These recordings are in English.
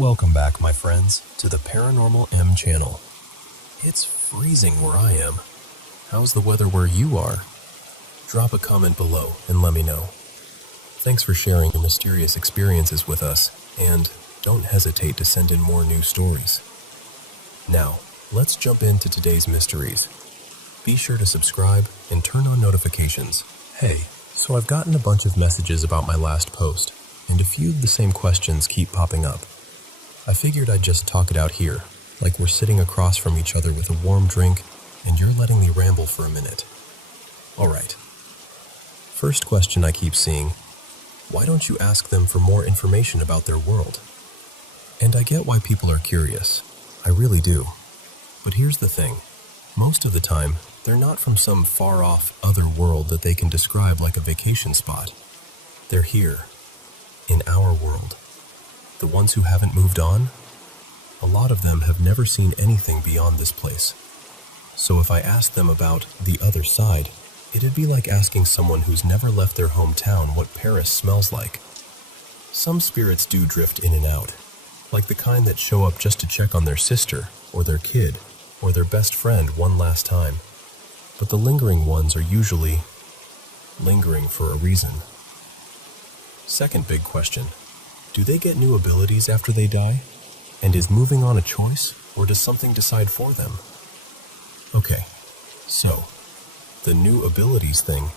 Welcome back, my friends, to the Paranormal M channel. It's freezing where I am. How's the weather where you are? Drop a comment below and let me know. Thanks for sharing your mysterious experiences with us, and don't hesitate to send in more new stories. Now, let's jump into today's mysteries. Be sure to subscribe and turn on notifications. Hey, so I've gotten a bunch of messages about my last post, and a few of the same questions keep popping up. I figured I'd just talk it out here, like we're sitting across from each other with a warm drink, and you're letting me ramble for a minute. Alright. First question I keep seeing: why don't you ask them for more information about their world? And I get why people are curious. I really do. But here's the thing. Most of the time, they're not from some far-off other world that they can describe like a vacation spot. They're here, in our world. The ones who haven't moved on, a lot of them have never seen anything beyond this place. So if I asked them about the other side, it'd be like asking someone who's never left their hometown what Paris smells like. Some spirits do drift in and out, like the kind that show up just to check on their sister, or their kid, or their best friend one last time. But the lingering ones are usually lingering for a reason. Second big question: do they get new abilities after they die? And is moving on a choice, or does something decide for them? Okay, so, the new abilities thing.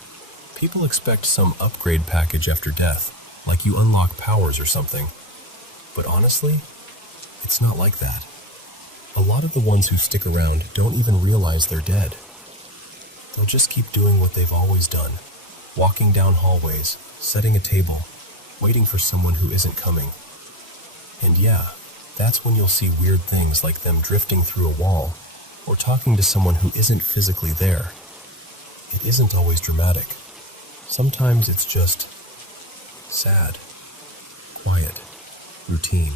People expect some upgrade package after death, like you unlock powers or something. But honestly, it's not like that. A lot of the ones who stick around don't even realize they're dead. They'll just keep doing what they've always done, walking down hallways, setting a table, waiting for someone who isn't coming. And yeah, that's when you'll see weird things like them drifting through a wall, or talking to someone who isn't physically there. It isn't always dramatic. Sometimes it's just sad, quiet, routine.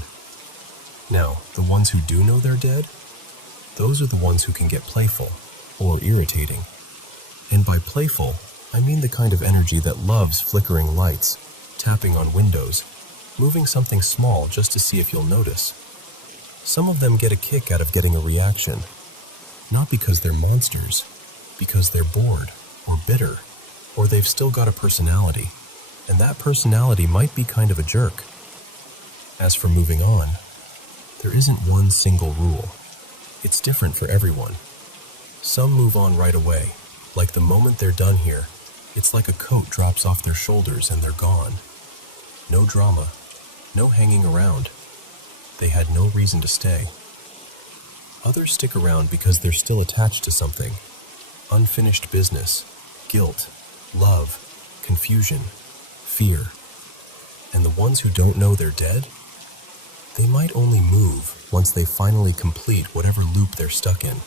Now, the ones who do know they're dead, those are the ones who can get playful, or irritating. And by playful, I mean the kind of energy that loves flickering lights, tapping on windows, moving something small just to see if you'll notice. Some of them get a kick out of getting a reaction, not because they're monsters, because they're bored, or bitter, or they've still got a personality, and that personality might be kind of a jerk. As for moving on, there isn't one single rule. It's different for everyone. Some move on right away, like the moment they're done here, it's like a coat drops off their shoulders and they're gone. No drama, no hanging around. They had no reason to stay. Others stick around because they're still attached to something. Unfinished business, guilt, love, confusion, fear. And the ones who don't know they're dead, they might only move once they finally complete whatever loop they're stuck in,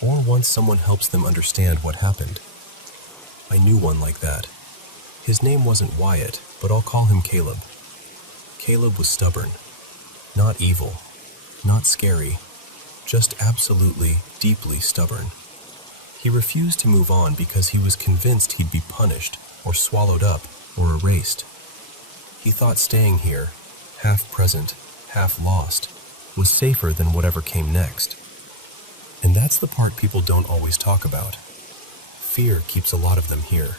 or once someone helps them understand what happened. I knew one like that. His name wasn't Wyatt, but I'll call him Caleb. Caleb was stubborn. Not evil. Not scary. Just absolutely, deeply stubborn. He refused to move on because he was convinced he'd be punished, or swallowed up, or erased. He thought staying here, half present, half lost, was safer than whatever came next. And that's the part people don't always talk about. Fear keeps a lot of them here.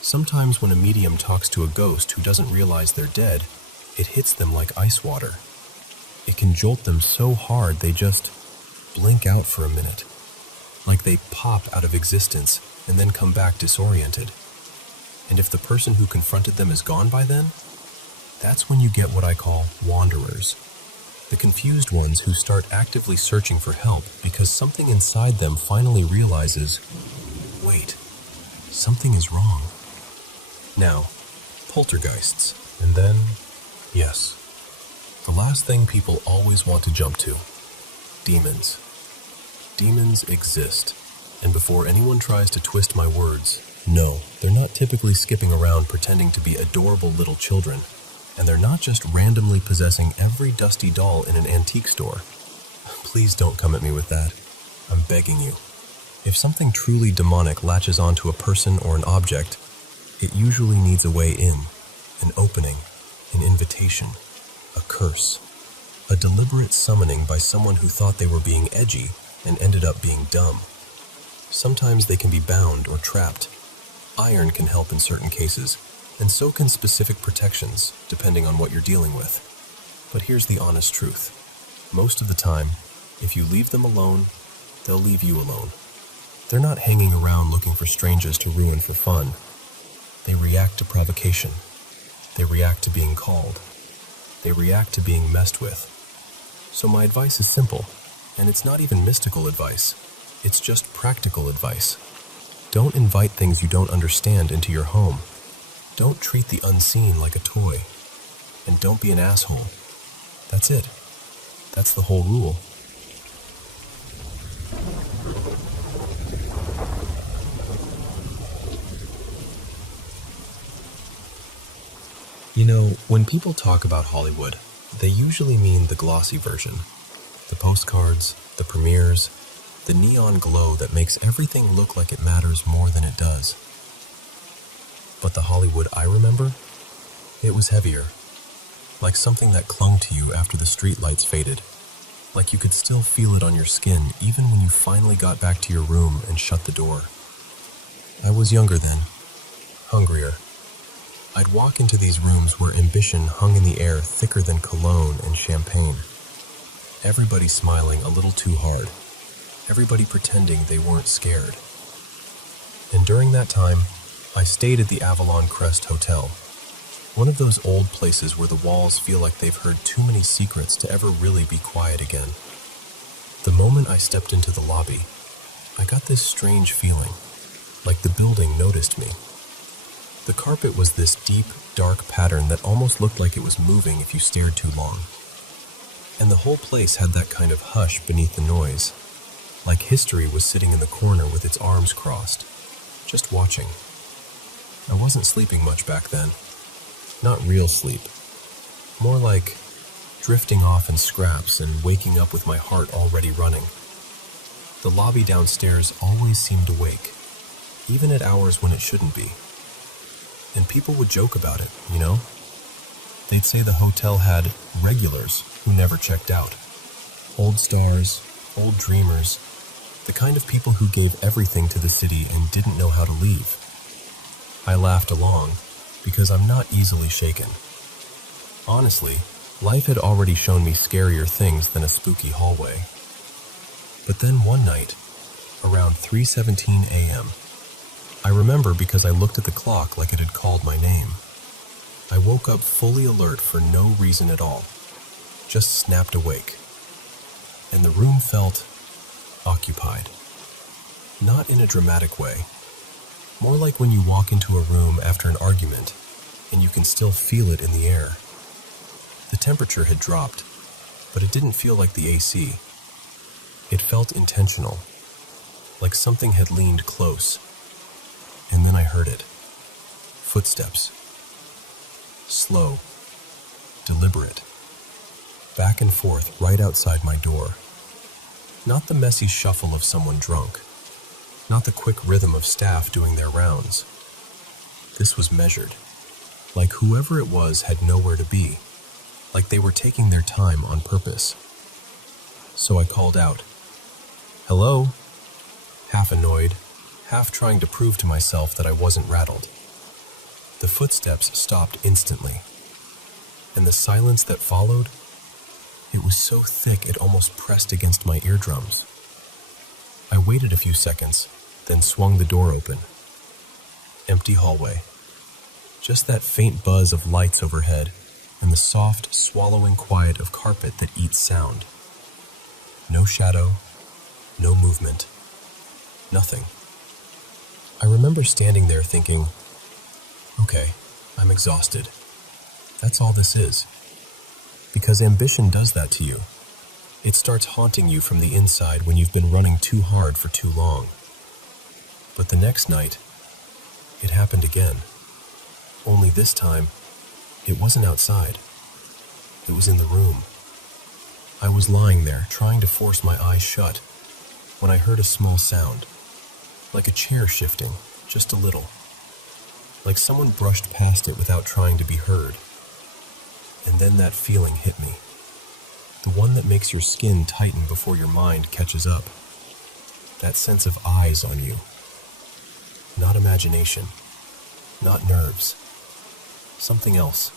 Sometimes when a medium talks to a ghost who doesn't realize they're dead, it hits them like ice water. It can jolt them so hard they just blink out for a minute, like they pop out of existence and then come back disoriented. And if the person who confronted them is gone by then, that's when you get what I call wanderers. The confused ones who start actively searching for help because something inside them finally realizes, wait, something is wrong. Now, poltergeists, and then, yes, the last thing people always want to jump to: demons. Demons exist, and before anyone tries to twist my words, no, they're not typically skipping around pretending to be adorable little children, and they're not just randomly possessing every dusty doll in an antique store. Please don't come at me with that. I'm begging you. If something truly demonic latches onto a person or an object, it usually needs a way in, an opening, an invitation, a curse. A deliberate summoning by someone who thought they were being edgy and ended up being dumb. Sometimes they can be bound or trapped. Iron can help in certain cases, and so can specific protections, depending on what you're dealing with. But here's the honest truth. Most of the time, if you leave them alone, they'll leave you alone. They're not hanging around looking for strangers to ruin for fun. They react to provocation. They react to being called. They react to being messed with. So my advice is simple, and it's not even mystical advice. It's just practical advice. Don't invite things you don't understand into your home. Don't treat the unseen like a toy. And don't be an asshole. That's it. That's the whole rule. You know, when people talk about Hollywood, they usually mean the glossy version. The postcards, the premieres, the neon glow that makes everything look like it matters more than it does. But the Hollywood I remember, it was heavier. Like something that clung to you after the streetlights faded. Like you could still feel it on your skin even when you finally got back to your room and shut the door. I was younger then, hungrier. I'd walk into these rooms where ambition hung in the air thicker than cologne and champagne. Everybody smiling a little too hard. Everybody pretending they weren't scared. And during that time, I stayed at the Avalon Crest Hotel. One of those old places where the walls feel like they've heard too many secrets to ever really be quiet again. The moment I stepped into the lobby, I got this strange feeling, like the building noticed me. The carpet was this deep, dark pattern that almost looked like it was moving if you stared too long. And the whole place had that kind of hush beneath the noise, like history was sitting in the corner with its arms crossed, just watching. I wasn't sleeping much back then. Not real sleep. More like drifting off in scraps and waking up with my heart already running. The lobby downstairs always seemed awake, even at hours when it shouldn't be. And people would joke about it, you know? They'd say the hotel had regulars who never checked out. Old stars, old dreamers, the kind of people who gave everything to the city and didn't know how to leave. I laughed along, because I'm not easily shaken. Honestly, life had already shown me scarier things than a spooky hallway. But then one night, around 3:17 a.m., I remember because I looked at the clock like it had called my name. I woke up fully alert for no reason at all, just snapped awake. And the room felt occupied. Not in a dramatic way. More like when you walk into a room after an argument and you can still feel it in the air. The temperature had dropped, but it didn't feel like the AC. It felt intentional, like something had leaned close. And then I heard it. Footsteps. Slow. Deliberate. Back and forth right outside my door. Not the messy shuffle of someone drunk. Not the quick rhythm of staff doing their rounds. This was measured. Like whoever it was had nowhere to be. Like they were taking their time on purpose. So I called out, "Hello?" Half annoyed, half trying to prove to myself that I wasn't rattled. The footsteps stopped instantly. And the silence that followed, it was so thick it almost pressed against my eardrums. I waited a few seconds, then swung the door open. Empty hallway. Just that faint buzz of lights overhead and the soft, swallowing quiet of carpet that eats sound. No shadow, no movement, nothing. I remember standing there thinking, okay, I'm exhausted. That's all this is. Because ambition does that to you. It starts haunting you from the inside when you've been running too hard for too long. But the next night, it happened again. Only this time, it wasn't outside. It was in the room. I was lying there, trying to force my eyes shut, when I heard a small sound, like a chair shifting, just a little. Like someone brushed past it without trying to be heard. And then that feeling hit me. The one that makes your skin tighten before your mind catches up. That sense of eyes on you. Not imagination. Not nerves. Something else.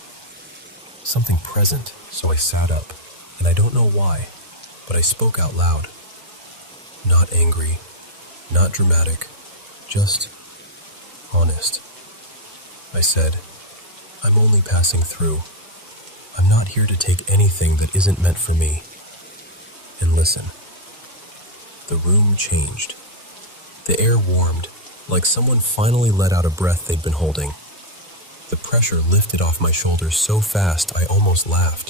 Something present, so I sat up, and I don't know why, but I spoke out loud. Not angry, not dramatic, just honest. I said, I'm only passing through. I'm not here to take anything that isn't meant for me. And listen. The room changed. The air warmed, like someone finally let out a breath they'd been holding. The pressure lifted off my shoulders so fast I almost laughed.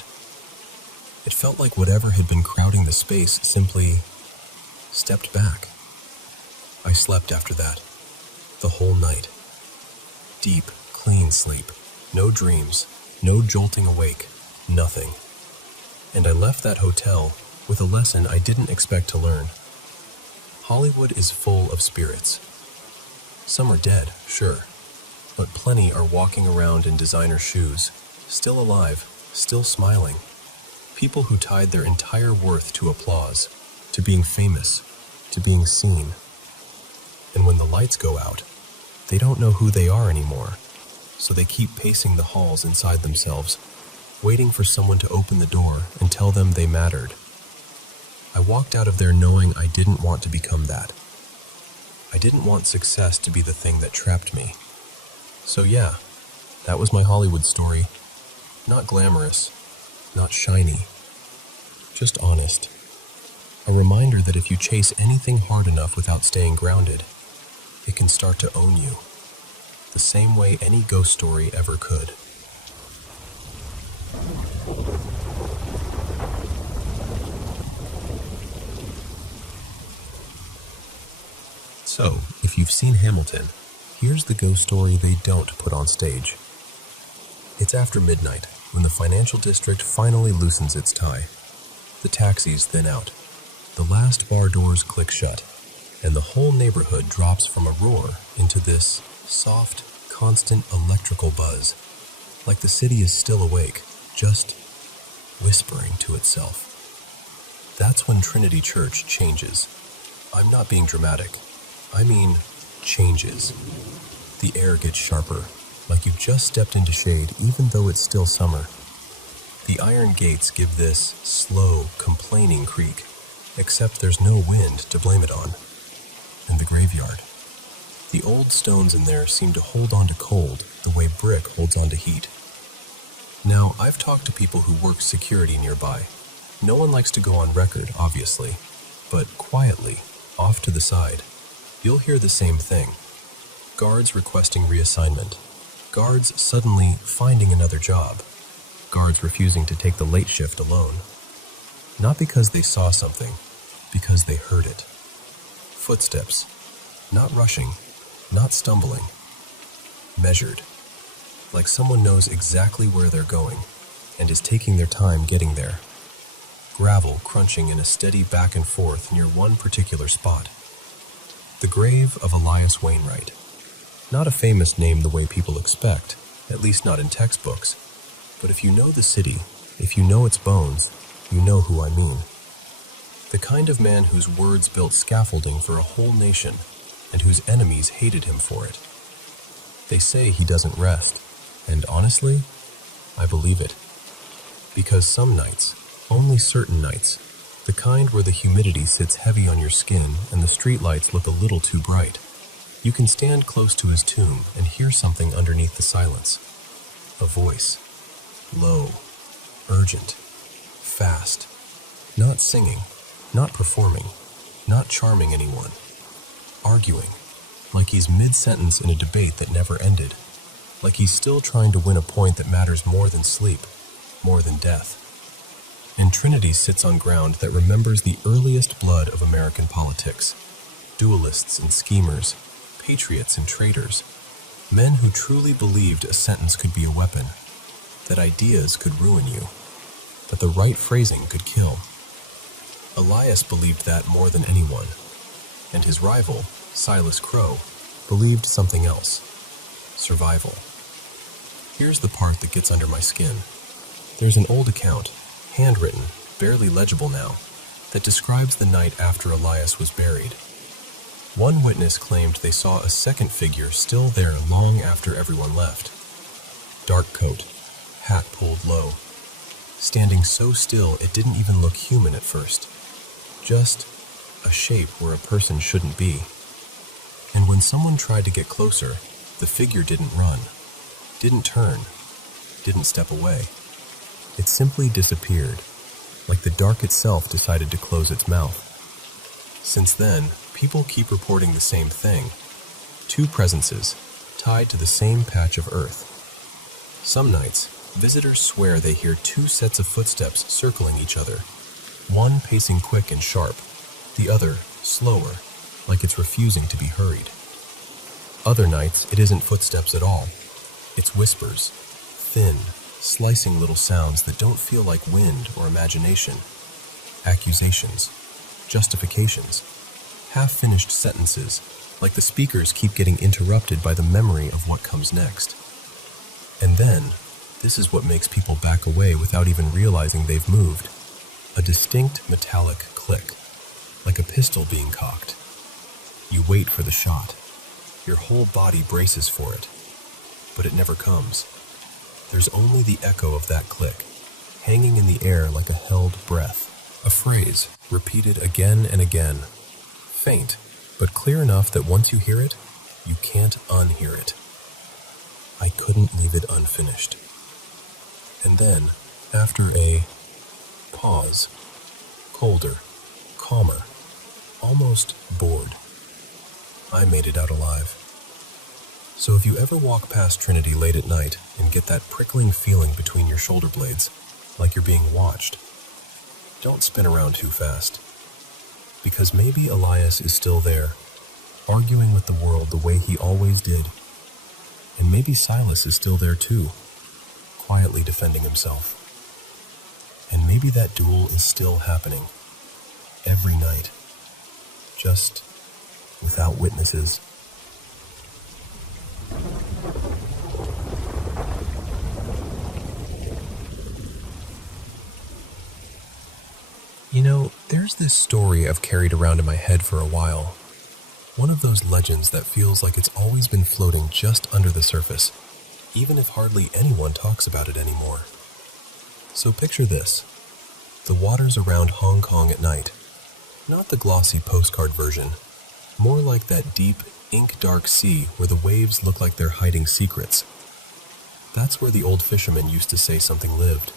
It felt like whatever had been crowding the space simply stepped back. I slept after that, the whole night. Deep, clean sleep. No dreams, no jolting awake, nothing. And I left that hotel with a lesson I didn't expect to learn. Hollywood is full of spirits. Some are dead, sure, but plenty are walking around in designer shoes, still alive, still smiling. People who tied their entire worth to applause, to being famous, to being seen. And when the lights go out, they don't know who they are anymore, so they keep pacing the halls inside themselves, waiting for someone to open the door and tell them they mattered. I walked out of there knowing I didn't want to become that. I didn't want success to be the thing that trapped me. So yeah, that was my Hollywood story. Not glamorous, not shiny, just honest. A reminder that if you chase anything hard enough without staying grounded, it can start to own you, the same way any ghost story ever could. So, if you've seen Hamilton, here's the ghost story they don't put on stage. It's after midnight, when the financial district finally loosens its tie. The taxis thin out. The last bar doors click shut, and the whole neighborhood drops from a roar into this soft, constant electrical buzz, like the city is still awake, just whispering to itself. That's when Trinity Church changes. I'm not being dramatic. I mean, changes. The air gets sharper, like you've just stepped into shade even though it's still summer. The iron gates give this slow, complaining creak, except there's no wind to blame it on. And the graveyard. The old stones in there seem to hold on to cold the way brick holds on to heat. Now, I've talked to people who work security nearby. No one likes to go on record, obviously, but quietly, off to the side, you'll hear the same thing. Guards requesting reassignment. Guards suddenly finding another job. Guards refusing to take the late shift alone. Not because they saw something, because they heard it. Footsteps. Not rushing, not stumbling. Measured. Like someone knows exactly where they're going and is taking their time getting there. Gravel crunching in a steady back and forth near one particular spot. The grave of Elias Wainwright. Not a famous name the way people expect, at least not in textbooks. But if you know the city, if you know its bones, you know who I mean. The kind of man whose words built scaffolding for a whole nation, and whose enemies hated him for it. They say he doesn't rest, and honestly, I believe it. Because some nights, only certain nights, the kind where the humidity sits heavy on your skin and the streetlights look a little too bright, you can stand close to his tomb and hear something underneath the silence. A voice. Low, urgent, fast. Not singing, not performing, not charming anyone. Arguing, like he's mid-sentence in a debate that never ended. Like he's still trying to win a point that matters more than sleep, more than death. And Trinity sits on ground that remembers the earliest blood of American politics. Duelists and schemers, patriots and traitors. Men who truly believed a sentence could be a weapon, that ideas could ruin you, that the right phrasing could kill. Elias believed that more than anyone, and his rival, Silas Crow, believed something else. Survival. Here's the part that gets under my skin. There's an old account, handwritten, barely legible now, that describes the night after Elias was buried. One witness claimed they saw a second figure still there long after everyone left. Dark coat, hat pulled low, standing so still it didn't even look human at first. Just a shape where a person shouldn't be. And when someone tried to get closer, the figure didn't run, didn't turn, didn't step away. It simply disappeared, like the dark itself decided to close its mouth. Since then, people keep reporting the same thing. Two presences, tied to the same patch of earth. Some nights, visitors swear they hear two sets of footsteps circling each other, one pacing quick and sharp, the other slower, like it's refusing to be hurried. Other nights, it isn't footsteps at all. It's whispers, thin, slicing little sounds that don't feel like wind or imagination. Accusations, justifications, half-finished sentences, like the speakers keep getting interrupted by the memory of what comes next. And then, this is what makes people back away without even realizing they've moved. A distinct metallic click, like a pistol being cocked. You wait for the shot. Your whole body braces for it, but it never comes. There's only the echo of that click, hanging in the air like a held breath. A phrase, repeated again and again. Faint, but clear enough that once you hear it, you can't unhear it. I couldn't leave it unfinished. And then, after a pause, colder, calmer, almost bored, I made it out alive. So if you ever walk past Trinity late at night and get that prickling feeling between your shoulder blades, like you're being watched, don't spin around too fast. Because maybe Elias is still there, arguing with the world the way he always did. And maybe Silas is still there too, quietly defending himself. And maybe that duel is still happening, every night, just without witnesses. You know, there's this story I've carried around in my head for a while. One of those legends that feels like it's always been floating just under the surface, even if hardly anyone talks about it anymore. So picture this. The waters around Hong Kong at night. Not the glossy postcard version. More like that deep, ink-dark sea where the waves look like they're hiding secrets. That's where the old fishermen used to say something lived.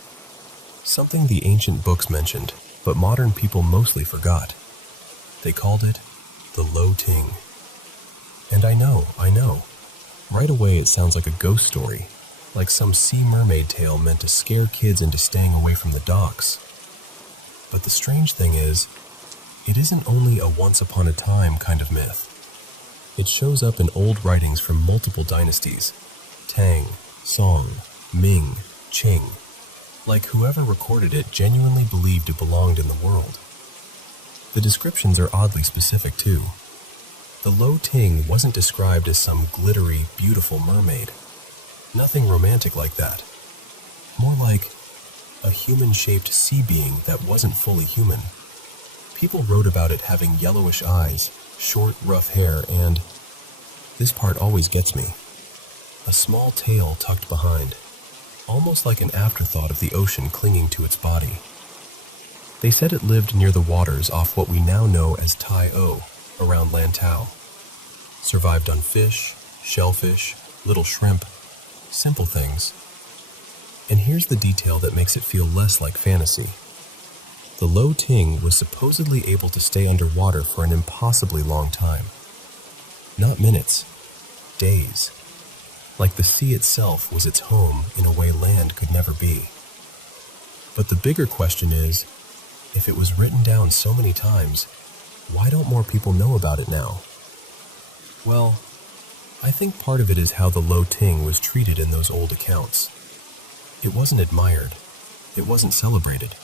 Something the ancient books mentioned, but modern people mostly forgot. They called it the Low Ting. And I know. Right away it sounds like a ghost story, like some sea mermaid tale meant to scare kids into staying away from the docks. But the strange thing is, it isn't only a once upon a time kind of myth. It shows up in old writings from multiple dynasties, Tang, Song, Ming, Qing. Like whoever recorded it genuinely believed it belonged in the world. The descriptions are oddly specific too. The Low Ting wasn't described as some glittery, beautiful mermaid. Nothing romantic like that. More like a human-shaped sea being that wasn't fully human. People wrote about it having yellowish eyes, short, rough hair, and, this part always gets me, a small tail tucked behind, almost like an afterthought of the ocean clinging to its body. They said it lived near the waters off what we now know as Tai O, around Lantau. Survived on fish, shellfish, little shrimp, simple things. And here's the detail that makes it feel less like fantasy. The Low Ting was supposedly able to stay underwater for an impossibly long time. Not minutes, days. Like the sea itself was its home in a way land could never be. But the bigger question is, if it was written down so many times, why don't more people know about it now? Well, I think part of it is how the Low Ting was treated in those old accounts. It wasn't admired. It wasn't celebrated.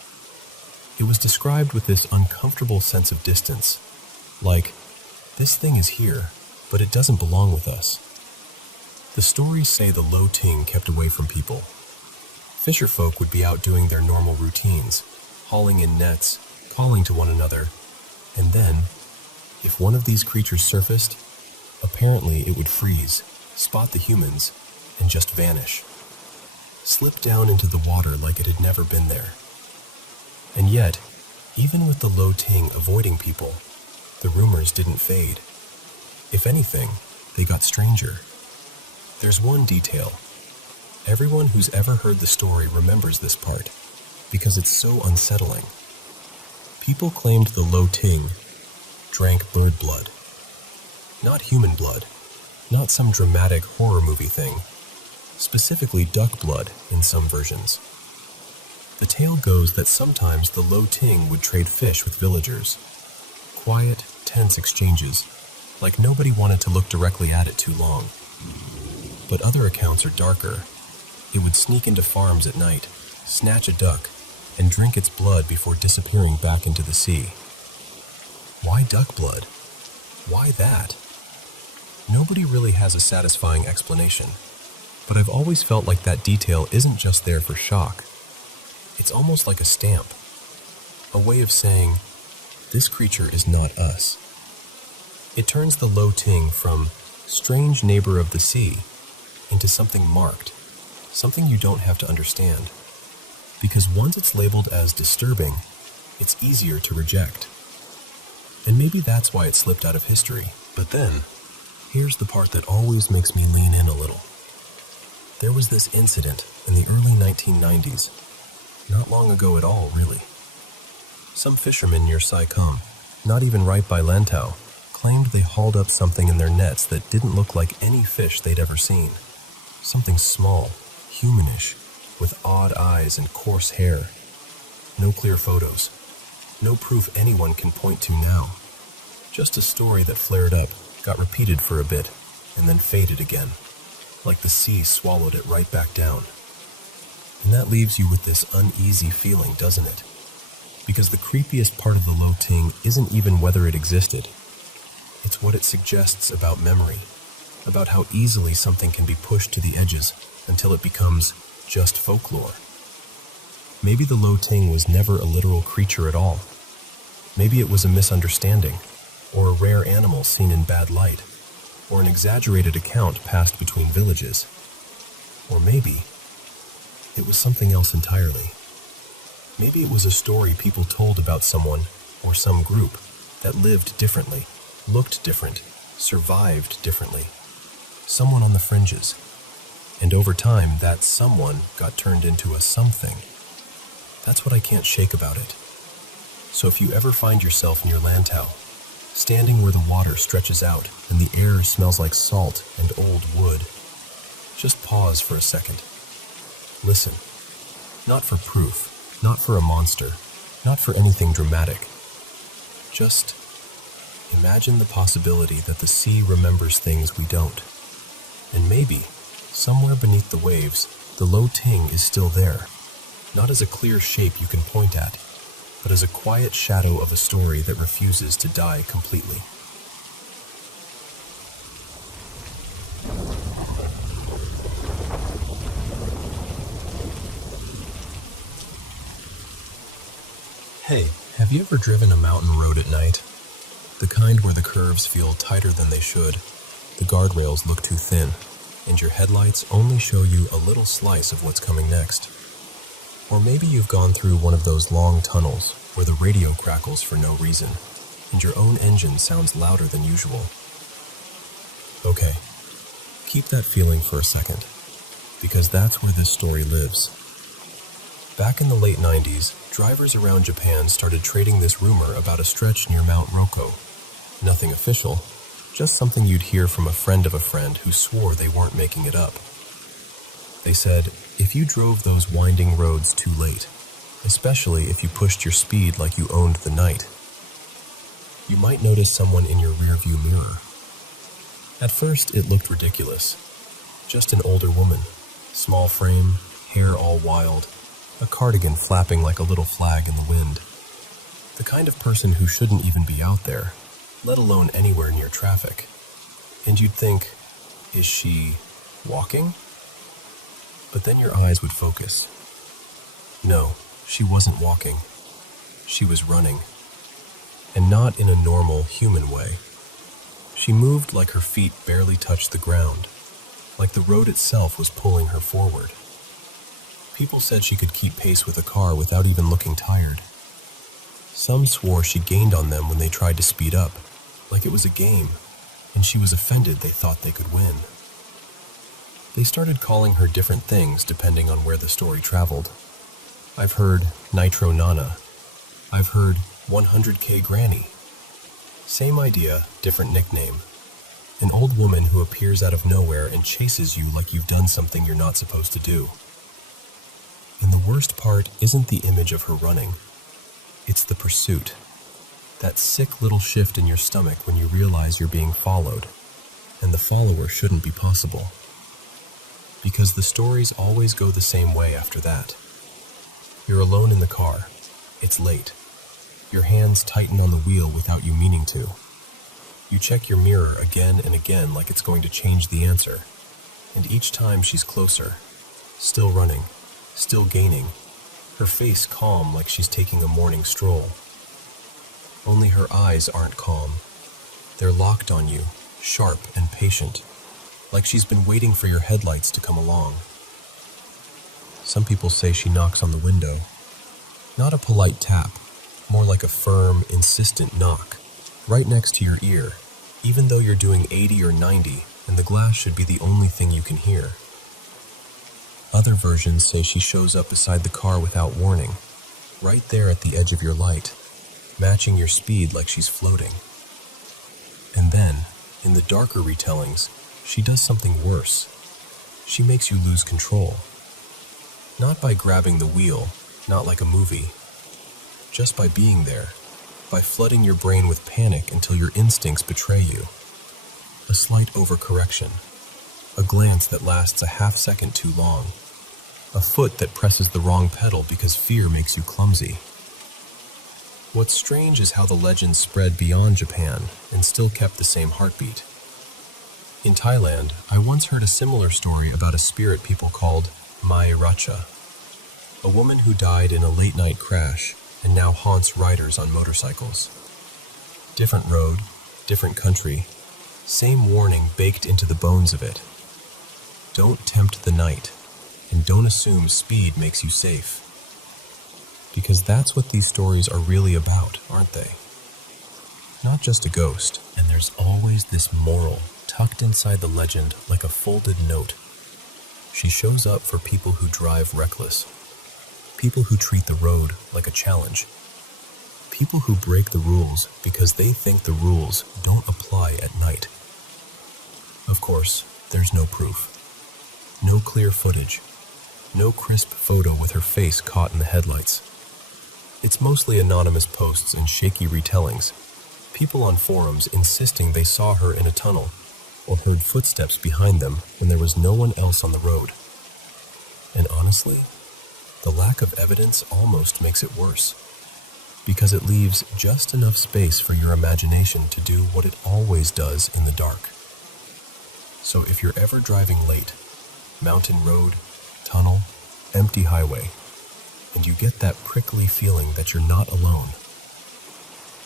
It was described with this uncomfortable sense of distance, like, this thing is here, but it doesn't belong with us. The stories say the Low Ting kept away from people. Fisher folk would be out doing their normal routines, hauling in nets, calling to one another, and then, if one of these creatures surfaced, apparently it would freeze, spot the humans, and just vanish. Slip down into the water like it had never been there. And yet, even with the low ting avoiding people, the rumors didn't fade. If anything, they got stranger. There's one detail. Everyone who's ever heard the story remembers this part, because it's so unsettling. People claimed the low ting drank bird blood. Not human blood, not some dramatic horror movie thing, specifically duck blood in some versions. The tale goes that sometimes the low ting would trade fish with villagers. Quiet, tense exchanges, like nobody wanted to look directly at it too long. But other accounts are darker. It would sneak into farms at night, snatch a duck, and drink its blood before disappearing back into the sea. Why duck blood? Why that? Nobody really has a satisfying explanation, but I've always felt like that detail isn't just there for shock. It's almost like a stamp, a way of saying, this creature is not us. It turns the low ting from strange neighbor of the sea into something marked, something you don't have to understand. Because once it's labeled as disturbing, it's easier to reject. And maybe that's why it slipped out of history. But then, here's the part that always makes me lean in a little. There was this incident in the early 1990s. Not long ago at all, really. Some fishermen near Saikom, not even right by Lantau, claimed they hauled up something in their nets that didn't look like any fish they'd ever seen. Something small, humanish, with odd eyes and coarse hair. No clear photos. No proof anyone can point to now. Just a story that flared up, got repeated for a bit, and then faded again, like the sea swallowed it right back down. And that leaves you with this uneasy feeling, doesn't it? Because the creepiest part of the low ting isn't even whether it existed. It's what it suggests about memory, about how easily something can be pushed to the edges until it becomes just folklore. Maybe the low ting was never a literal creature at all. Maybe it was a misunderstanding, or a rare animal seen in bad light, or an exaggerated account passed between villages. Or maybe it was something else entirely. Maybe it was a story people told about someone or some group that lived differently, looked different, survived differently. Someone on the fringes. And over time, that someone got turned into a something. That's what I can't shake about it. So if you ever find yourself near Lantau, standing where the water stretches out and the air smells like salt and old wood, just pause for a second. Listen. Not for proof, not for a monster, not for anything dramatic. Just imagine the possibility that the sea remembers things we don't. And maybe, somewhere beneath the waves, the low ting is still there, not as a clear shape you can point at, but as a quiet shadow of a story that refuses to die completely. Hey, have you ever driven a mountain road at night? The kind where the curves feel tighter than they should, the guardrails look too thin, and your headlights only show you a little slice of what's coming next. Or maybe you've gone through one of those long tunnels where the radio crackles for no reason, and your own engine sounds louder than usual. Okay, keep that feeling for a second, because that's where this story lives. Back in the late 90s, drivers around Japan started trading this rumor about a stretch near Mount Roko. Nothing official, just something you'd hear from a friend of a friend who swore they weren't making it up. They said, if you drove those winding roads too late, especially if you pushed your speed like you owned the night, you might notice someone in your rearview mirror. At first, it looked ridiculous. Just an older woman, small frame, hair all wild, a cardigan flapping like a little flag in the wind. The kind of person who shouldn't even be out there, let alone anywhere near traffic. And you'd think, is she walking? But then your eyes would focus. No, she wasn't walking. She was running, and not in a normal human way. She moved like her feet barely touched the ground, like the road itself was pulling her forward. People said she could keep pace with a car without even looking tired. Some swore she gained on them when they tried to speed up, like it was a game, and she was offended they thought they could win. They started calling her different things depending on where the story traveled. I've heard Nitro Nana. I've heard 100K Granny. Same idea, different nickname. An old woman who appears out of nowhere and chases you like you've done something you're not supposed to do. And the worst part isn't the image of her running. It's the pursuit. That sick little shift in your stomach when you realize you're being followed, and the follower shouldn't be possible. Because the stories always go the same way after that. You're alone in the car. It's late. Your hands tighten on the wheel without you meaning to. You check your mirror again and again like it's going to change the answer. And each time she's closer, still running, still gaining, her face calm like she's taking a morning stroll. Only her eyes aren't calm. They're locked on you, sharp and patient, like she's been waiting for your headlights to come along. Some people say she knocks on the window. Not a polite tap, more like a firm, insistent knock, right next to your ear, even though you're doing 80 or 90 and the glass should be the only thing you can hear. Other versions say she shows up beside the car without warning, right there at the edge of your light, matching your speed like she's floating. And then, in the darker retellings, she does something worse. She makes you lose control. Not by grabbing the wheel, not like a movie. Just by being there, by flooding your brain with panic until your instincts betray you. A slight overcorrection. A glance that lasts a half second too long. A foot that presses the wrong pedal because fear makes you clumsy. What's strange is how the legend spread beyond Japan and still kept the same heartbeat. In Thailand, I once heard a similar story about a spirit people called MysteryX, a woman who died in a late-night crash and now haunts riders on motorcycles. Different road, different country, same warning baked into the bones of it. Don't tempt the night, and don't assume speed makes you safe. Because that's what these stories are really about, aren't they? Not just a ghost, and there's always this moral tucked inside the legend like a folded note. She shows up for people who drive reckless, people who treat the road like a challenge, people who break the rules because they think the rules don't apply at night. Of course, there's no proof. No clear footage. No crisp photo with her face caught in the headlights. It's mostly anonymous posts and shaky retellings. People on forums insisting they saw her in a tunnel or heard footsteps behind them when there was no one else on the road. And honestly, the lack of evidence almost makes it worse, because it leaves just enough space for your imagination to do what it always does in the dark. So if you're ever driving late, mountain road, tunnel, empty highway, and you get that prickly feeling that you're not alone,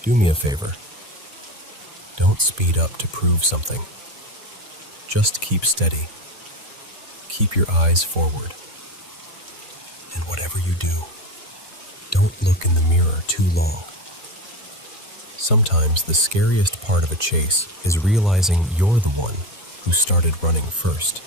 do me a favor. Don't speed up to prove something. Just keep steady. Keep your eyes forward. And whatever you do, don't look in the mirror too long. Sometimes the scariest part of a chase is realizing you're the one who started running first.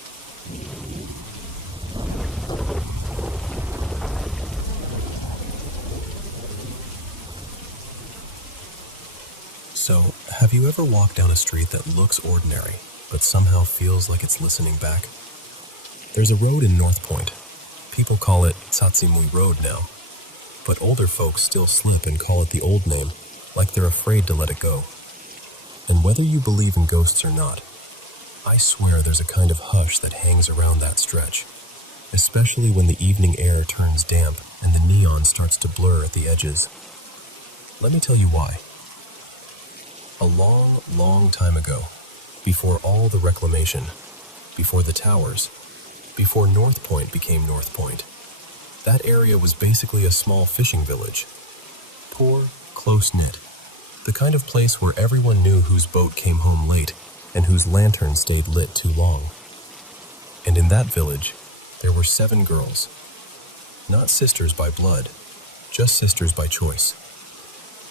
So, have you ever walked down a street that looks ordinary, but somehow feels like it's listening back? There's a road in North Point. People call it Tsatsimui Road now, but older folks still slip and call it the old name, like they're afraid to let it go. And whether you believe in ghosts or not, I swear there's a kind of hush that hangs around that stretch, especially when the evening air turns damp and the neon starts to blur at the edges. Let me tell you why. A long, long time ago, before all the reclamation, before the towers, before North Point became North Point, that area was basically a small fishing village. Poor, close-knit. The kind of place where everyone knew whose boat came home late and whose lantern stayed lit too long. And in that village, there were 7 girls. Not sisters by blood, just sisters by choice.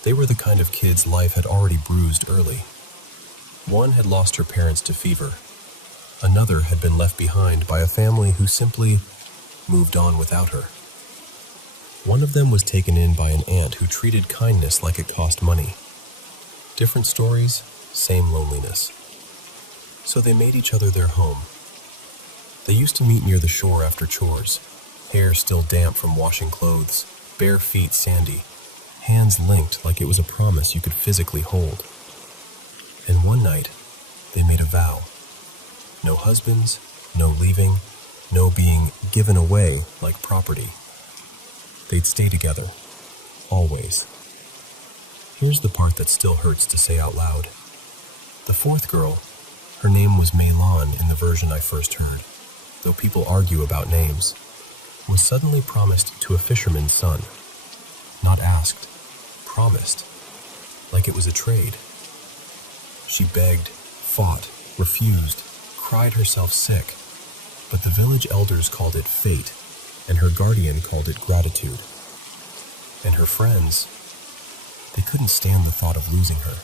They were the kind of kids life had already bruised early. One had lost her parents to fever. Another had been left behind by a family who simply moved on without her. One of them was taken in by an aunt who treated kindness like it cost money. Different stories, same loneliness. So they made each other their home. They used to meet near the shore after chores, hair still damp from washing clothes, bare feet sandy, hands linked like it was a promise you could physically hold. And one night, they made a vow. No husbands, no leaving, no being given away like property. They'd stay together, always. Here's the part that still hurts to say out loud. The 4th girl, her name was Meilon in the version I first heard, though people argue about names, was suddenly promised to a fisherman's son. Not asked, promised, like it was a trade. She begged, fought, refused, cried herself sick, but the village elders called it fate, and her guardian called it gratitude. And her friends, they couldn't stand the thought of losing her.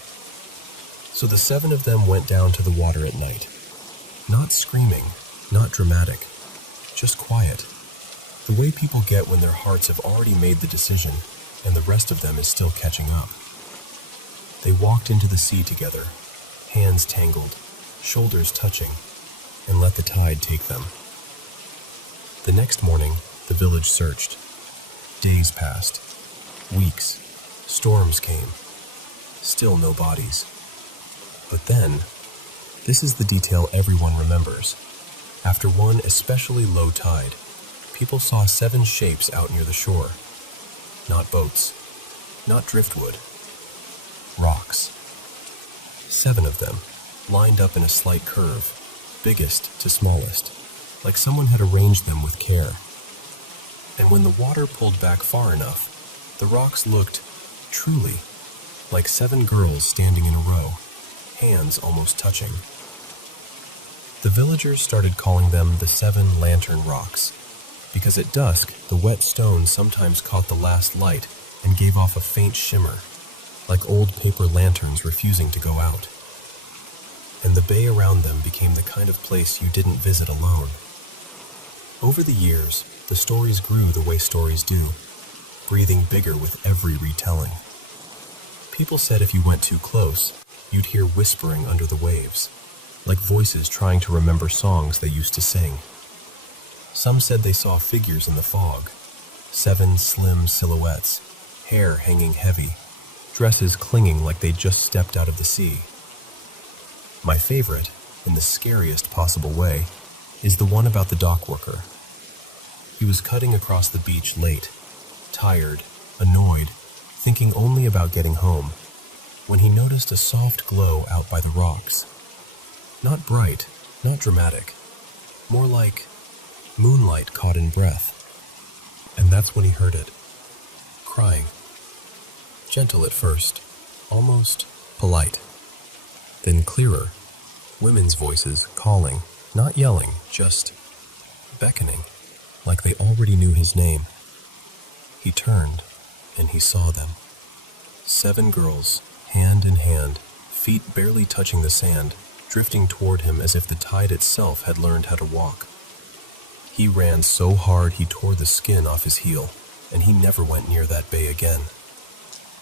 So the 7 of them went down to the water at night. Not screaming, not dramatic, just quiet. The way people get when their hearts have already made the decision and the rest of them is still catching up. They walked into the sea together, hands tangled, shoulders touching, and let the tide take them. The next morning, the village searched. Days passed. Weeks. Storms came. Still no bodies. But then, this is the detail everyone remembers. After one especially low tide, people saw 7 shapes out near the shore. Not boats. Not driftwood. Rocks. 7 of them, lined up in a slight curve, biggest to smallest, like someone had arranged them with care. And when the water pulled back far enough, the rocks looked, truly, like 7 girls standing in a row, hands almost touching. The villagers started calling them the 7 Lantern Rocks, because at dusk, the wet stone sometimes caught the last light and gave off a faint shimmer, like old paper lanterns refusing to go out. And the bay around them became the kind of place you didn't visit alone. Over the years, the stories grew the way stories do, breathing bigger with every retelling. People said if you went too close, you'd hear whispering under the waves, like voices trying to remember songs they used to sing. Some said they saw figures in the fog, 7 slim silhouettes, hair hanging heavy, dresses clinging like they'd just stepped out of the sea. My favorite, in the scariest possible way, is the one about the dock worker. He was cutting across the beach late, tired, annoyed, thinking only about getting home, when he noticed a soft glow out by the rocks. Not bright, not dramatic, more like moonlight caught in breath. And that's when he heard it, crying. Gentle at first, almost polite. Then clearer, women's voices calling, not yelling, just beckoning, like they already knew his name. He turned, and he saw them. 7 girls, hand in hand, feet barely touching the sand, drifting toward him as if the tide itself had learned how to walk. He ran so hard he tore the skin off his heel, and he never went near that bay again.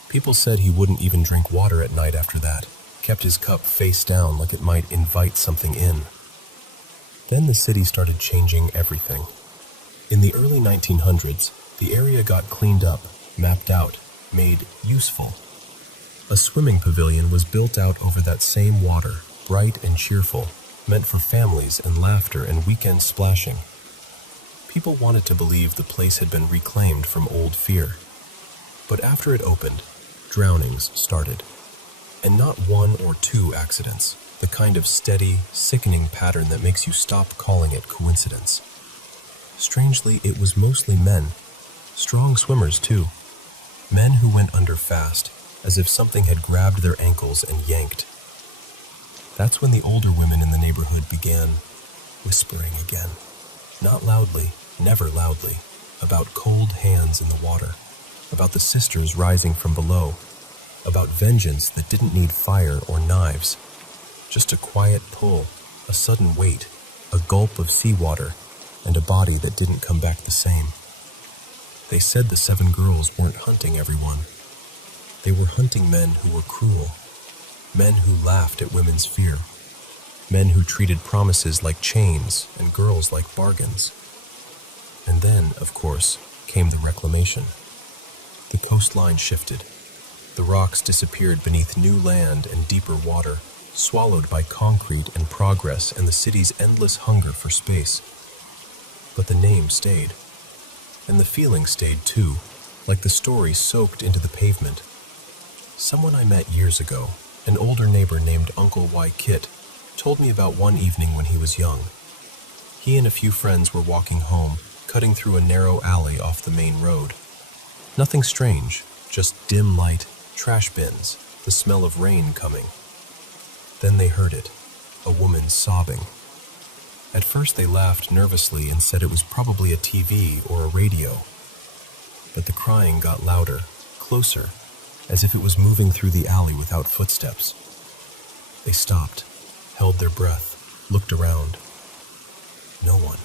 People said he wouldn't even drink water at night after that, kept his cup face down like it might invite something in. Then the city started changing everything. In the early 1900s, the area got cleaned up, mapped out, made useful. A swimming pavilion was built out over that same water, bright and cheerful, meant for families and laughter and weekend splashing. People wanted to believe the place had been reclaimed from old fear. But after it opened, drownings started. And not 1 or 2 accidents, the kind of steady, sickening pattern that makes you stop calling it coincidence. Strangely, it was mostly men, strong swimmers too. Men who went under fast, as if something had grabbed their ankles and yanked. That's when the older women in the neighborhood began whispering again. Not loudly, never loudly, about cold hands in the water, about the sisters rising from below, about vengeance that didn't need fire or knives. Just a quiet pull, a sudden weight, a gulp of seawater, and a body that didn't come back the same. They said the 7 girls weren't hunting everyone. They were hunting men who were cruel, men who laughed at women's fear, men who treated promises like chains and girls like bargains. And then, of course, came the reclamation. The coastline shifted. The rocks disappeared beneath new land and deeper water, swallowed by concrete and progress and the city's endless hunger for space. But the name stayed. And the feeling stayed too, like the story soaked into the pavement. Someone I met years ago, an older neighbor named Uncle Y. Kit, told me about one evening when he was young. He and a few friends were walking home, cutting through a narrow alley off the main road. Nothing strange, just dim light, trash bins, the smell of rain coming. Then they heard it, a woman sobbing. At first they laughed nervously and said it was probably a TV or a radio. But the crying got louder, closer, as if it was moving through the alley without footsteps. They stopped, held their breath, looked around. No one.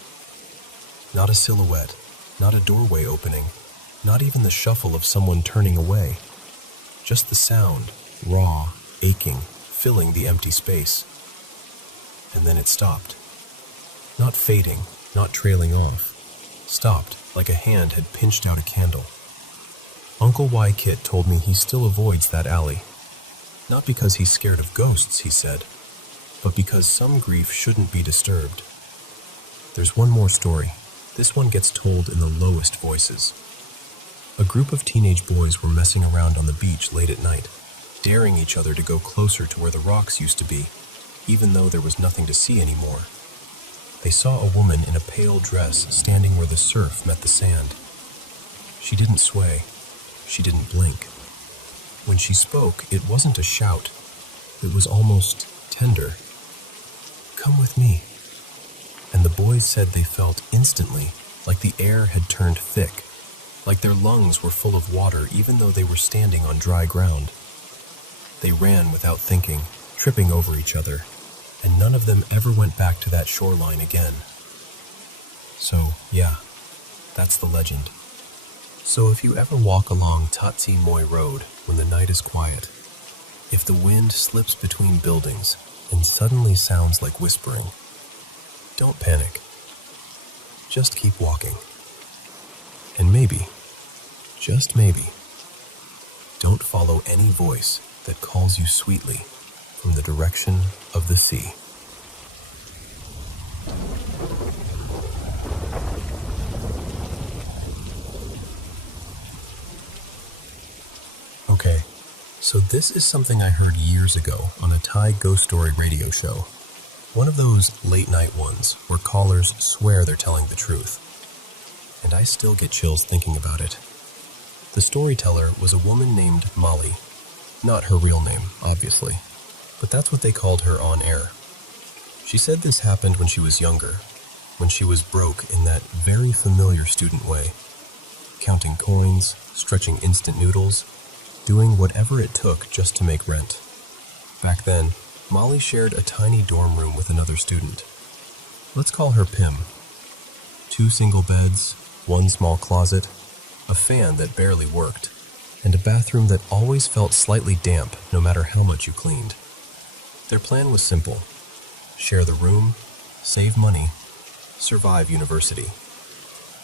Not a silhouette, not a doorway opening, not even the shuffle of someone turning away. Just the sound, raw, aching, filling the empty space. And then it stopped. Not fading, not trailing off. Stopped, like a hand had pinched out a candle. Uncle Y. Kit told me he still avoids that alley. Not because he's scared of ghosts, he said, but because some grief shouldn't be disturbed. There's one more story. This one gets told in the lowest voices. A group of teenage boys were messing around on the beach late at night, daring each other to go closer to where the rocks used to be, even though there was nothing to see anymore. They saw a woman in a pale dress standing where the surf met the sand. She didn't sway. She didn't blink. When she spoke, it wasn't a shout. It was almost tender. "Come with me." And the boys said they felt instantly like the air had turned thick, like their lungs were full of water even though they were standing on dry ground. They ran without thinking, tripping over each other, and none of them ever went back to that shoreline again. So, yeah, that's the legend. So if you ever walk along Tatsi Moi Road when the night is quiet, if the wind slips between buildings and suddenly sounds like whispering, don't panic. Just keep walking. And maybe, just maybe, don't follow any voice that calls you sweetly from the direction of the sea. Okay, so this is something I heard years ago on a Thai ghost story radio show. One of those late-night ones where callers swear they're telling the truth. And I still get chills thinking about it. The storyteller was a woman named Molly. Not her real name, obviously, but that's what they called her on air. She said this happened when she was younger, when she was broke in that very familiar student way, counting coins, stretching instant noodles, doing whatever it took just to make rent. Back then, Molly shared a tiny dorm room with another student. Let's call her Pim. 2 single beds, 1 small closet, a fan that barely worked, and a bathroom that always felt slightly damp no matter how much you cleaned. Their plan was simple: share the room, save money, survive university.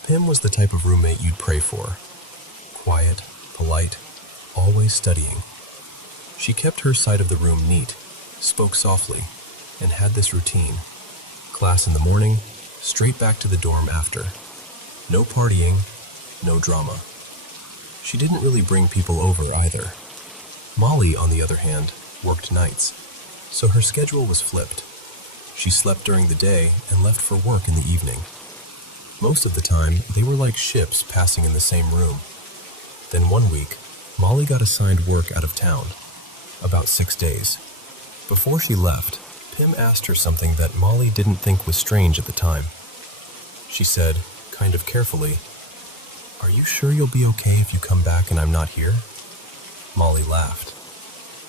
Pim was the type of roommate you'd pray for. Quiet, polite, always studying. She kept her side of the room neat, spoke softly, and had this routine. Class in the morning, straight back to the dorm after. No partying, no drama. She didn't really bring people over either. Molly, on the other hand, worked nights, so her schedule was flipped. She slept during the day and left for work in the evening. Most of the time, they were like ships passing in the same room. Then one week, Molly got assigned work out of town, about 6 days. Before she left, Pim asked her something that Molly didn't think was strange at the time. She said, kind of carefully, "Are you sure you'll be okay if you come back and I'm not here?" Molly laughed.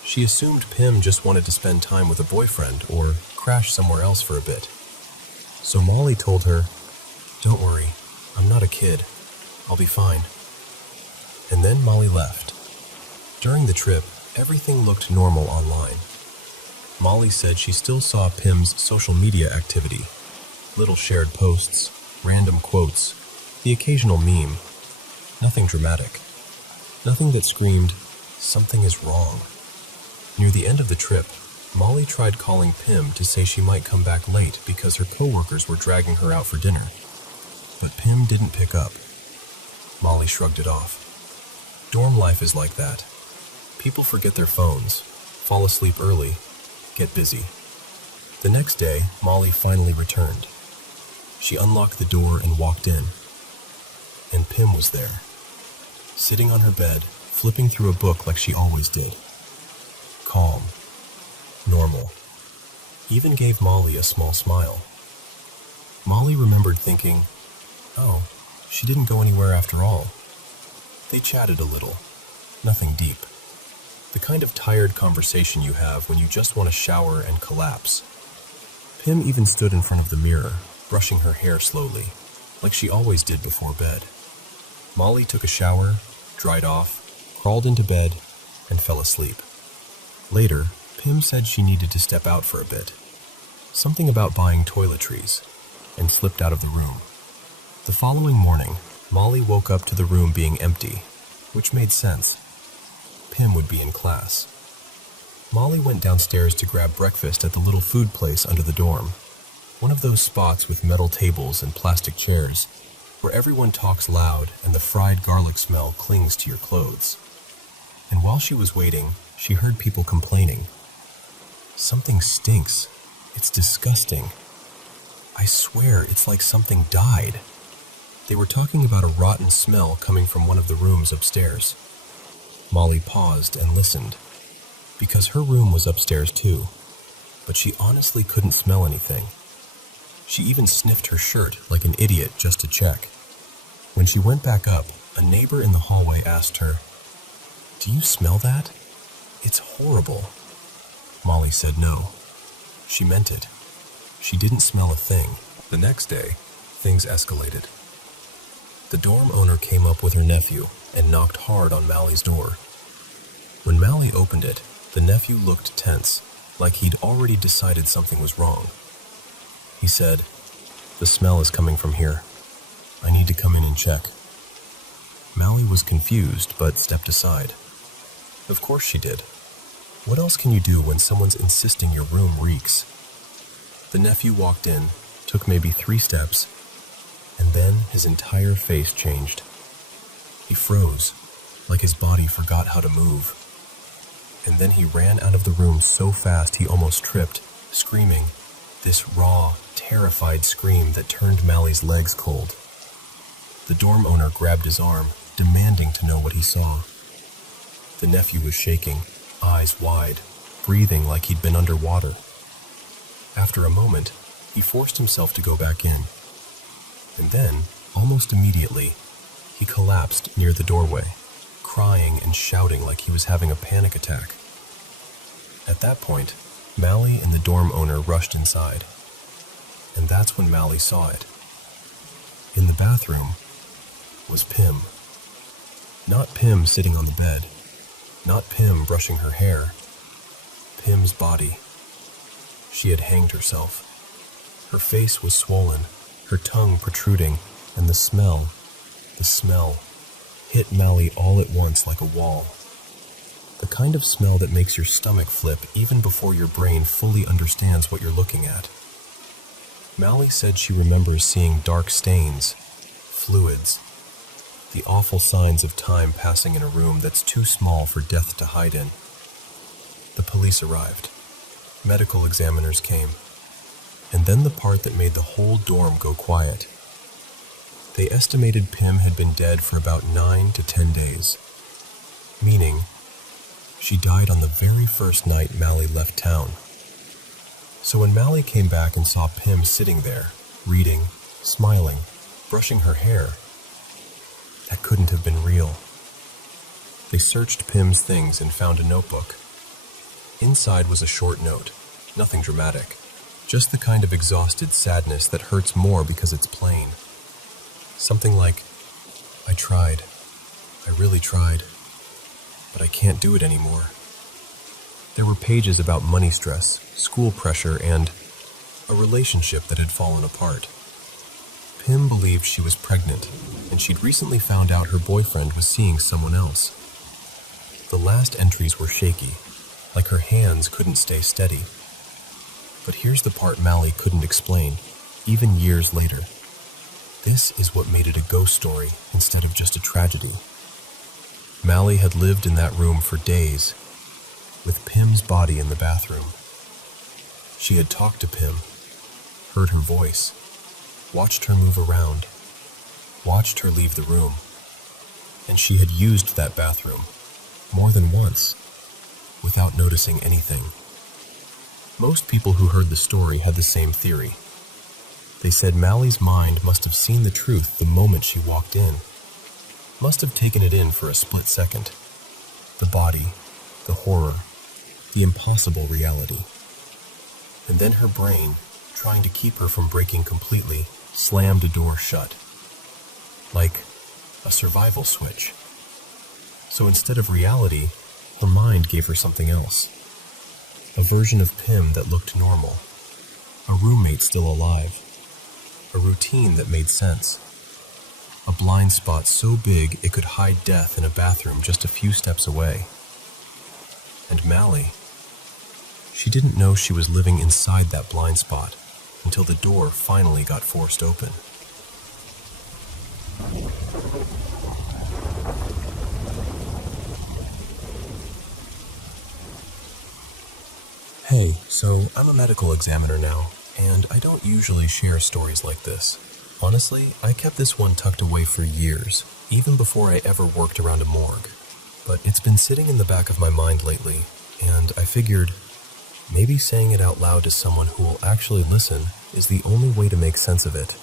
She assumed Pim just wanted to spend time with a boyfriend or crash somewhere else for a bit. So Molly told her, "Don't worry, I'm not a kid. I'll be fine." And then Molly left. During the trip, everything looked normal online. Molly said she still saw Pim's social media activity, little shared posts, random quotes, the occasional meme. Nothing dramatic. Nothing that screamed, "Something is wrong." Near the end of the trip, Molly tried calling Pim to say she might come back late because her coworkers were dragging her out for dinner. But Pim didn't pick up. Molly shrugged it off. Dorm life is like that. People forget their phones, fall asleep early, get busy. The next day, Molly finally returned. She unlocked the door and walked in. And Pim was there, sitting on her bed, flipping through a book like she always did. Calm, normal, even gave Molly a small smile. Molly remembered thinking, oh, she didn't go anywhere after all. They chatted a little, nothing deep. The kind of tired conversation you have when you just want to shower and collapse. Pim even stood in front of the mirror, brushing her hair slowly, like she always did before bed. Molly took a shower, dried off, crawled into bed, and fell asleep. Later, Pim said she needed to step out for a bit. Something about buying toiletries, and slipped out of the room. The following morning, Molly woke up to the room being empty, which made sense. Pim would be in class. Molly went downstairs to grab breakfast at the little food place under the dorm, one of those spots with metal tables and plastic chairs, where everyone talks loud and the fried garlic smell clings to your clothes. And while she was waiting, she heard people complaining. "Something stinks. It's disgusting. I swear it's like something died." They were talking about a rotten smell coming from one of the rooms upstairs. Molly paused and listened, because her room was upstairs too, but she honestly couldn't smell anything. She even sniffed her shirt like an idiot just to check. When she went back up, a neighbor in the hallway asked her, "Do you smell that? It's horrible." Molly said no. She meant it. She didn't smell a thing. The next day, things escalated. The dorm owner came up with her nephew and knocked hard on Mally's door. When Mally opened it, the nephew looked tense, like he'd already decided something was wrong. He said, "The smell is coming from here. I need to come in and check." Mally was confused, but stepped aside. Of course she did. What else can you do when someone's insisting your room reeks? The nephew walked in, took maybe 3 steps, and then his entire face changed. He froze, like his body forgot how to move. And then he ran out of the room so fast he almost tripped, screaming, this raw, terrified scream that turned Mally's legs cold. The dorm owner grabbed his arm, demanding to know what he saw. The nephew was shaking, eyes wide, breathing like he'd been underwater. After a moment, he forced himself to go back in. And then, almost immediately, he collapsed near the doorway, crying and shouting like he was having a panic attack. At that point, Mally and the dorm owner rushed inside. And that's when Mally saw it. In the bathroom was Pim. Not Pim sitting on the bed. Not Pim brushing her hair. Pim's body. She had hanged herself. Her face was swollen, her tongue protruding, and the smell, hit Mally all at once like a wall. The kind of smell that makes your stomach flip even before your brain fully understands what you're looking at. Mally said she remembers seeing dark stains, fluids, the awful signs of time passing in a room that's too small for death to hide in. The police arrived. Medical examiners came. And then the part that made the whole dorm go quiet. They estimated Pim had been dead for about 9 to 10 days. meaning she died on the very first night Mally left town. So when Mally came back and saw Pim sitting there, reading, smiling, brushing her hair, that couldn't have been real. They searched Pim's things and found a notebook. Inside was a short note, nothing dramatic, just the kind of exhausted sadness that hurts more because it's plain. Something like, I tried, I really tried, but I can't do it anymore. There were pages about money stress, school pressure, and a relationship that had fallen apart. Pim believed she was pregnant, and she'd recently found out her boyfriend was seeing someone else. The last entries were shaky, like her hands couldn't stay steady. But here's the part Mally couldn't explain, even years later. This is what made it a ghost story instead of just a tragedy. Mally had lived in that room for days, with Pim's body in the bathroom. She had talked to Pim, heard her voice, watched her move around, watched her leave the room, and she had used that bathroom more than once, without noticing anything. Most people who heard the story had the same theory. They said Mally's mind must have seen the truth the moment she walked in, must have taken it in for a split second. The body, the horror, the impossible reality. And then her brain, trying to keep her from breaking completely, slammed a door shut. Like a survival switch. So instead of reality, her mind gave her something else. A version of Pim that looked normal. A roommate still alive. A routine that made sense. A blind spot so big it could hide death in a bathroom just a few steps away. And Mally, she didn't know she was living inside that blind spot until the door finally got forced open. Hey, so I'm a medical examiner now, and I don't usually share stories like this. Honestly, I kept this one tucked away for years, even before I ever worked around a morgue. But it's been sitting in the back of my mind lately, and I figured maybe saying it out loud to someone who will actually listen is the only way to make sense of it.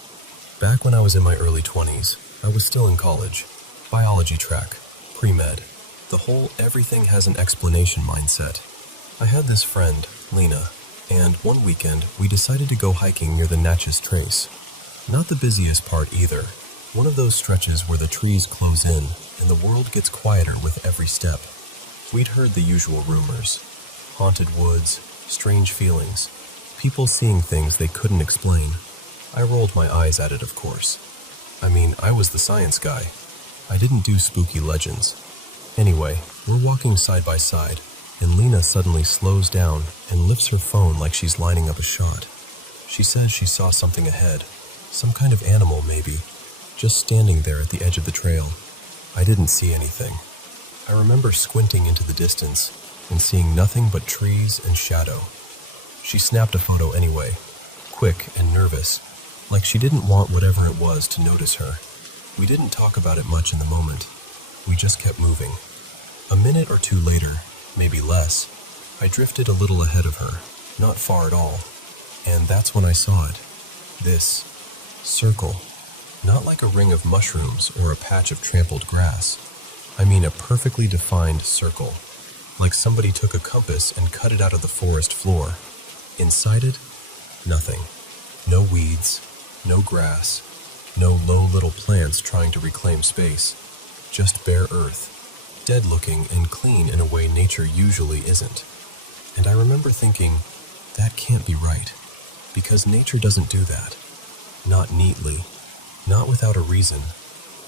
Back when I was in my early 20s, I was still in college. Biology track, pre-med, the whole everything has an explanation mindset. I had this friend, Lena, and one weekend we decided to go hiking near the Natchez Trace. Not the busiest part either. One of those stretches where the trees close in and the world gets quieter with every step. We'd heard the usual rumors. Haunted woods, strange feelings, people seeing things they couldn't explain. I rolled my eyes at it, of course. I mean, I was the science guy. I didn't do spooky legends. Anyway, we're walking side by side, and Lena suddenly slows down and lifts her phone like she's lining up a shot. She says she saw something ahead, some kind of animal maybe, just standing there at the edge of the trail. I didn't see anything. I remember squinting into the distance and seeing nothing but trees and shadow. She snapped a photo anyway, quick and nervous, like she didn't want whatever it was to notice her. We didn't talk about it much in the moment. We just kept moving. A minute or two later, maybe less, I drifted a little ahead of her, not far at all, and that's when I saw it. This circle, not like a ring of mushrooms or a patch of trampled grass. I mean a perfectly defined circle, like somebody took a compass and cut it out of the forest floor. Inside it, nothing. No weeds, no grass, no low little plants trying to reclaim space. Just bare earth. Dead looking and clean in a way nature usually isn't. And I remember thinking, that can't be right, because nature doesn't do that. Not neatly, not without a reason.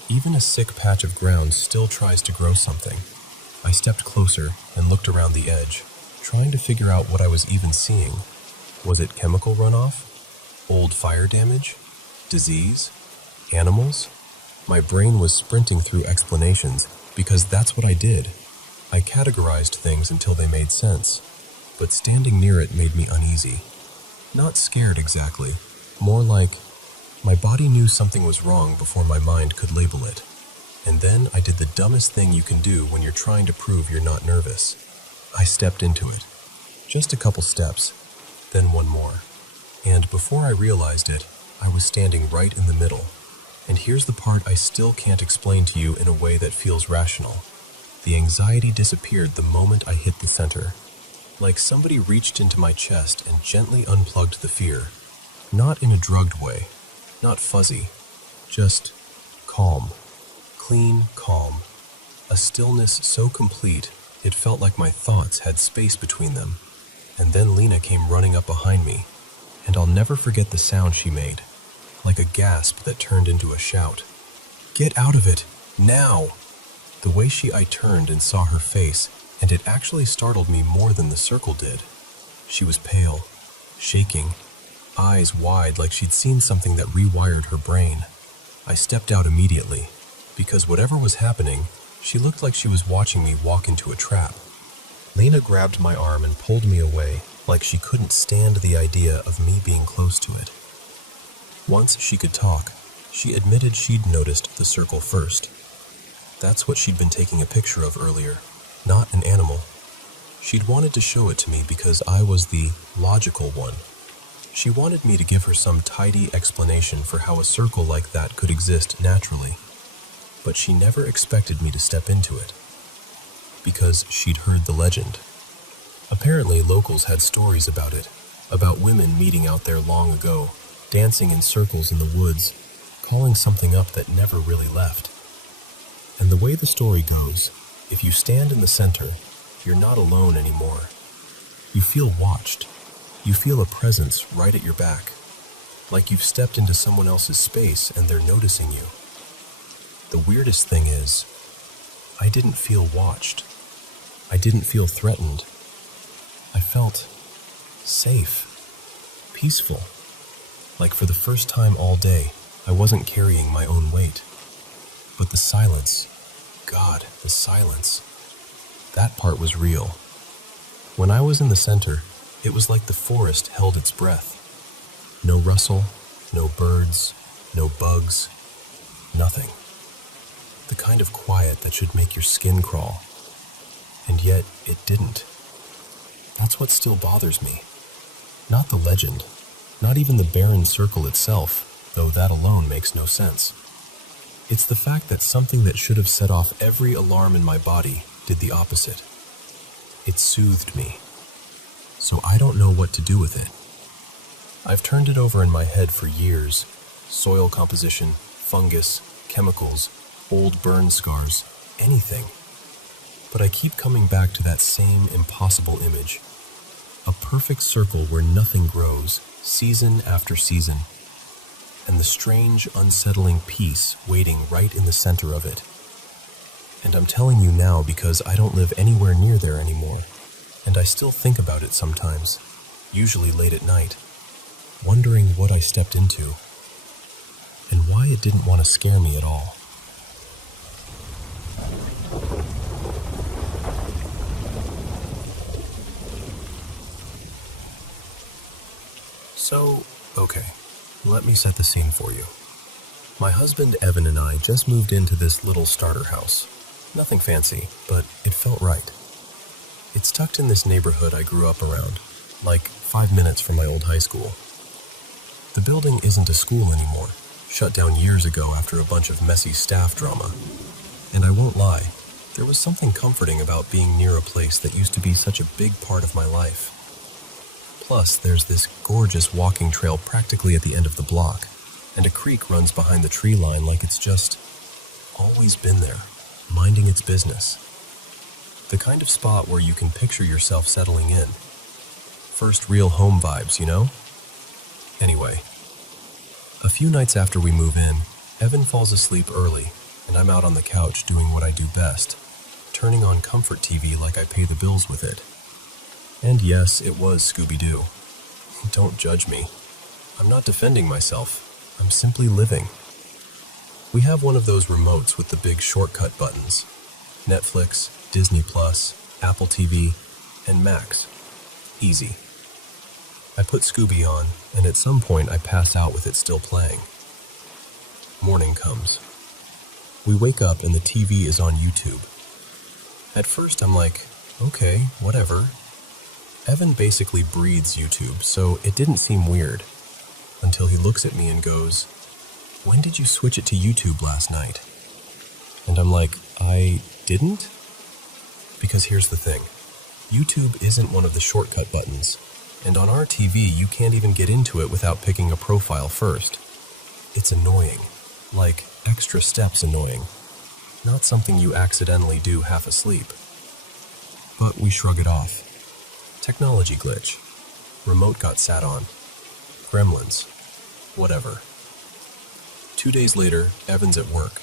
Even a sick patch of ground still tries to grow something. I stepped closer and looked around the edge, trying to figure out what I was even seeing. Was it chemical runoff? Old fire damage? Disease? Animals? My brain was sprinting through explanations, because that's what I did. I categorized things until they made sense, but standing near it made me uneasy. Not scared exactly, more like my body knew something was wrong before my mind could label it. And then I did the dumbest thing you can do when you're trying to prove you're not nervous. I stepped into it. Just a couple steps, then one more. And before I realized it, I was standing right in the middle. And here's the part I still can't explain to you in a way that feels rational. The anxiety disappeared the moment I hit the center. Like somebody reached into my chest and gently unplugged the fear. Not in a drugged way, not fuzzy, just calm. Clean calm. A stillness so complete, it felt like my thoughts had space between them. And then Lena came running up behind me, and I'll never forget the sound she made, like a gasp that turned into a shout. "Get out of it, now!" The way I turned and saw her face, and it actually startled me more than the circle did. She was pale, shaking, eyes wide like she'd seen something that rewired her brain. I stepped out immediately, because whatever was happening, she looked like she was watching me walk into a trap. Lena grabbed my arm and pulled me away, like she couldn't stand the idea of me being close to it. Once she could talk, she admitted she'd noticed the circle first. That's what she'd been taking a picture of earlier, not an animal. She'd wanted to show it to me because I was the logical one. She wanted me to give her some tidy explanation for how a circle like that could exist naturally. But she never expected me to step into it, because she'd heard the legend. Apparently, locals had stories about it, about women meeting out there long ago, dancing in circles in the woods, calling something up that never really left. And the way the story goes, if you stand in the center, you're not alone anymore. You feel watched. You feel a presence right at your back, like you've stepped into someone else's space and they're noticing you. The weirdest thing is, I didn't feel watched. I didn't feel threatened. I felt safe, peaceful. Like for the first time all day, I wasn't carrying my own weight. But the silence, God, the silence, that part was real. When I was in the center, it was like the forest held its breath. No rustle, no birds, no bugs, nothing. The kind of quiet that should make your skin crawl. And yet, it didn't. That's what still bothers me. Not the legend, not even the barren circle itself, though that alone makes no sense. It's the fact that something that should have set off every alarm in my body did the opposite. It soothed me. So I don't know what to do with it. I've turned it over in my head for years. Soil composition, fungus, chemicals, old burn scars, anything. But I keep coming back to that same impossible image. A perfect circle where nothing grows, season after season. And the strange, unsettling peace waiting right in the center of it. And I'm telling you now because I don't live anywhere near there anymore. And I still think about it sometimes, usually late at night, wondering what I stepped into, and why it didn't want to scare me at all. So, okay, let me set the scene for you. My husband Evan and I just moved into this little starter house. Nothing fancy, but it felt right. It's tucked in this neighborhood I grew up around, like 5 minutes from my old high school. The building isn't a school anymore, shut down years ago after a bunch of messy staff drama. And I won't lie, there was something comforting about being near a place that used to be such a big part of my life. Plus, there's this gorgeous walking trail practically at the end of the block, and a creek runs behind the tree line like it's just always been there, minding its business. The kind of spot where you can picture yourself settling in. First real home vibes, you know? Anyway, a few nights after we move in, Evan falls asleep early, and I'm out on the couch doing what I do best, turning on comfort TV like I pay the bills with it. And yes, it was Scooby-Doo. Don't judge me. I'm not defending myself. I'm simply living. We have one of those remotes with the big shortcut buttons. Netflix, Disney+, Apple TV, and Max. Easy. I put Scooby on, and at some point I pass out with it still playing. Morning comes. We wake up and the TV is on YouTube. At first I'm like, okay, whatever. Evan basically breathes YouTube, so it didn't seem weird. Until he looks at me and goes, "When did you switch it to YouTube last night?" And I'm like, I didn't? Because here's the thing. YouTube isn't one of the shortcut buttons, and on our TV you can't even get into it without picking a profile first. It's annoying. Like, extra steps annoying. Not something you accidentally do half asleep. But we shrug it off. Technology glitch. Remote got sat on. Gremlins. Whatever. 2 days later, Evan's at work.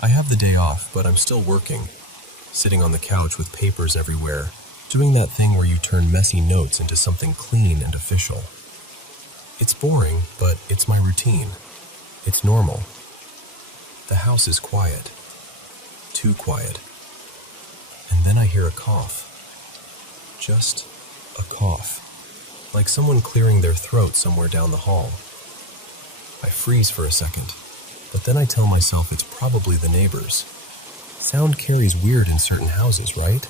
I have the day off, but I'm still working, sitting on the couch with papers everywhere, doing that thing where you turn messy notes into something clean and official. It's boring, but it's my routine. It's normal. The house is quiet. Too quiet. And then I hear a cough. Just a cough. Like someone clearing their throat somewhere down the hall. I freeze for a second, but then I tell myself it's probably the neighbors. Sound carries weird in certain houses, right?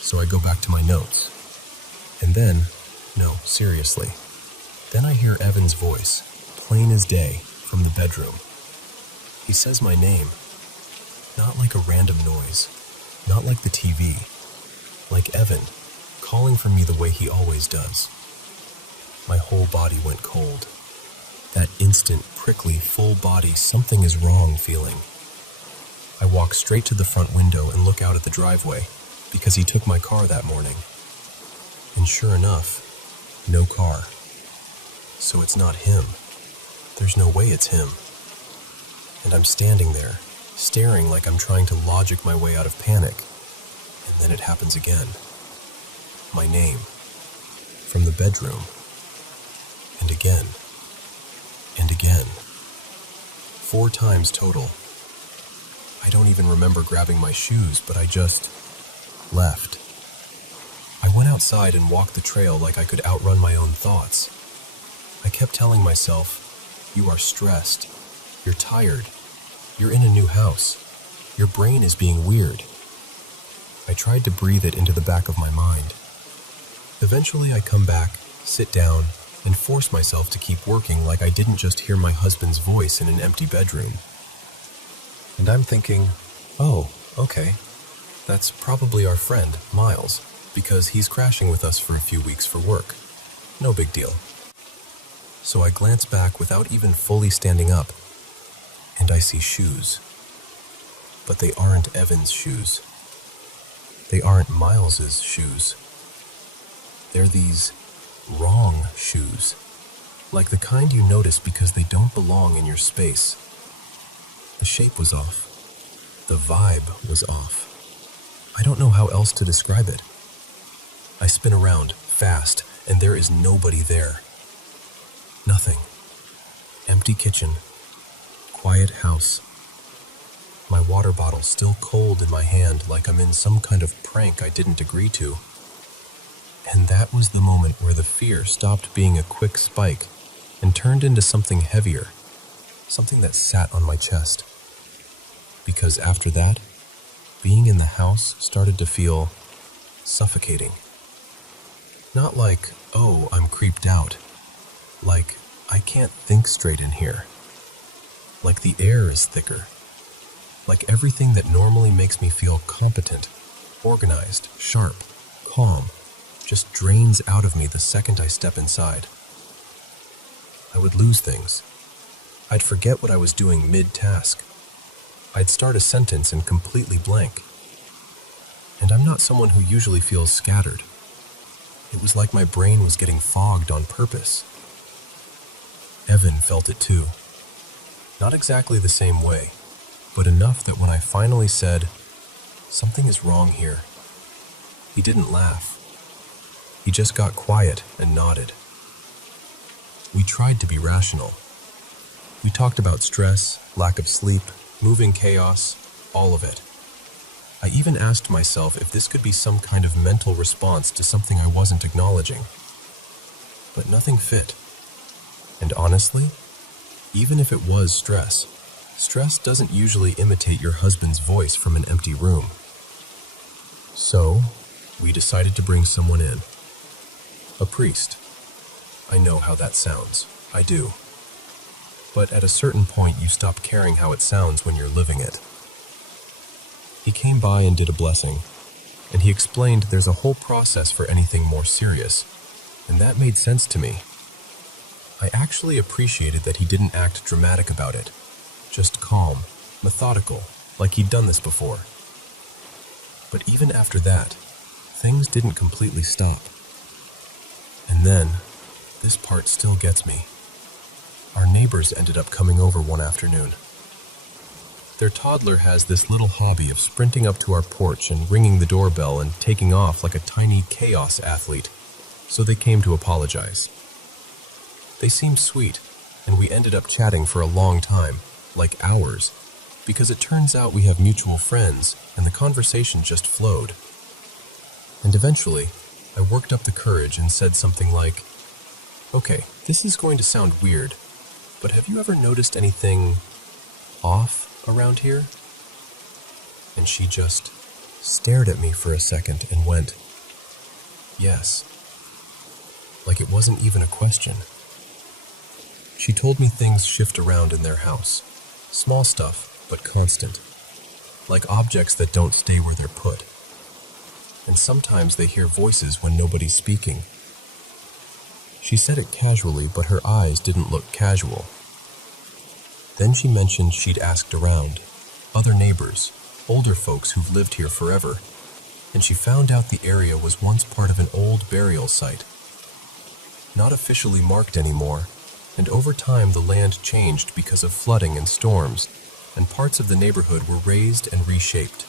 So I go back to my notes. And then, no, seriously, then I hear Evan's voice, plain as day, from the bedroom. He says my name. Not like a random noise. Not like the TV. Like Evan, calling for me the way he always does. My whole body went cold. That instant, prickly, full body, something is wrong feeling. I walk straight to the front window and look out at the driveway, because he took my car that morning. And sure enough, no car. So it's not him. There's no way it's him. And I'm standing there, staring like I'm trying to logic my way out of panic. And then it happens again. My name. From the bedroom. And again. And again. 4 times total. I don't even remember grabbing my shoes, but I just left. I went outside and walked the trail like I could outrun my own thoughts. I kept telling myself, you are stressed. You're tired. You're in a new house. Your brain is being weird. I tried to breathe it into the back of my mind. Eventually I come back, sit down, and force myself to keep working like I didn't just hear my husband's voice in an empty bedroom. And I'm thinking, oh, okay, that's probably our friend, Miles, because he's crashing with us for a few weeks for work. No big deal. So I glance back without even fully standing up, and I see shoes. But they aren't Evan's shoes. They aren't Miles's shoes. They're these wrong shoes, like the kind you notice because they don't belong in your space. The shape was off. The vibe was off. I don't know how else to describe it. I spin around, fast, and there is nobody there. Nothing. Empty kitchen. Quiet house. My water bottle still cold in my hand like I'm in some kind of prank I didn't agree to. And that was the moment where the fear stopped being a quick spike and turned into something heavier, something that sat on my chest. Because after that, being in the house started to feel suffocating. Not like, oh, I'm creeped out. Like, I can't think straight in here. Like the air is thicker. Like everything that normally makes me feel competent, organized, sharp, calm, just drains out of me the second I step inside. I would lose things. I'd forget what I was doing mid-task. I'd start a sentence and completely blank. And I'm not someone who usually feels scattered. It was like my brain was getting fogged on purpose. Evan felt it too. Not exactly the same way, but enough that when I finally said, "Something is wrong here," he didn't laugh. He just got quiet and nodded. We tried to be rational. We talked about stress, lack of sleep, moving chaos, all of it. I even asked myself if this could be some kind of mental response to something I wasn't acknowledging. But nothing fit. And honestly, even if it was stress, Stress doesn't usually imitate your husband's voice from an empty room. So, we decided to bring someone in. A priest. I know how that sounds. I do. But at a certain point, you stop caring how it sounds when you're living it. He came by and did a blessing, and he explained there's a whole process for anything more serious, and that made sense to me. I actually appreciated that he didn't act dramatic about it, just calm, methodical, like he'd done this before. But even after that, things didn't completely stop. And then, this part still gets me. Our neighbors ended up coming over one afternoon. Their toddler has this little hobby of sprinting up to our porch and ringing the doorbell and taking off like a tiny chaos athlete, so they came to apologize. They seemed sweet, and we ended up chatting for a long time, like hours, because it turns out we have mutual friends, and the conversation just flowed. And eventually, I worked up the courage and said something like, "Okay, this is going to sound weird, but have you ever noticed anything off around here?" And she just stared at me for a second and went, "Yes." Like it wasn't even a question. She told me things shift around in their house. Small stuff, but constant. Like objects that don't stay where they're put. And sometimes they hear voices when nobody's speaking. She said it casually, but her eyes didn't look casual. Then she mentioned she'd asked around, other neighbors, older folks who've lived here forever, and she found out the area was once part of an old burial site. Not officially marked anymore, and over time the land changed because of flooding and storms, and parts of the neighborhood were raised and reshaped.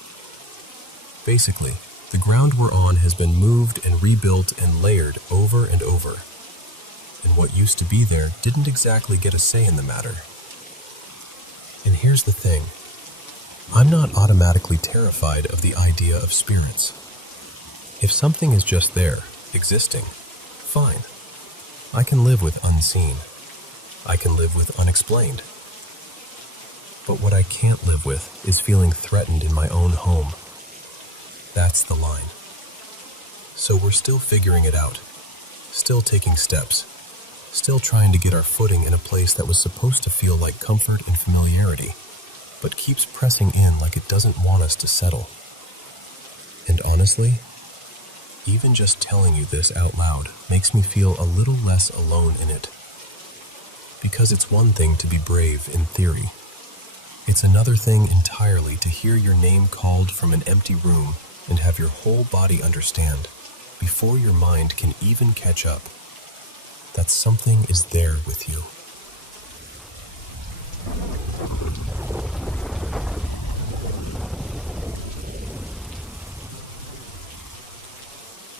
Basically, the ground we're on has been moved and rebuilt and layered over and over. And what used to be there didn't exactly get a say in the matter. And here's the thing. I'm not automatically terrified of the idea of spirits. If something is just there, existing, fine. I can live with unseen. I can live with unexplained. But what I can't live with is feeling threatened in my own home. That's the line. So we're still figuring it out, still taking steps, still trying to get our footing in a place that was supposed to feel like comfort and familiarity, but keeps pressing in like it doesn't want us to settle. And honestly, even just telling you this out loud makes me feel a little less alone in it. Because it's one thing to be brave in theory. It's another thing entirely to hear your name called from an empty room and have your whole body understand, before your mind can even catch up, that something is there with you.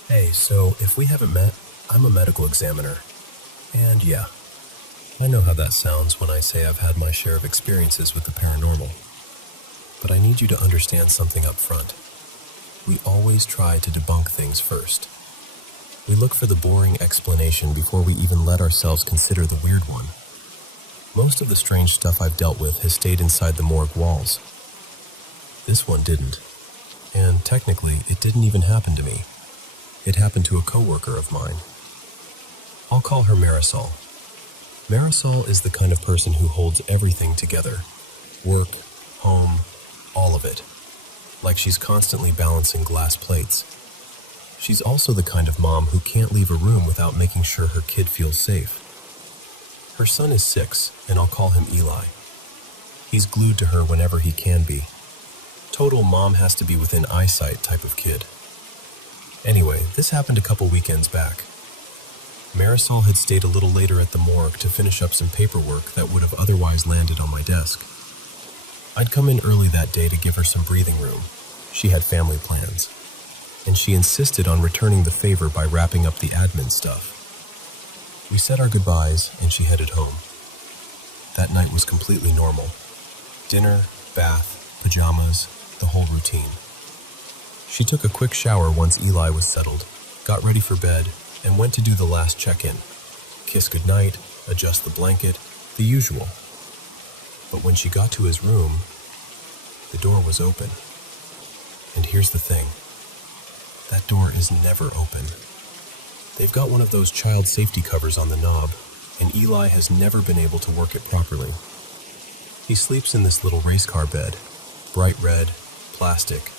Hey, so if we haven't met, I'm a medical examiner. And yeah, I know how that sounds when I say I've had my share of experiences with the paranormal. But I need you to understand something up front. We always try to debunk things first. We look for the boring explanation before we even let ourselves consider the weird one. Most of the strange stuff I've dealt with has stayed inside the morgue walls. This one didn't. And technically, it didn't even happen to me. It happened to a coworker of mine. I'll call her Marisol. Marisol is the kind of person who holds everything together. Work, home, all of it. Like she's constantly balancing glass plates. She's also the kind of mom who can't leave a room without making sure her kid feels safe. Her son is 6, and I'll call him Eli. He's glued to her whenever he can be. Total mom has to be within eyesight type of kid. Anyway, this happened a couple weekends back. Marisol had stayed a little later at the morgue to finish up some paperwork that would have otherwise landed on my desk. I'd come in early that day to give her some breathing room. She had family plans. And she insisted on returning the favor by wrapping up the admin stuff. We said our goodbyes, and she headed home. That night was completely normal. Dinner, bath, pajamas, the whole routine. She took a quick shower once Eli was settled, got ready for bed, and went to do the last check-in. Kiss goodnight, adjust the blanket, the usual. But when she got to his room, the door was open. And here's the thing. That door is never open. They've got one of those child safety covers on the knob, and Eli has never been able to work it properly. He sleeps in this little race car bed, bright red, plastic,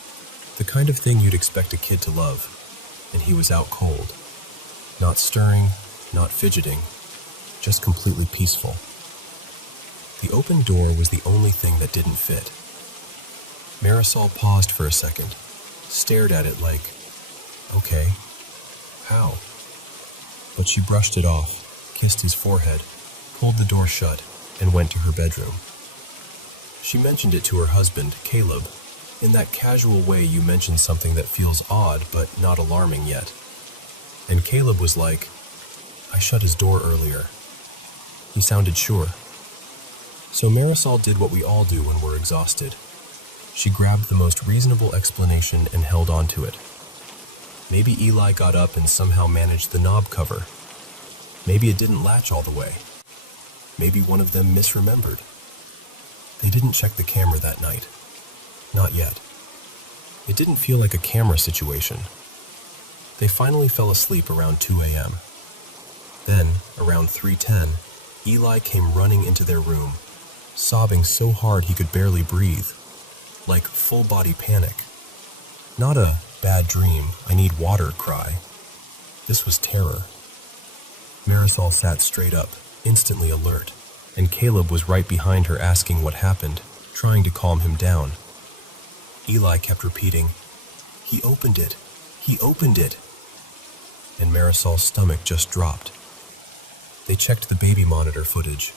the kind of thing you'd expect a kid to love, and he was out cold. Not stirring, not fidgeting, just completely peaceful. The open door was the only thing that didn't fit. Marisol paused for a second, stared at it like, okay, how? But she brushed it off, kissed his forehead, pulled the door shut, and went to her bedroom. She mentioned it to her husband, Caleb, in that casual way you mention something that feels odd but not alarming yet. And Caleb was like, I shut his door earlier. He sounded sure. So Marisol did what we all do when we're exhausted. She grabbed the most reasonable explanation and held on to it. Maybe Eli got up and somehow managed the knob cover. Maybe it didn't latch all the way. Maybe one of them misremembered. They didn't check the camera that night. Not yet. It didn't feel like a camera situation. They finally fell asleep around 2 a.m. Then, around 3:10, Eli came running into their room, sobbing so hard he could barely breathe, like full-body panic. Not a bad dream, I need water cry. This was terror. Marisol sat straight up, instantly alert, and Caleb was right behind her asking what happened, trying to calm him down. Eli kept repeating, "He opened it! He opened it!" And Marisol's stomach just dropped. They checked the baby monitor footage.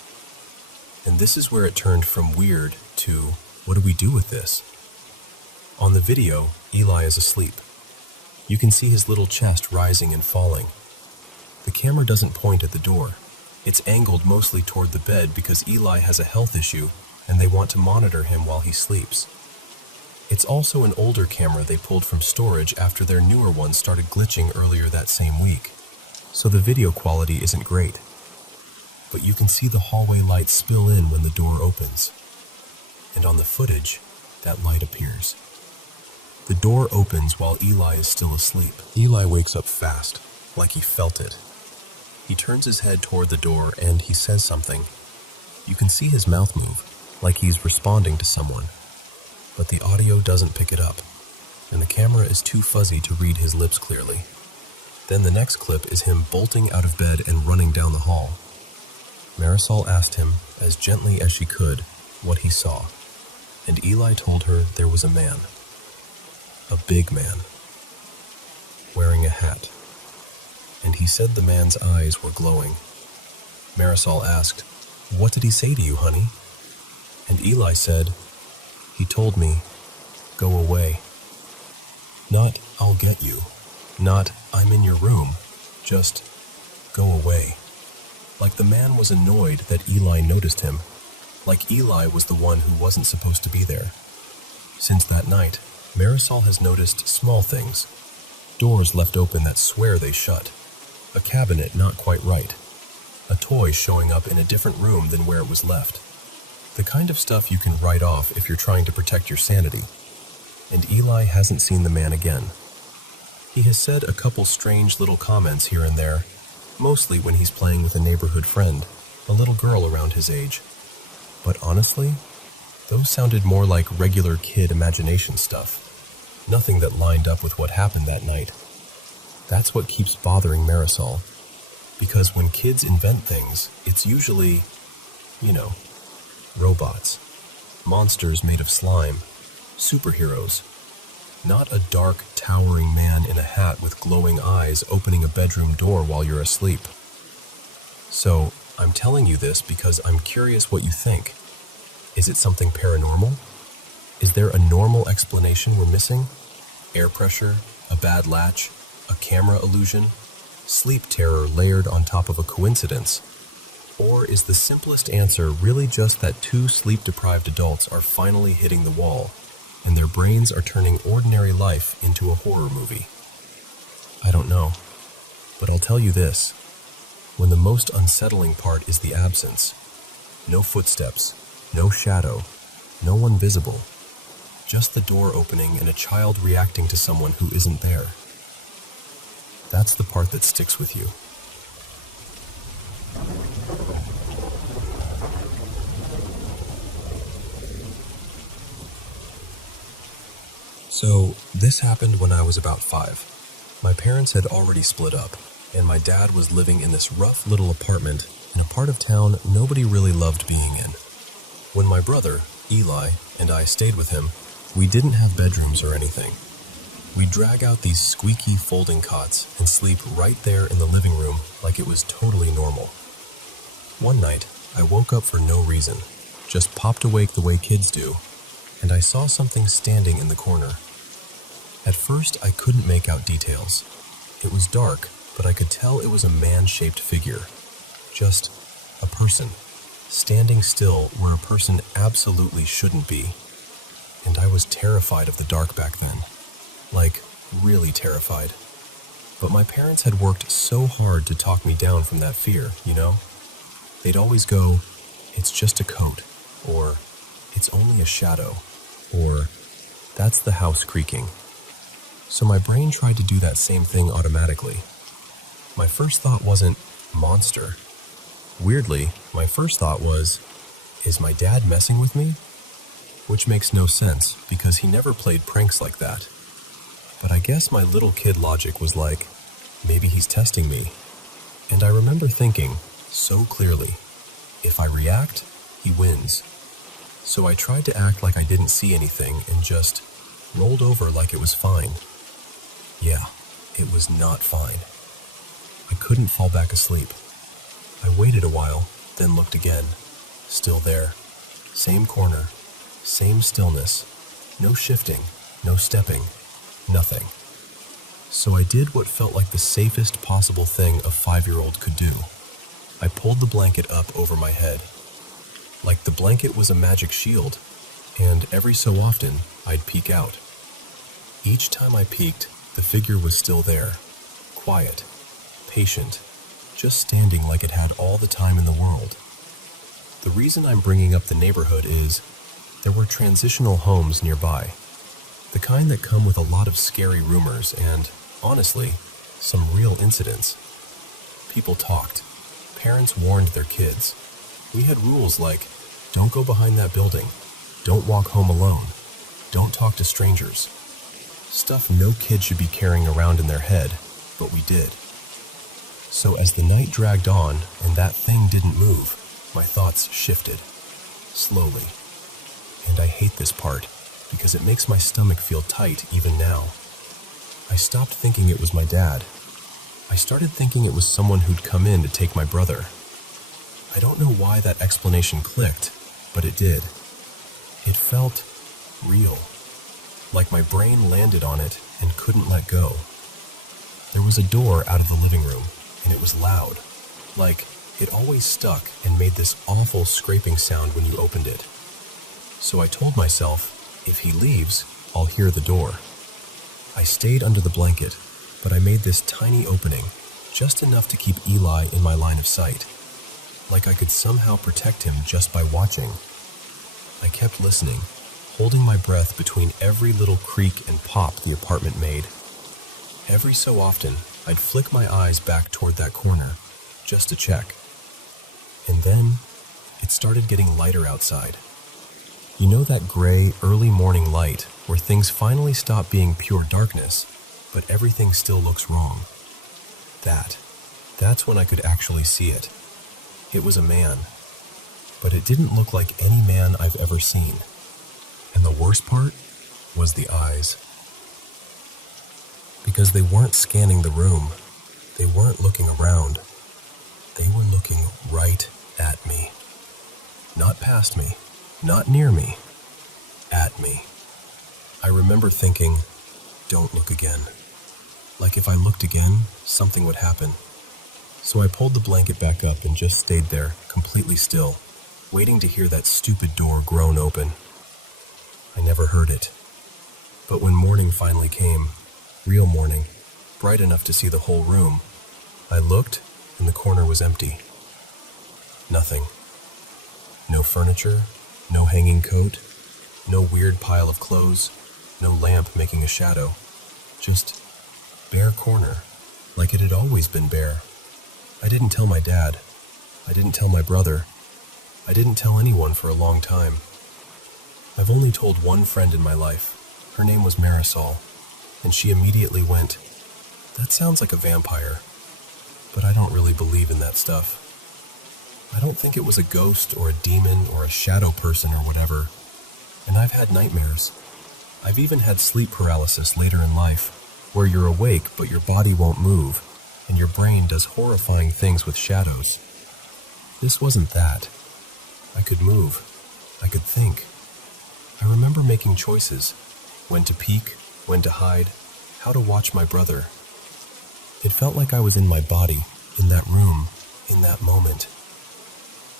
And this is where it turned from weird to, what do we do with this? On the video, Eli is asleep. You can see his little chest rising and falling. The camera doesn't point at the door. It's angled mostly toward the bed because Eli has a health issue and they want to monitor him while he sleeps. It's also an older camera they pulled from storage after their newer one started glitching earlier that same week. So the video quality isn't great. But you can see the hallway light spill in when the door opens. And on the footage, that light appears. The door opens while Eli is still asleep. Eli wakes up fast, like he felt it. He turns his head toward the door and he says something. You can see his mouth move, like he's responding to someone. But the audio doesn't pick it up, and the camera is too fuzzy to read his lips clearly. Then the next clip is him bolting out of bed and running down the hall. Marisol asked him, as gently as she could, what he saw, and Eli told her there was a man. A big man, wearing a hat, and he said the man's eyes were glowing. Marisol asked, "What did he say to you, honey?" And Eli said, "He told me, go away. Not, I'll get you. Not, I'm in your room. Just, go away." Like the man was annoyed that Eli noticed him. Like Eli was the one who wasn't supposed to be there. Since that night, Marisol has noticed small things. Doors left open that swear they shut. A cabinet not quite right. A toy showing up in a different room than where it was left. The kind of stuff you can write off if you're trying to protect your sanity. And Eli hasn't seen the man again. He has said a couple strange little comments here and there, mostly when he's playing with a neighborhood friend, a little girl around his age. But honestly, those sounded more like regular kid imagination stuff. Nothing that lined up with what happened that night. That's what keeps bothering Marisol. Because when kids invent things, it's usually, robots, monsters made of slime, superheroes. Not a dark, towering man in a hat with glowing eyes opening a bedroom door while you're asleep. So, I'm telling you this because I'm curious what you think. Is it something paranormal? Is there a normal explanation we're missing? Air pressure, a bad latch, a camera illusion, sleep terror layered on top of a coincidence? Or is the simplest answer really just that two sleep-deprived adults are finally hitting the wall, and their brains are turning ordinary life into a horror movie? I don't know, but I'll tell you this. When the most unsettling part is the absence, no footsteps, No shadow, no one visible. Just the door opening and a child reacting to someone who isn't there. That's the part that sticks with you. So, this happened when I was about 5. My parents had already split up, and my dad was living in this rough little apartment in a part of town nobody really loved being in. When my brother, Eli, and I stayed with him, we didn't have bedrooms or anything. We'd drag out these squeaky folding cots and sleep right there in the living room like it was totally normal. One night, I woke up for no reason, just popped awake the way kids do, and I saw something standing in the corner. At first, I couldn't make out details. It was dark, but I could tell it was a man-shaped figure. Just a person, standing still where a person absolutely shouldn't be. And I was terrified of the dark back then. Like, really terrified. But my parents had worked so hard to talk me down from that fear, you know? They'd always go, "It's just a coat," or "It's only a shadow," or "That's the house creaking." So my brain tried to do that same thing automatically. My first thought wasn't, "monster." Weirdly, my first thought was, "Is my dad messing with me?" Which makes no sense, because he never played pranks like that. But I guess my little kid logic was like, maybe he's testing me. And I remember thinking, so clearly, if I react, he wins. So I tried to act like I didn't see anything and just rolled over like it was fine. Yeah, it was not fine. I couldn't fall back asleep. I waited a while, then looked again. Still there. Same corner. Same stillness. No shifting. No stepping. Nothing. So I did what felt like the safest possible thing a 5-year-old could do. I pulled the blanket up over my head. Like the blanket was a magic shield, and every so often, I'd peek out. Each time I peeked, the figure was still there. Quiet. Patient. Just standing like it had all the time in the world. The reason I'm bringing up the neighborhood is there were transitional homes nearby. The kind that come with a lot of scary rumors and, honestly, some real incidents. People talked. Parents warned their kids. We had rules like, don't go behind that building. Don't walk home alone. Don't talk to strangers. Stuff no kid should be carrying around in their head, but we did. So as the night dragged on and that thing didn't move, my thoughts shifted. Slowly. And I hate this part, because it makes my stomach feel tight even now. I stopped thinking it was my dad. I started thinking it was someone who'd come in to take my brother. I don't know why that explanation clicked, but it did. It felt real. Like my brain landed on it and couldn't let go. There was a door out of the living room, and it was loud. Like, it always stuck and made this awful scraping sound when you opened it. So I told myself, if he leaves, I'll hear the door. I stayed under the blanket, but I made this tiny opening, just enough to keep Eli in my line of sight. Like I could somehow protect him just by watching. I kept listening, holding my breath between every little creak and pop the apartment made. Every so often, I'd flick my eyes back toward that corner, just to check. And then, it started getting lighter outside. You know that gray, early morning light where things finally stop being pure darkness, but everything still looks wrong? That's when I could actually see it. It was a man, but it didn't look like any man I've ever seen. And the worst part was the eyes. Because they weren't scanning the room. They weren't looking around. They were looking right at me. Not past me, not near me, at me. I remember thinking, don't look again. Like if I looked again, something would happen. So I pulled the blanket back up and just stayed there, completely still, waiting to hear that stupid door groan open. I never heard it. But when morning finally came, real morning, bright enough to see the whole room, I looked and the corner was empty. Nothing. No furniture, No hanging coat, no weird pile of clothes, no lamp making a shadow. Just bare corner, like it had always been bare. I didn't tell my dad. I didn't tell my brother. I didn't tell anyone for a long time. I've only told one friend in my life. Her name was Marisol, and she immediately went, "That sounds like a vampire." But I don't really believe in that stuff. I don't think it was a ghost or a demon or a shadow person or whatever. And I've had nightmares. I've even had sleep paralysis later in life, where you're awake but your body won't move, and your brain does horrifying things with shadows. This wasn't that. I could move. I could think. I remember making choices. When to peek, when to hide, how to watch my brother. It felt like I was in my body, in that room, in that moment.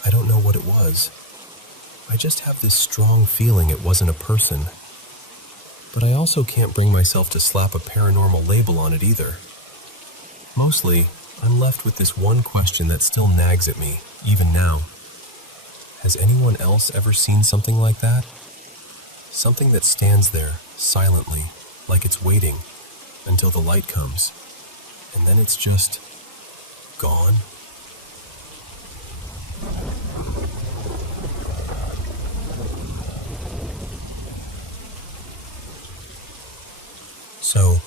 I don't know what it was. I just have this strong feeling it wasn't a person. But I also can't bring myself to slap a paranormal label on it either. Mostly, I'm left with this one question that still nags at me, even now. Has anyone else ever seen something like that? Something that stands there, silently, like it's waiting, until the light comes, and then it's just gone? So,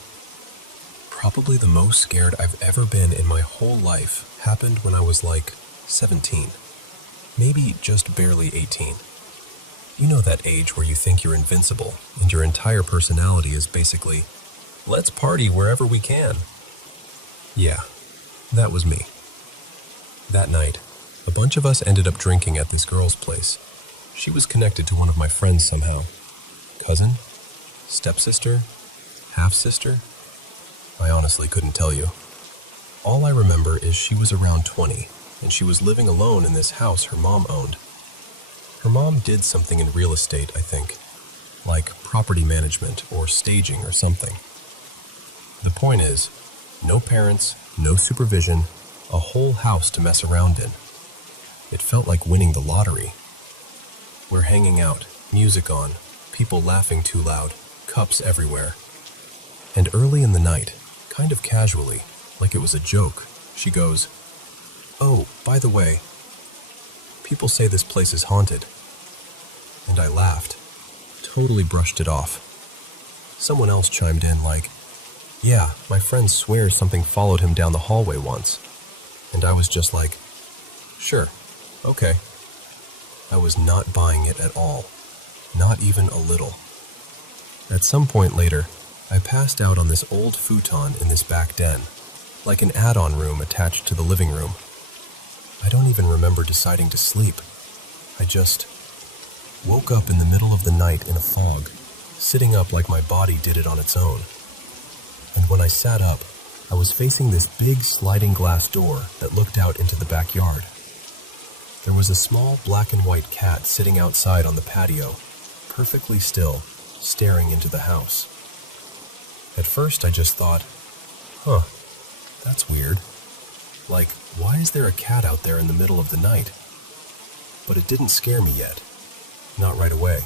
probably the most scared I've ever been in my whole life happened when I was like 17. Maybe just barely 18. You know that age where you think you're invincible and your entire personality is basically, let's party wherever we can. Yeah, that was me. That night, a bunch of us ended up drinking at this girl's place. She was connected to one of my friends somehow. Cousin? Stepsister? Half-sister? I honestly couldn't tell you. All I remember is she was around 20, and she was living alone in this house her mom owned. Her mom did something in real estate, I think, like property management or staging or something. The point is, no parents, no supervision, a whole house to mess around in. It felt like winning the lottery. We're hanging out, music on, people laughing too loud, cups everywhere. And early in the night, kind of casually, like it was a joke, she goes, "Oh, by the way, people say this place is haunted." And I laughed, totally brushed it off. Someone else chimed in like, "Yeah, my friend swears something followed him down the hallway once." And I was just like, "Sure, okay." I was not buying it at all, not even a little. At some point later, I passed out on this old futon in this back den, like an add-on room attached to the living room. I don't even remember deciding to sleep. I just woke up in the middle of the night in a fog, sitting up like my body did it on its own. And when I sat up, I was facing this big sliding glass door that looked out into the backyard. There was a small black and white cat sitting outside on the patio, perfectly still, staring into the house. At first I just thought, that's weird. Like, why is there a cat out there in the middle of the night? But it didn't scare me yet. Not right away.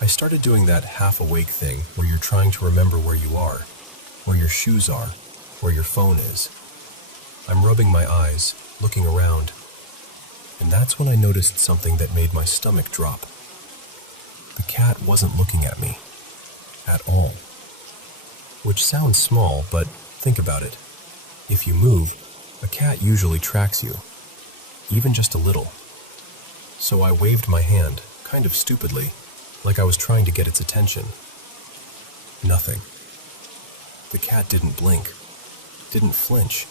I started doing that half-awake thing where you're trying to remember where you are, where your shoes are, where your phone is. I'm rubbing my eyes, looking around, and that's when I noticed something that made my stomach drop. The cat wasn't looking at me. At all. Which sounds small, but think about it. If you move, a cat usually tracks you, even just a little. So I waved my hand, kind of stupidly, like I was trying to get its attention. Nothing. The cat didn't blink, didn't flinch,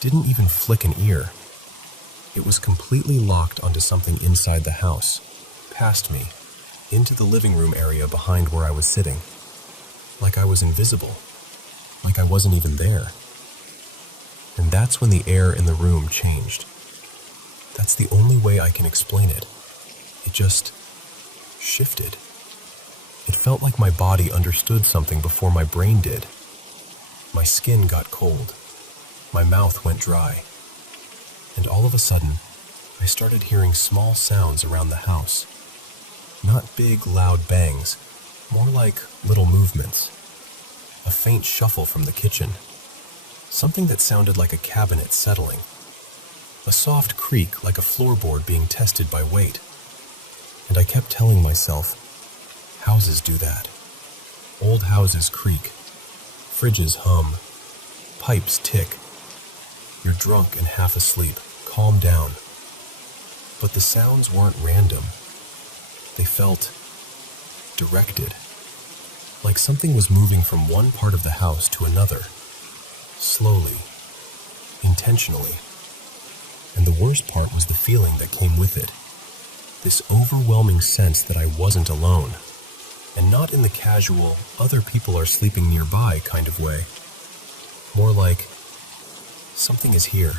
didn't even flick an ear. It was completely locked onto something inside the house, past me, into the living room area behind where I was sitting. Like I was invisible, like I wasn't even there. And that's when the air in the room changed. That's the only way I can explain it. It just shifted. It felt like my body understood something before my brain did. My skin got cold. My mouth went dry. And all of a sudden, I started hearing small sounds around the house. Not big, loud bangs, more like little movements. A faint shuffle from the kitchen. Something that sounded like a cabinet settling. A soft creak like a floorboard being tested by weight. And I kept telling myself, houses do that. Old houses creak. Fridges hum. Pipes tick. You're drunk and half asleep. Calm down. But the sounds weren't random. They felt directed. Like something was moving from one part of the house to another. Slowly. Intentionally. And the worst part was the feeling that came with it. This overwhelming sense that I wasn't alone. And not in the casual, other people are sleeping nearby kind of way. More like, something is here,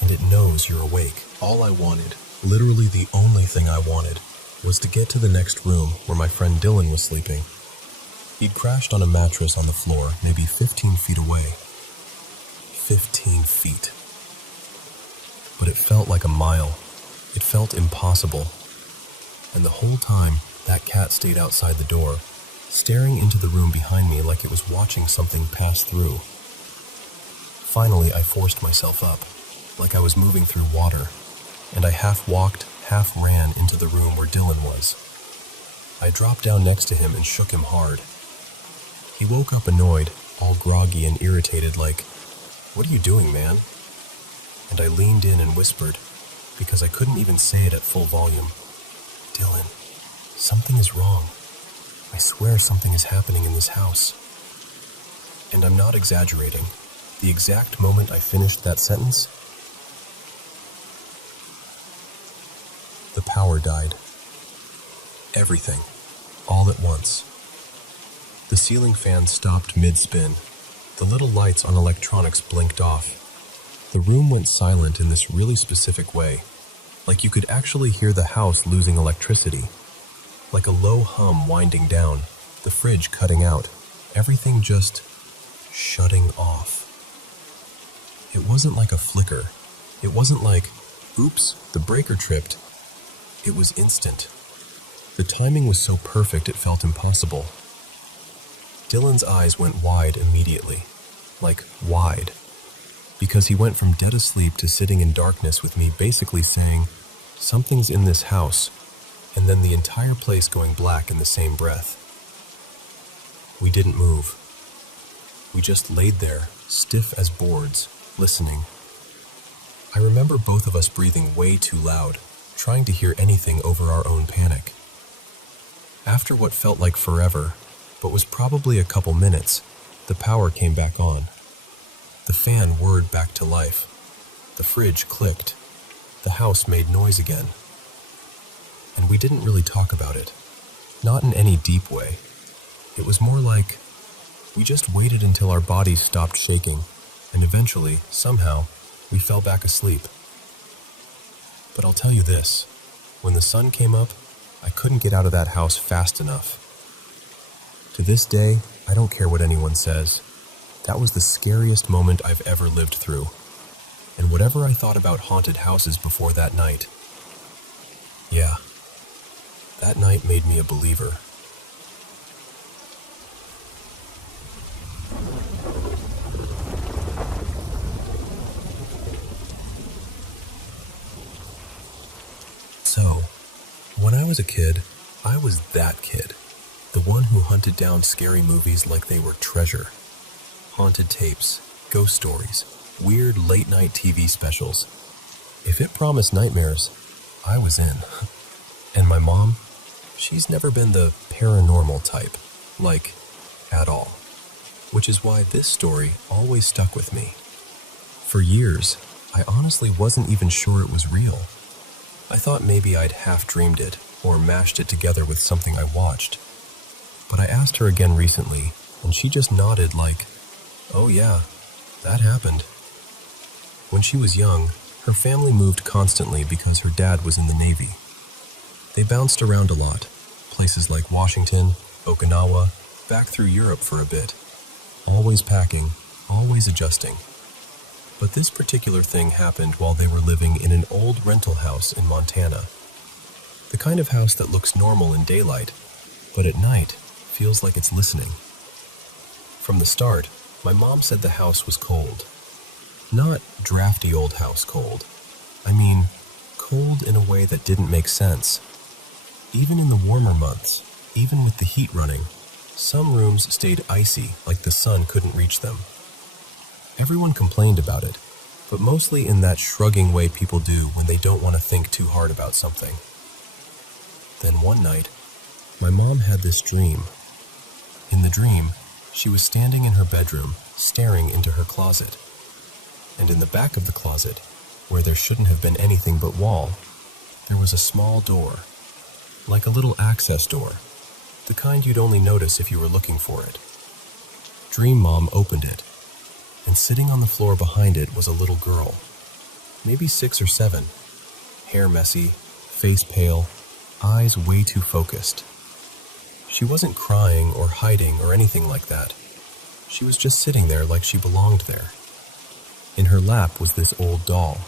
and it knows you're awake. All I wanted, literally the only thing I wanted, was to get to the next room where my friend Dylan was sleeping. He'd crashed on a mattress on the floor, maybe 15 feet away. 15 feet. But it felt like a mile. It felt impossible. And the whole time, that cat stayed outside the door, staring into the room behind me like it was watching something pass through. Finally, I forced myself up, like I was moving through water, and I half walked, half ran into the room where Dylan was. I dropped down next to him and shook him hard. He woke up annoyed, all groggy and irritated like, "What are you doing, man?" And I leaned in and whispered, because I couldn't even say it at full volume, "Dylan, something is wrong. I swear something is happening in this house." And I'm not exaggerating. The exact moment I finished that sentence, the power died. Everything, all at once. The ceiling fan stopped mid-spin. The little lights on electronics blinked off. The room went silent in this really specific way, like you could actually hear the house losing electricity. Like a low hum winding down, the fridge cutting out, everything just shutting off. It wasn't like a flicker. It wasn't like, oops, the breaker tripped. It was instant. The timing was so perfect it felt impossible. Dylan's eyes went wide immediately. Like, wide. Because he went from dead asleep to sitting in darkness with me basically saying, "Something's in this house," and then the entire place going black in the same breath. We didn't move. We just laid there, stiff as boards, listening. I remember both of us breathing way too loud, trying to hear anything over our own panic. After what felt like forever, but was probably a couple minutes, the power came back on. The fan whirred back to life. The fridge clicked. The house made noise again. And we didn't really talk about it. Not in any deep way. It was more like we just waited until our bodies stopped shaking, and eventually, somehow, we fell back asleep. But I'll tell you this, when the sun came up, I couldn't get out of that house fast enough. To this day, I don't care what anyone says. That was the scariest moment I've ever lived through. And whatever I thought about haunted houses before that night, yeah, that night made me a believer. So, when I was a kid, I was that kid. The one who hunted down scary movies like they were treasure. Haunted tapes, ghost stories, weird late-night TV specials. If it promised nightmares, I was in. And my mom, she's never been the paranormal type, like, at all. Which is why this story always stuck with me. For years, I honestly wasn't even sure it was real. I thought maybe I'd half-dreamed it, or mashed it together with something I watched. But I asked her again recently, and she just nodded like, "Oh yeah, that happened." When she was young, her family moved constantly because her dad was in the Navy. They bounced around a lot, places like Washington, Okinawa, back through Europe for a bit. Always packing, always adjusting. But this particular thing happened while they were living in an old rental house in Montana. The kind of house that looks normal in daylight, but at night feels like it's listening. From the start, my mom said the house was cold. Not drafty old house cold. I mean, cold in a way that didn't make sense. Even in the warmer months, even with the heat running, some rooms stayed icy like the sun couldn't reach them. Everyone complained about it, but mostly in that shrugging way people do when they don't want to think too hard about something. Then one night, my mom had this dream. In the dream, she was standing in her bedroom, staring into her closet. And in the back of the closet, where there shouldn't have been anything but wall, there was a small door, like a little access door, the kind you'd only notice if you were looking for it. Dream Mom opened it, and sitting on the floor behind it was a little girl, maybe 6 or 7, hair messy, face pale, eyes way too focused. She wasn't crying or hiding or anything like that. She was just sitting there like she belonged there. In her lap was this old doll.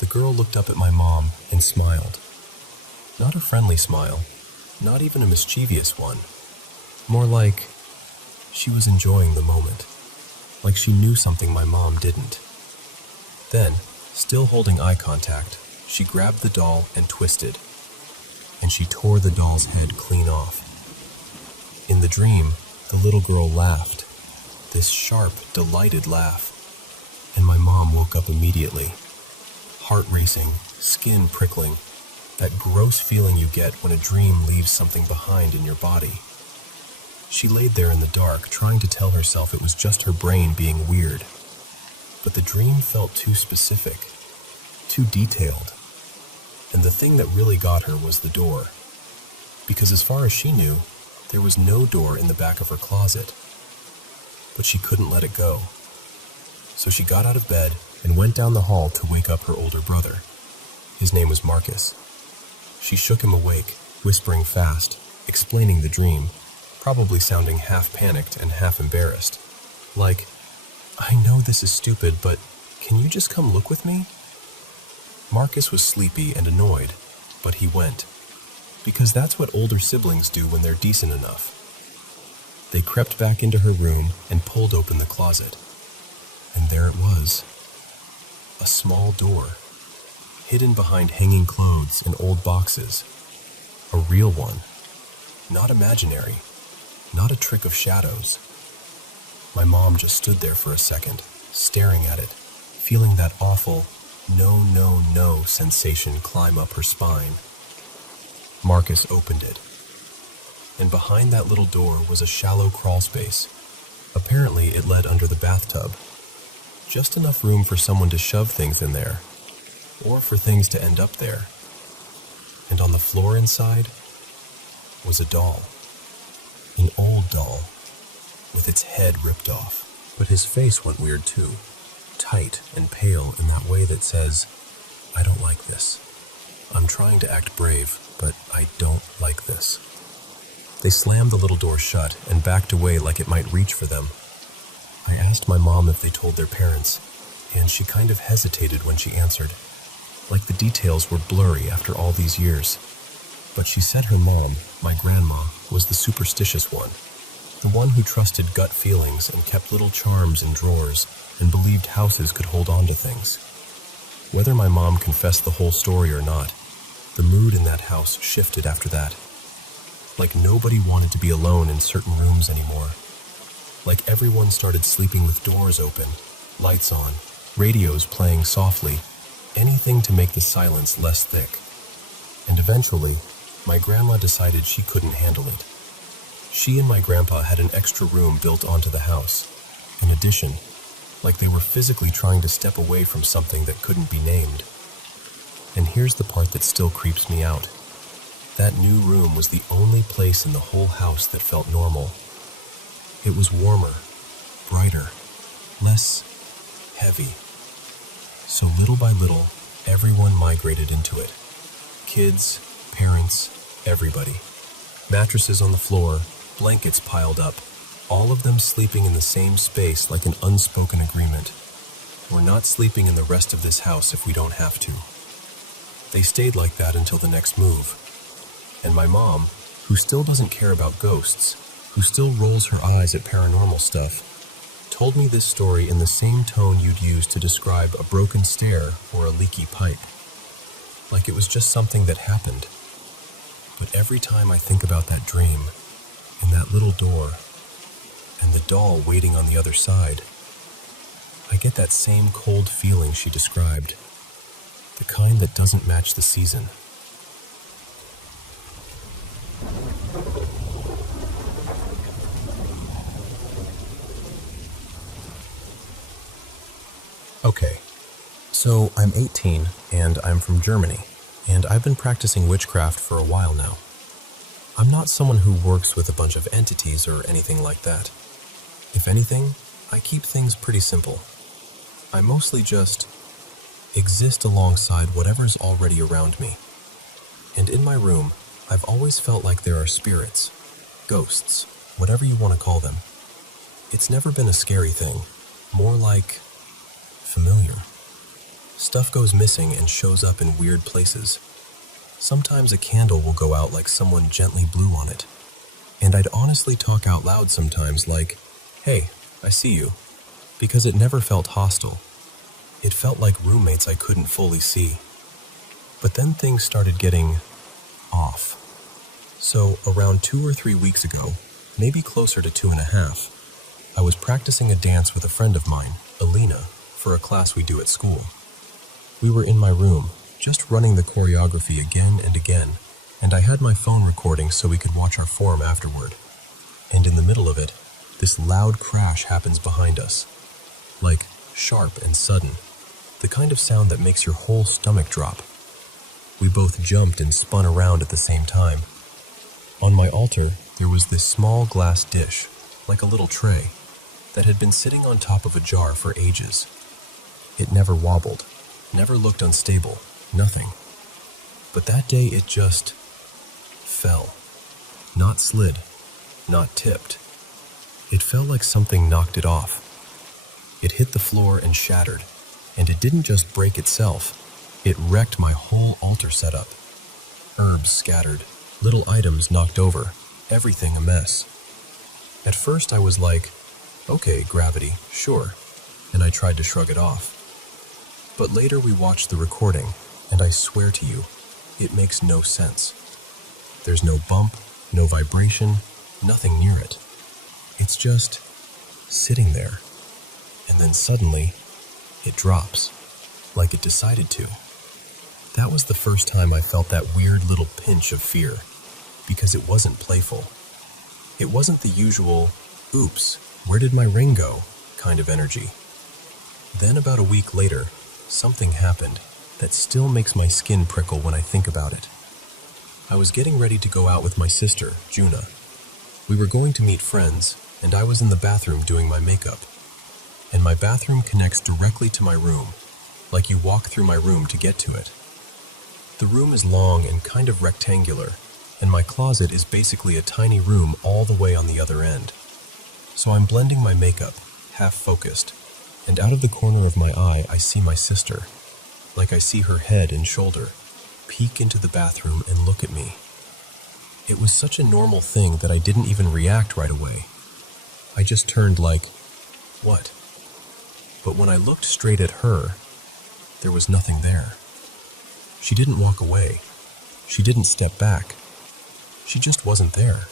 The girl looked up at my mom and smiled. Not a friendly smile, not even a mischievous one. More like she was enjoying the moment, like she knew something my mom didn't. Then, still holding eye contact, she grabbed the doll and twisted, and she tore the doll's head clean off. In the dream, the little girl laughed, this sharp, delighted laugh, and my mom woke up immediately. Heart racing, skin prickling, that gross feeling you get when a dream leaves something behind in your body. She laid there in the dark, trying to tell herself it was just her brain being weird. But the dream felt too specific, too detailed. And the thing that really got her was the door. Because as far as she knew, there was no door in the back of her closet. But she couldn't let it go. So she got out of bed and went down the hall to wake up her older brother. His name was Marcus. She shook him awake, whispering fast, explaining the dream, probably sounding half panicked and half embarrassed. Like, "I know this is stupid, but can you just come look with me?" Marcus was sleepy and annoyed, but he went. Because that's what older siblings do when they're decent enough. They crept back into her room and pulled open the closet. And there it was. A small door, hidden behind hanging clothes and old boxes. A real one. Not imaginary. Not a trick of shadows. My mom just stood there for a second, staring at it, feeling that awful no, no, no sensation climb up her spine. Marcus opened it. And behind that little door was a shallow crawl space. Apparently it led under the bathtub. Just enough room for someone to shove things in there, or for things to end up there. And on the floor inside was a doll. An old doll, with its head ripped off. But his face went weird too, tight and pale in that way that says, "I don't like this. I'm trying to act brave, but I don't like this." They slammed the little door shut and backed away like it might reach for them. I asked my mom if they told their parents, and she kind of hesitated when she answered, like the details were blurry after all these years. But she said her mom, my grandma, was the superstitious one, the one who trusted gut feelings and kept little charms in drawers and believed houses could hold on to things. Whether my mom confessed the whole story or not, the mood in that house shifted after that. Like nobody wanted to be alone in certain rooms anymore. Like everyone started sleeping with doors open, lights on, radios playing softly, anything to make the silence less thick. And eventually, my grandma decided she couldn't handle it. She and my grandpa had an extra room built onto the house. In addition, like they were physically trying to step away from something that couldn't be named. And here's the part that still creeps me out. That new room was the only place in the whole house that felt normal. It was warmer, brighter, less heavy. So little by little, everyone migrated into it. Kids, parents, everybody. Mattresses on the floor, blankets piled up, all of them sleeping in the same space like an unspoken agreement. We're not sleeping in the rest of this house if we don't have to. They stayed like that until the next move. And my mom, who still doesn't care about ghosts, who still rolls her eyes at paranormal stuff, told me this story in the same tone you'd use to describe a broken stair or a leaky pipe. Like it was just something that happened. But every time I think about that dream, and that little door, and the doll waiting on the other side, I get that same cold feeling she described. The kind that doesn't match the season. Okay, so I'm 18 and I'm from Germany, and I've been practicing witchcraft for a while now. I'm not someone who works with a bunch of entities or anything like that. If anything, I keep things pretty simple. I mostly just exist alongside whatever's already around me. And in my room, I've always felt like there are spirits, ghosts, whatever you want to call them. It's never been a scary thing, more like familiar. Stuff goes missing and shows up in weird places. Sometimes a candle will go out like someone gently blew on it. And I'd honestly talk out loud sometimes like, "Hey, I see you," because it never felt hostile. It felt like roommates I couldn't fully see. But then things started getting off. So around 2 or 3 weeks ago, maybe closer to 2.5, I was practicing a dance with a friend of mine, Alina, for a class we do at school. We were in my room, just running the choreography again and again, and I had my phone recording so we could watch our form afterward. And in the middle of it, this loud crash happens behind us. Like, sharp and sudden. The kind of sound that makes your whole stomach drop. We both jumped and spun around at the same time. On my altar, there was this small glass dish, like a little tray, that had been sitting on top of a jar for ages. It never wobbled, never looked unstable, nothing. But that day it just fell. Not slid, not tipped. It felt like something knocked it off. It hit the floor and shattered, and it didn't just break itself, it wrecked my whole altar setup. Herbs scattered, little items knocked over, everything a mess. At first I was like, okay, gravity, sure, and I tried to shrug it off. But later we watched the recording, and I swear to you, it makes no sense. There's no bump, no vibration, nothing near it. It's just sitting there, and then suddenly, it drops, like it decided to. That was the first time I felt that weird little pinch of fear, because it wasn't playful. It wasn't the usual, oops, where did my ring go, kind of energy. Then about a week later, something happened that still makes my skin prickle when I think about it. I was getting ready to go out with my sister, Juna. We were going to meet friends, and I was in the bathroom doing my makeup. And my bathroom connects directly to my room, like you walk through my room to get to it. The room is long and kind of rectangular, and my closet is basically a tiny room all the way on the other end. So I'm blending my makeup, half focused, and out of the corner of my eye I see my sister, like I see her head and shoulder, peek into the bathroom and look at me. It was such a normal thing that I didn't even react right away. I just turned like, what? But when I looked straight at her, there was nothing there. She didn't walk away. She didn't step back. She just wasn't there.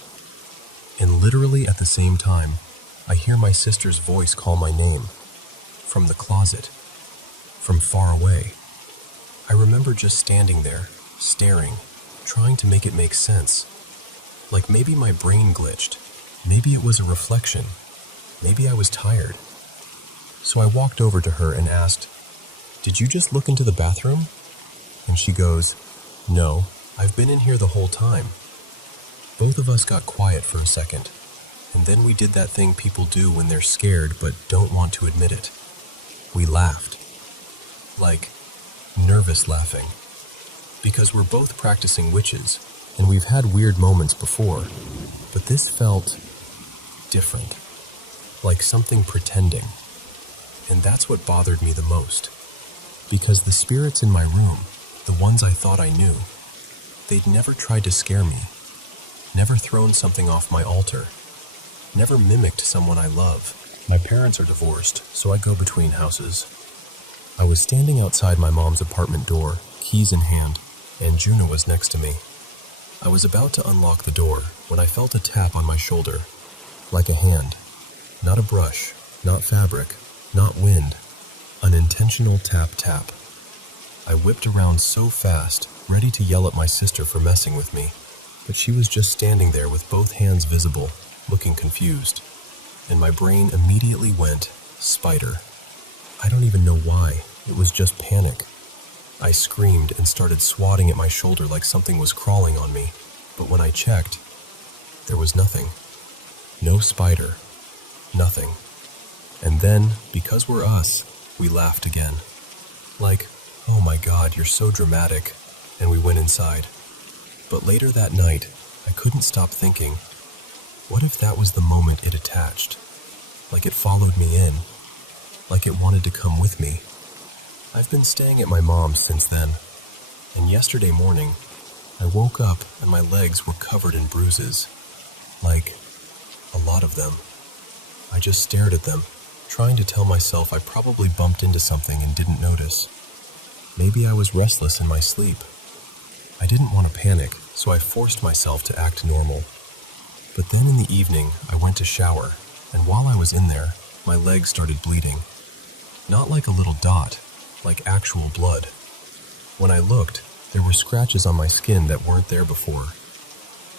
And literally at the same time, I hear my sister's voice call my name. From the closet. From far away. I remember just standing there, staring, trying to make it make sense. Like maybe my brain glitched. Maybe it was a reflection. Maybe I was tired. So I walked over to her and asked, "Did you just look into the bathroom?" And she goes, "No, I've been in here the whole time." Both of us got quiet for a second, and then we did that thing people do when they're scared but don't want to admit it. We laughed. Like, nervous laughing. Because we're both practicing witches, and we've had weird moments before, but this felt different. Like something pretending. And that's what bothered me the most. Because the spirits in my room, the ones I thought I knew. They'd never tried to scare me, never thrown something off my altar, never mimicked someone I love. My parents are divorced, so I go between houses. I was standing outside my mom's apartment door, keys in hand, and Juna was next to me. I was about to unlock the door when I felt a tap on my shoulder, like a hand. Not a brush, not fabric, not wind. An intentional tap-tap. I whipped around so fast, ready to yell at my sister for messing with me, but she was just standing there with both hands visible, looking confused. And my brain immediately went, spider. I don't even know why, it was just panic. I screamed and started swatting at my shoulder like something was crawling on me, but when I checked, there was nothing. No spider. Nothing. And then, because we're us, we laughed again. Like, "Oh my God, you're so dramatic," and we went inside. But later that night, I couldn't stop thinking, what if that was the moment it attached? Like it followed me in, like it wanted to come with me. I've been staying at my mom's since then, and yesterday morning, I woke up and my legs were covered in bruises. Like, a lot of them. I just stared at them, trying to tell myself I probably bumped into something and didn't notice. Maybe I was restless in my sleep. I didn't want to panic, so I forced myself to act normal. But then in the evening, I went to shower, and while I was in there, my legs started bleeding. Not like a little dot, like actual blood. When I looked, there were scratches on my skin that weren't there before.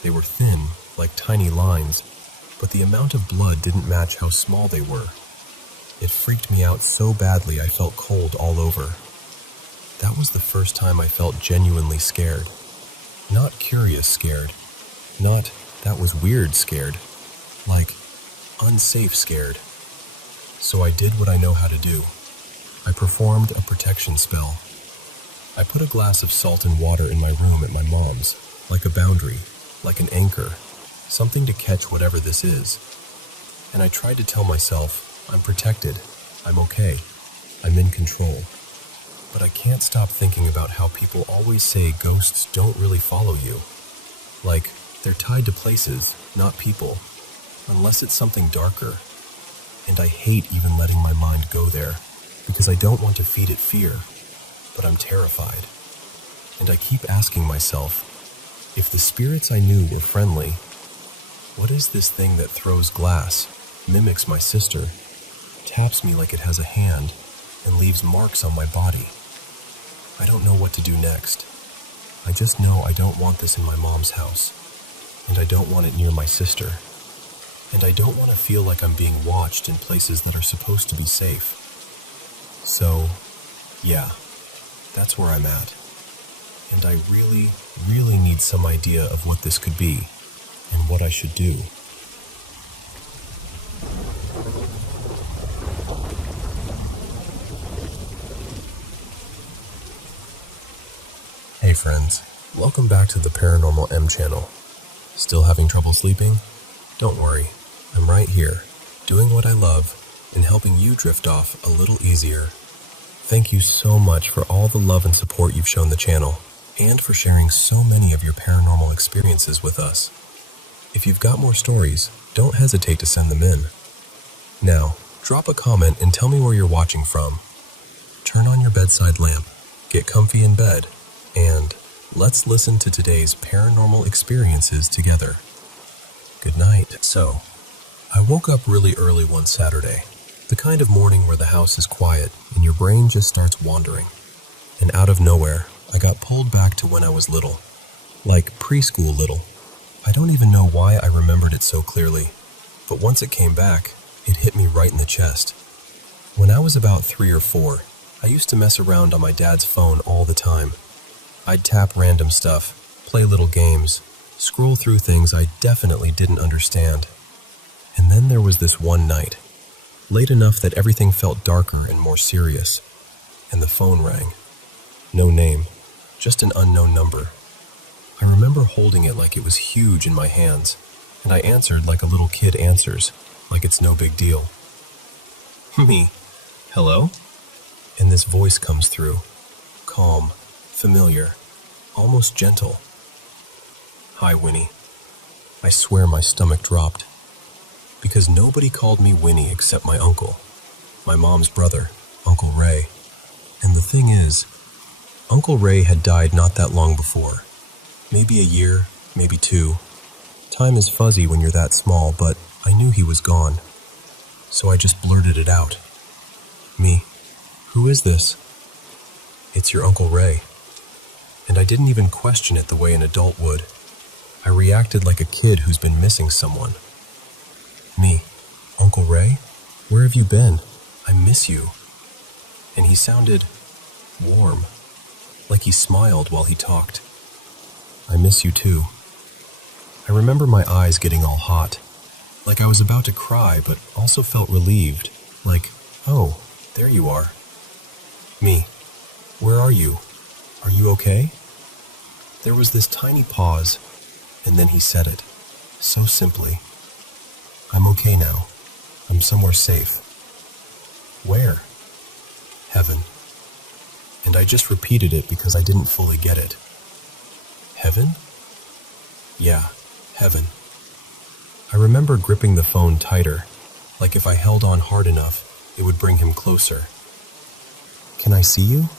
They were thin, like tiny lines, but the amount of blood didn't match how small they were. It freaked me out so badly I felt cold all over. That was the first time I felt genuinely scared. Not curious scared. Not, that was weird scared. Like, unsafe scared. So I did what I know how to do. I performed a protection spell. I put a glass of salt and water in my room at my mom's, like a boundary, like an anchor, something to catch whatever this is. And I tried to tell myself, I'm protected, I'm okay, I'm in control. But I can't stop thinking about how people always say ghosts don't really follow you. Like, they're tied to places, not people, unless it's something darker. And I hate even letting my mind go there, because I don't want to feed it fear, but I'm terrified. And I keep asking myself, if the spirits I knew were friendly, what is this thing that throws glass, mimics my sister, taps me like it has a hand, and leaves marks on my body? I don't know what to do next. I just know I don't want this in my mom's house, and I don't want it near my sister. And I don't want to feel like I'm being watched in places that are supposed to be safe. So, yeah, that's where I'm at. And I really, really need some idea of what this could be, and what I should do. Hey friends, welcome back to the Paranormal M channel. Still having trouble sleeping? Don't worry, I'm right here, doing what I love, and helping you drift off a little easier. Thank you so much for all the love and support you've shown the channel, and for sharing so many of your paranormal experiences with us. If you've got more stories, don't hesitate to send them in. Now, drop a comment and tell me where you're watching from. Turn on your bedside lamp, get comfy in bed, and let's listen to today's paranormal experiences together. Good night. So, I woke up really early one Saturday, the kind of morning where the house is quiet and your brain just starts wandering. And out of nowhere, I got pulled back to when I was little, like preschool little. I don't even know why I remembered it so clearly, but once it came back, it hit me right in the chest. When I was about 3 or 4, I used to mess around on my dad's phone all the time. I'd tap random stuff, play little games, scroll through things I definitely didn't understand. And then there was this one night, late enough that everything felt darker and more serious, and the phone rang. No name, just an unknown number. I remember holding it like it was huge in my hands, and I answered like a little kid answers, like it's no big deal. Me, hello? And this voice comes through, calm, familiar, almost gentle. "Hi, Winnie." I swear my stomach dropped, because nobody called me Winnie except my uncle, my mom's brother, Uncle Ray. And the thing is, Uncle Ray had died not that long before. Maybe a year, maybe 2. Time is fuzzy when you're that small, but I knew he was gone. So I just blurted it out. "Me, who is this?" "It's your Uncle Ray." And I didn't even question it the way an adult would. I reacted like a kid who's been missing someone. "Me, Uncle Ray? Where have you been? I miss you." And he sounded warm, like he smiled while he talked. "I miss you too." I remember my eyes getting all hot, like I was about to cry, but also felt relieved, like, "Oh, there you are." "Me, where are you? Are you okay?" There was this tiny pause, and then he said it, so simply. "I'm okay now. I'm somewhere safe." "Where?" "Heaven." And I just repeated it because I didn't fully get it. "Heaven?" "Yeah, heaven." I remember gripping the phone tighter, like if I held on hard enough, it would bring him closer. "Can I see you?"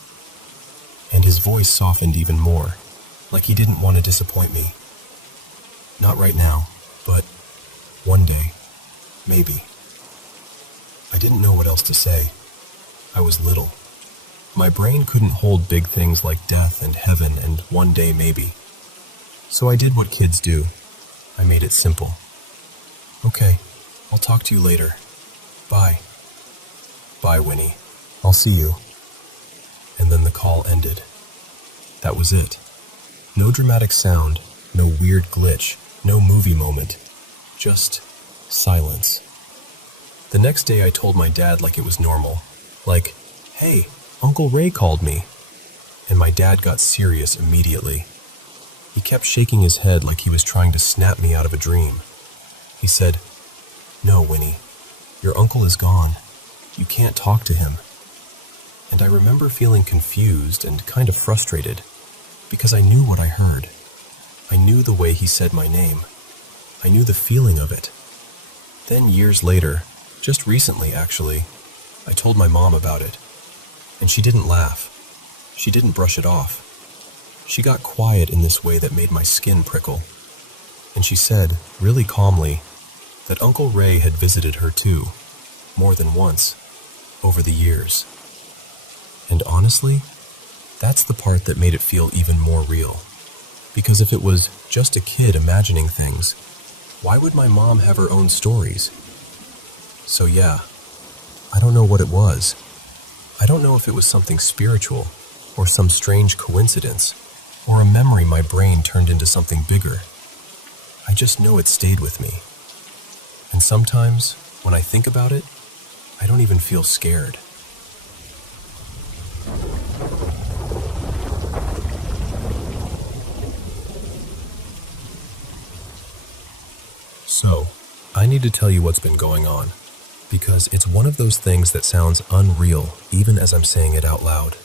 And his voice softened even more, like he didn't want to disappoint me. "Not right now, but one day, maybe." I didn't know what else to say. I was little. My brain couldn't hold big things like death and heaven and one day maybe. So I did what kids do. I made it simple. "Okay, I'll talk to you later. Bye." "Bye, Winnie. I'll see you." And then the call ended. That was it. No dramatic sound, no weird glitch, no movie moment. Just silence. The next day I told my dad like it was normal. Like, "Hey, Uncle Ray called me." And my dad got serious immediately. He kept shaking his head like he was trying to snap me out of a dream. He said, "No, Winnie, your uncle is gone. You can't talk to him." And I remember feeling confused and kind of frustrated, because I knew what I heard. I knew the way he said my name. I knew the feeling of it. Then years later, just recently actually, I told my mom about it. And she didn't laugh. She didn't brush it off. She got quiet in this way that made my skin prickle. And she said, really calmly, that Uncle Ray had visited her too, more than once, over the years. And honestly, that's the part that made it feel even more real. Because if it was just a kid imagining things, why would my mom have her own stories? So yeah, I don't know what it was. I don't know if it was something spiritual, or some strange coincidence, or a memory my brain turned into something bigger. I just know it stayed with me. And sometimes, when I think about it, I don't even feel scared. So, I need to tell you what's been going on, because it's one of those things that sounds unreal even as I'm saying it out loud.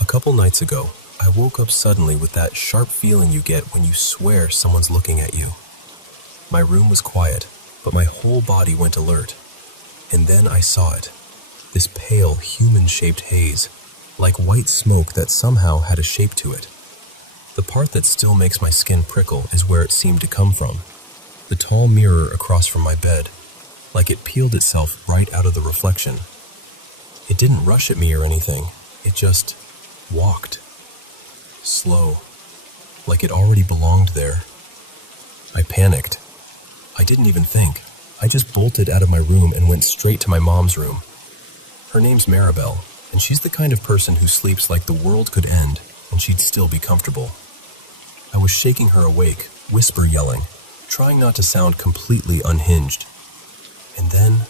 A couple nights ago, I woke up suddenly with that sharp feeling you get when you swear someone's looking at you. My room was quiet, but my whole body went alert. And then I saw it, this pale, human-shaped haze, like white smoke that somehow had a shape to it. The part that still makes my skin prickle is where it seemed to come from. The tall mirror across from my bed, like it peeled itself right out of the reflection. It didn't rush at me or anything, it just walked. Slow, like it already belonged there. I panicked. I didn't even think. I just bolted out of my room and went straight to my mom's room. Her name's Maribel, and she's the kind of person who sleeps like the world could end and she'd still be comfortable. I was shaking her awake, whisper yelling, trying not to sound completely unhinged. And then,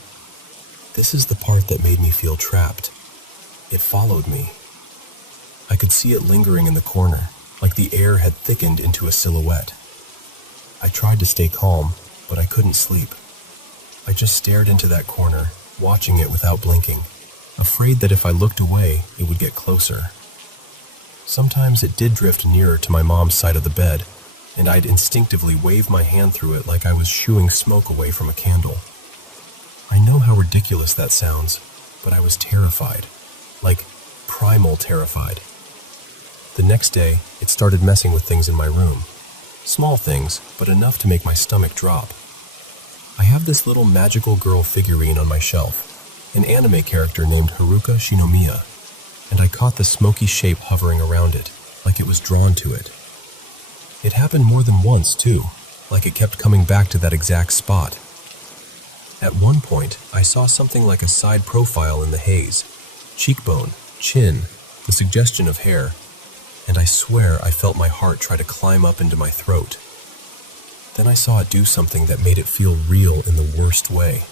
this is the part that made me feel trapped. It followed me. I could see it lingering in the corner, like the air had thickened into a silhouette. I tried to stay calm, but I couldn't sleep. I just stared into that corner, watching it without blinking, afraid that if I looked away, it would get closer. Sometimes it did drift nearer to my mom's side of the bed, and I'd instinctively wave my hand through it like I was shooing smoke away from a candle. I know how ridiculous that sounds, but I was terrified, like primal terrified. The next day, it started messing with things in my room. Small things, but enough to make my stomach drop. I have this little magical girl figurine on my shelf, an anime character named Haruka Shinomiya, and I caught the smoky shape hovering around it, like it was drawn to it. It happened more than once, too, like it kept coming back to that exact spot. At one point, I saw something like a side profile in the haze, cheekbone, chin, the suggestion of hair, and I swear I felt my heart try to climb up into my throat. Then I saw it do something that made it feel real in the worst way.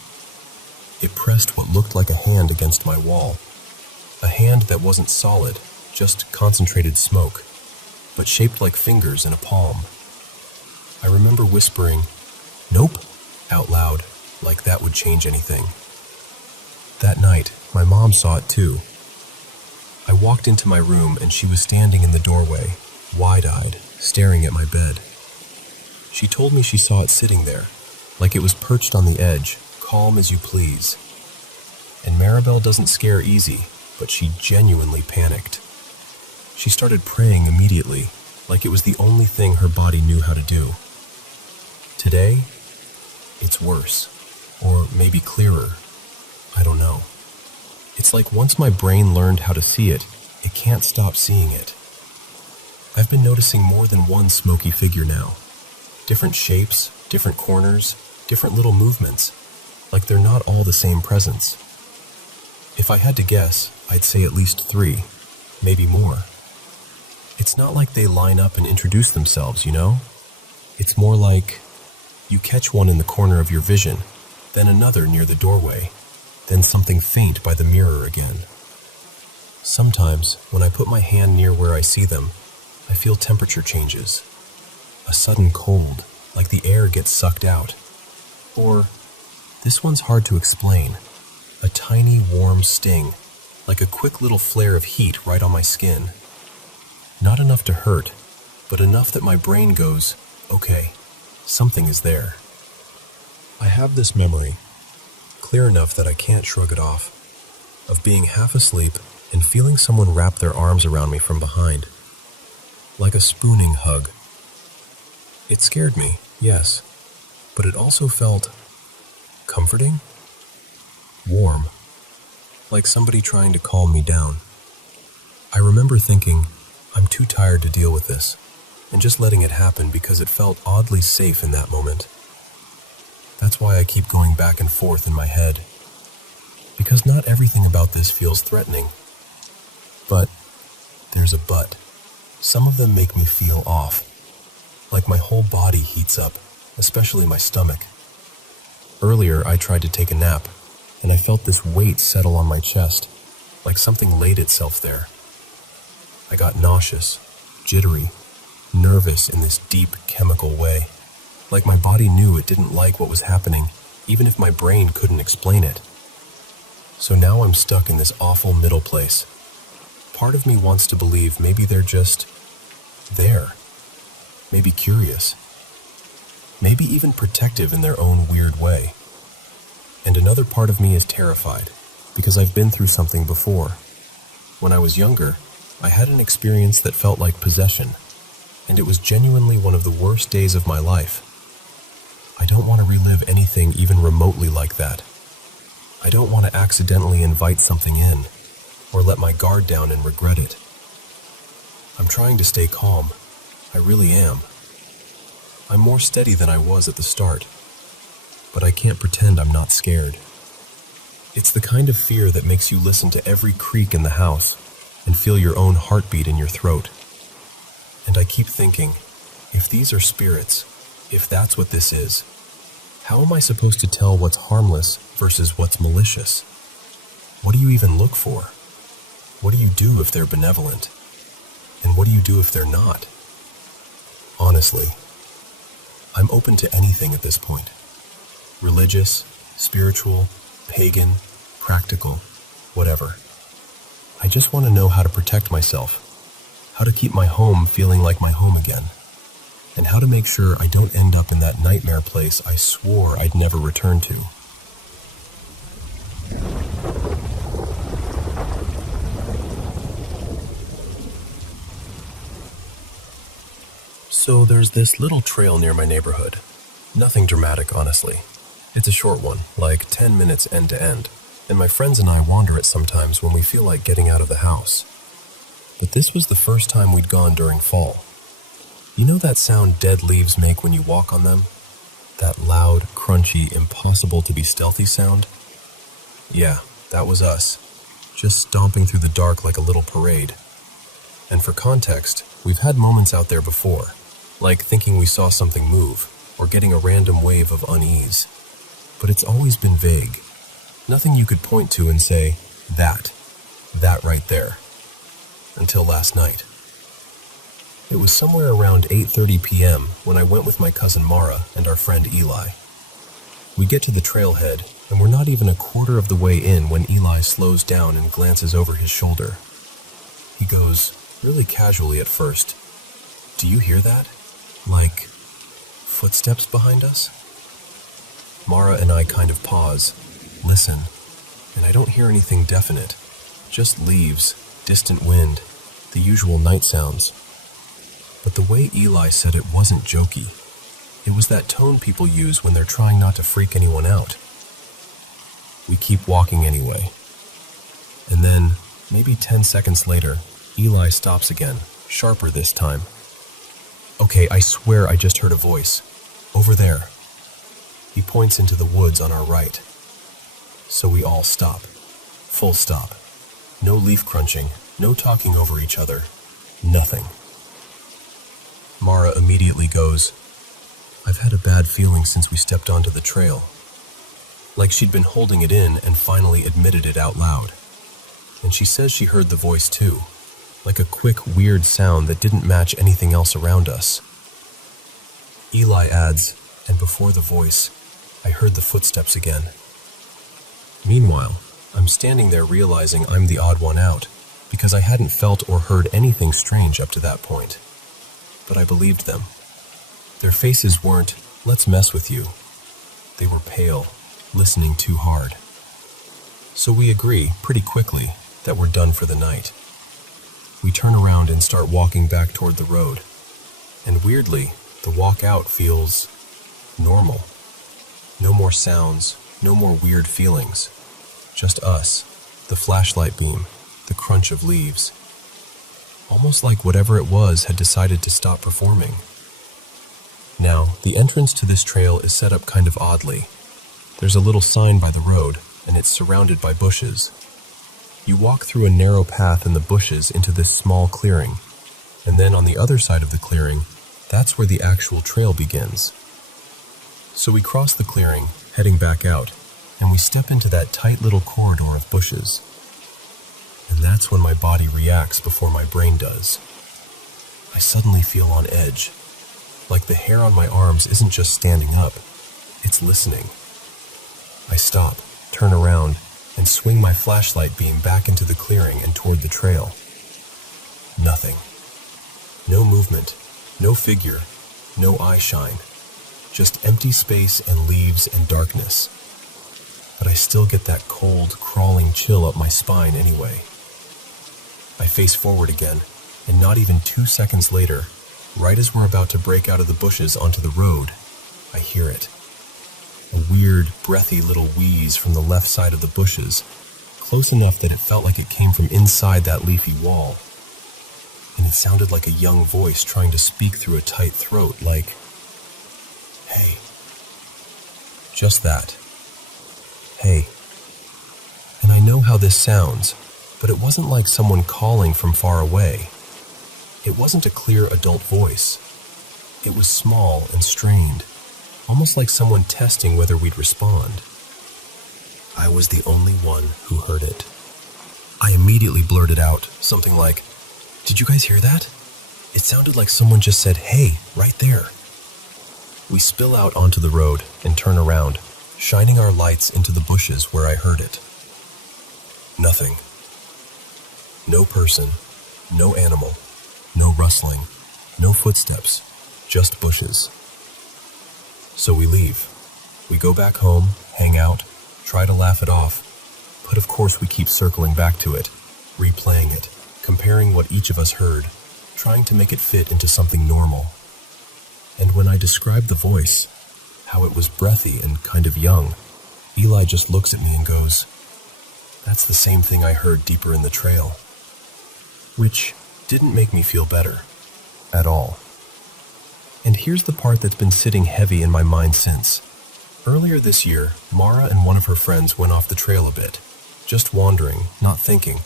It pressed what looked like a hand against my wall. A hand that wasn't solid, just concentrated smoke, but shaped like fingers in a palm. I remember whispering, "Nope," out loud, like that would change anything. That night, my mom saw it too. I walked into my room and she was standing in the doorway, wide-eyed, staring at my bed. She told me she saw it sitting there, like it was perched on the edge, calm as you please. And Maribel doesn't scare easy, but she genuinely panicked. She started praying immediately, like it was the only thing her body knew how to do. Today, it's worse, or maybe clearer. I don't know. It's like once my brain learned how to see it, it can't stop seeing it. I've been noticing more than one smoky figure now. Different shapes, different corners, different little movements, like they're not all the same presence. If I had to guess, I'd say at least 3, maybe more. It's not like they line up and introduce themselves, you know? It's more like you catch one in the corner of your vision, then another near the doorway, then something faint by the mirror again. Sometimes, when I put my hand near where I see them, I feel temperature changes. A sudden cold, like the air gets sucked out. Or, this one's hard to explain, a tiny warm sting, like a quick little flare of heat right on my skin. Not enough to hurt, but enough that my brain goes, okay, something is there. I have this memory, clear enough that I can't shrug it off, of being half asleep and feeling someone wrap their arms around me from behind, like a spooning hug. It scared me, yes, but it also felt comforting, warm, like somebody trying to calm me down. I remember thinking, I'm too tired to deal with this, and just letting it happen because it felt oddly safe in that moment. That's why I keep going back and forth in my head, because not everything about this feels threatening. But there's a but. Some of them make me feel off, like my whole body heats up, especially my stomach. Earlier, I tried to take a nap, and I felt this weight settle on my chest, like something laid itself there. I got nauseous, jittery, nervous in this deep chemical way, like my body knew it didn't like what was happening, even if my brain couldn't explain it. So now I'm stuck in this awful middle place. Part of me wants to believe maybe they're just there, maybe curious, maybe even protective in their own weird way. And another part of me is terrified, because I've been through something before. When I was younger, I had an experience that felt like possession, and it was genuinely one of the worst days of my life. I don't want to relive anything even remotely like that. I don't want to accidentally invite something in, or let my guard down and regret it. I'm trying to stay calm. I really am. I'm more steady than I was at the start, but I can't pretend I'm not scared. It's the kind of fear that makes you listen to every creak in the house and feel your own heartbeat in your throat. And I keep thinking, if these are spirits, if that's what this is, how am I supposed to tell what's harmless versus what's malicious? What do you even look for? What do you do if they're benevolent? And what do you do if they're not? Honestly, I'm open to anything at this point. Religious, spiritual, pagan, practical, whatever. I just want to know how to protect myself, how to keep my home feeling like my home again, and how to make sure I don't end up in that nightmare place I swore I'd never return to. So there's this little trail near my neighborhood. Nothing dramatic, honestly. It's a short one, like 10 minutes end to end, and my friends and I wander it sometimes when we feel like getting out of the house. But this was the first time we'd gone during fall. You know that sound dead leaves make when you walk on them? That loud, crunchy, impossible to be stealthy sound? Yeah, that was us, just stomping through the dark like a little parade. And for context, we've had moments out there before, like thinking we saw something move, or getting a random wave of unease. But it's always been vague. Nothing you could point to and say, that right there. Until last night. It was somewhere around 8:30 p.m. when I went with my cousin Mara and our friend Eli. We get to the trailhead, and we're not even a quarter of the way in when Eli slows down and glances over his shoulder. He goes, really casually at first, "Do you hear that? Like, footsteps behind us?" Mara and I kind of pause, listen, and I don't hear anything definite, just leaves, distant wind, the usual night sounds. But the way Eli said it wasn't jokey. It was that tone people use when they're trying not to freak anyone out. We keep walking anyway. And then, maybe 10 seconds later, Eli stops again, sharper this time. "Okay, I swear I just heard a voice. Over there." He points into the woods on our right. So we all stop. Full stop. No leaf crunching, no talking over each other. Nothing. Mara immediately goes, "I've had a bad feeling since we stepped onto the trail." Like she'd been holding it in and finally admitted it out loud. And she says she heard the voice too, like a quick, weird sound that didn't match anything else around us. Eli adds, "And before the voice, I heard the footsteps again." Meanwhile, I'm standing there realizing I'm the odd one out, because I hadn't felt or heard anything strange up to that point. But I believed them. Their faces weren't, "Let's mess with you." They were pale, listening too hard. So we agree, pretty quickly, that we're done for the night. We turn around and start walking back toward the road. And weirdly, the walk out feels normal. No more sounds, no more weird feelings. Just us, the flashlight beam, the crunch of leaves. Almost like whatever it was had decided to stop performing. Now, the entrance to this trail is set up kind of oddly. There's a little sign by the road, and it's surrounded by bushes. You walk through a narrow path in the bushes into this small clearing, and then on the other side of the clearing, that's where the actual trail begins. So we cross the clearing, heading back out, and we step into that tight little corridor of bushes. And that's when my body reacts before my brain does. I suddenly feel on edge, like the hair on my arms isn't just standing up, it's listening. I stop, turn around, and swing my flashlight beam back into the clearing and toward the trail. Nothing. No movement, no figure, no eye shine. Just empty space and leaves and darkness. But I still get that cold, crawling chill up my spine anyway. I face forward again, and not even 2 seconds later, right as we're about to break out of the bushes onto the road, I hear it. A weird, breathy little wheeze from the left side of the bushes, close enough that it felt like it came from inside that leafy wall. And it sounded like a young voice trying to speak through a tight throat, like, "Hey." Just that. Hey. And I know how this sounds, but it wasn't like someone calling from far away. It wasn't a clear adult voice. It was small and strained, almost like someone testing whether we'd respond. I was the only one who heard it. I immediately blurted out something like, "Did you guys hear that? It sounded like someone just said, 'Hey,' right there." We spill out onto the road and turn around, shining our lights into the bushes where I heard it. Nothing. No person, no animal, no rustling, no footsteps, just bushes. So we leave. We go back home, hang out, try to laugh it off, but of course we keep circling back to it, replaying it, comparing what each of us heard, trying to make it fit into something normal. And when I describe the voice, how it was breathy and kind of young, Eli just looks at me and goes, "That's the same thing I heard deeper in the trail." Which didn't make me feel better, at all. And here's the part that's been sitting heavy in my mind since. Earlier this year, Mara and one of her friends went off the trail a bit, just wandering, not thinking,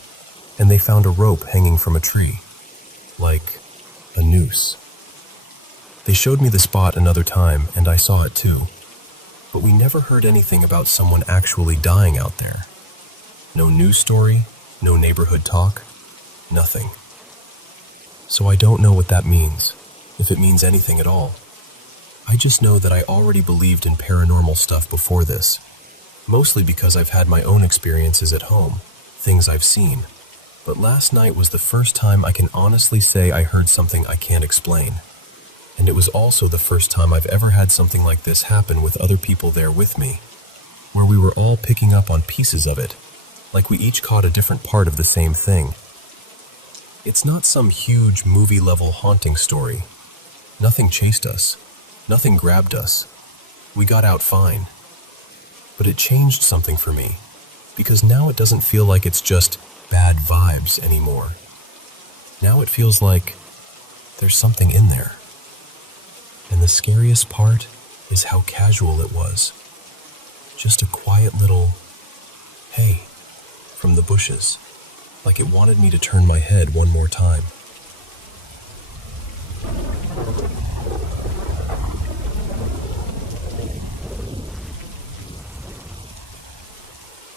and they found a rope hanging from a tree, like a noose. They showed me the spot another time, and I saw it too, but we never heard anything about someone actually dying out there. No news story, no neighborhood talk, nothing. So I don't know what that means, if it means anything at all. I just know that I already believed in paranormal stuff before this, mostly because I've had my own experiences at home, things I've seen. But last night was the first time I can honestly say I heard something I can't explain. And it was also the first time I've ever had something like this happen with other people there with me, where we were all picking up on pieces of it, like we each caught a different part of the same thing. It's not some huge movie-level haunting story. Nothing chased us. Nothing grabbed us. We got out fine. But it changed something for me, because now it doesn't feel like it's just bad vibes anymore. Now it feels like there's something in there. And the scariest part is how casual it was. Just a quiet little, "Hey," from the bushes, like it wanted me to turn my head one more time.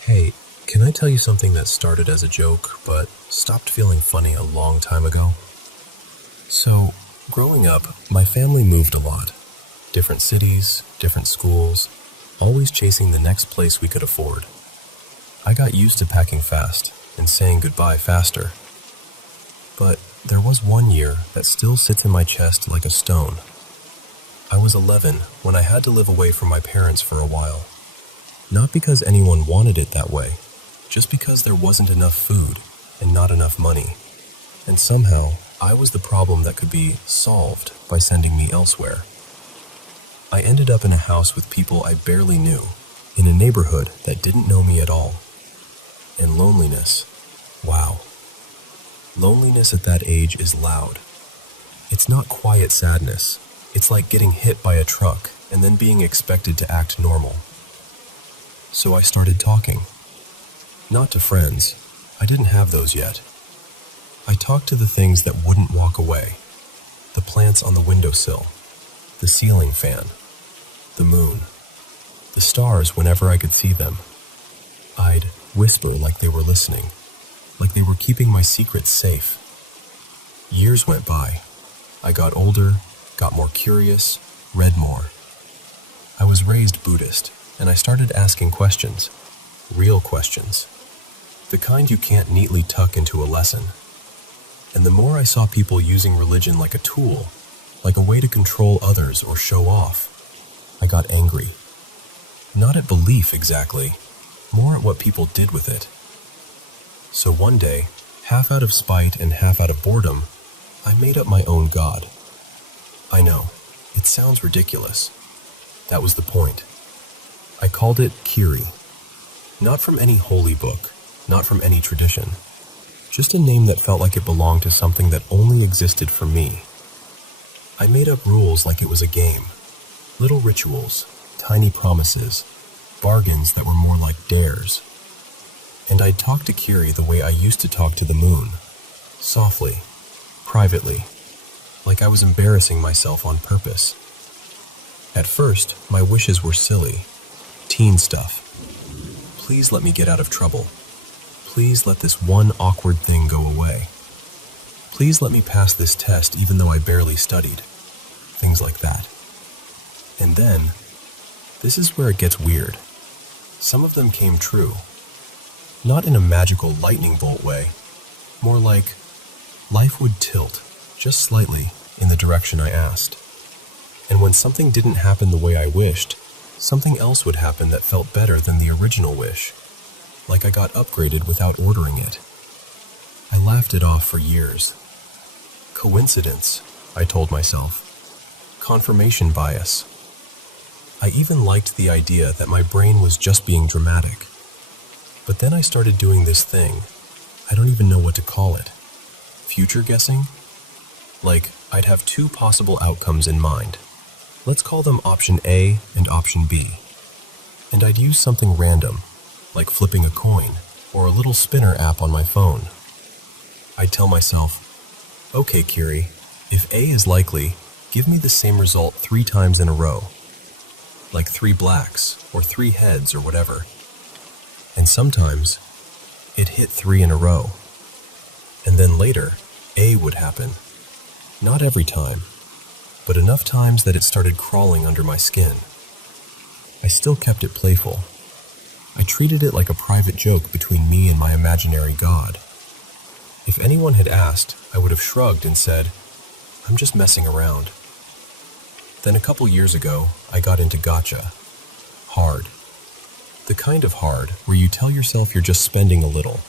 Hey, can I tell you something that started as a joke, but stopped feeling funny a long time ago? So, growing up, my family moved a lot. Different cities, different schools, always chasing the next place we could afford. I got used to packing fast and saying goodbye faster. But there was one year that still sits in my chest like a stone. I was 11 when I had to live away from my parents for a while. Not because anyone wanted it that way, just because there wasn't enough food and not enough money. And somehow, I was the problem that could be solved by sending me elsewhere. I ended up in a house with people I barely knew, in a neighborhood that didn't know me at all. And loneliness, wow. Loneliness at that age is loud. It's not quiet sadness. It's like getting hit by a truck and then being expected to act normal. So I started talking. Not to friends. I didn't have those yet. I talked to the things that wouldn't walk away. The plants on the windowsill. The ceiling fan. The moon. The stars whenever I could see them. I'd whisper like they were listening. Like they were keeping my secrets safe. Years went by. I got older, got more curious, read more. I was raised Buddhist, and I started asking questions. Real questions. The kind you can't neatly tuck into a lesson. And the more I saw people using religion like a tool, like a way to control others or show off, I got angry. Not at belief exactly, more at what people did with it. So one day, half out of spite and half out of boredom, I made up my own god. I know, it sounds ridiculous. That was the point. I called it Kiri. Not from any holy book, not from any tradition. Just a name that felt like it belonged to something that only existed for me. I made up rules like it was a game. Little rituals, tiny promises, bargains that were more like dares. And I'd talk to Kiri the way I used to talk to the moon. Softly, privately, like I was embarrassing myself on purpose. At first, my wishes were silly, teen stuff. Please let me get out of trouble. Please let this one awkward thing go away. Please let me pass this test even though I barely studied. Things like that. And then, this is where it gets weird. Some of them came true. Not in a magical lightning bolt way. More like life would tilt, just slightly, in the direction I asked. And when something didn't happen the way I wished, something else would happen that felt better than the original wish, like I got upgraded without ordering it. I laughed it off for years. Coincidence, I told myself. Confirmation bias. I even liked the idea that my brain was just being dramatic. But then I started doing this thing. I don't even know what to call it. Future guessing? Like, I'd have two possible outcomes in mind. Let's call them option A and option B. And I'd use something random, like flipping a coin or a little spinner app on my phone. I'd tell myself, okay, Kiri, if A is likely, give me the same result 3 times in a row. Like 3 blacks or 3 heads or whatever. And sometimes, it hit 3 in a row. And then later, A would happen. Not every time, but enough times that it started crawling under my skin. I still kept it playful. I treated it like a private joke between me and my imaginary god. If anyone had asked, I would have shrugged and said, I'm just messing around. Then a couple years ago, I got into gotcha. Hard. The kind of hard where you tell yourself you're just spending a little,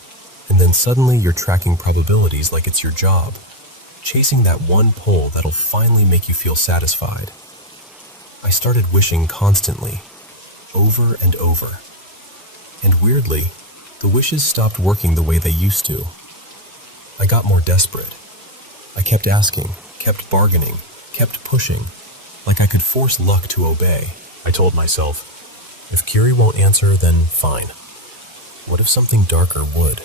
and then suddenly you're tracking probabilities like it's your job, chasing that one pull that'll finally make you feel satisfied. I started wishing constantly, over and over. And weirdly, the wishes stopped working the way they used to. I got more desperate. I kept asking, kept bargaining, kept pushing, like I could force luck to obey. I told myself, if Kiri won't answer, then fine. What if something darker would?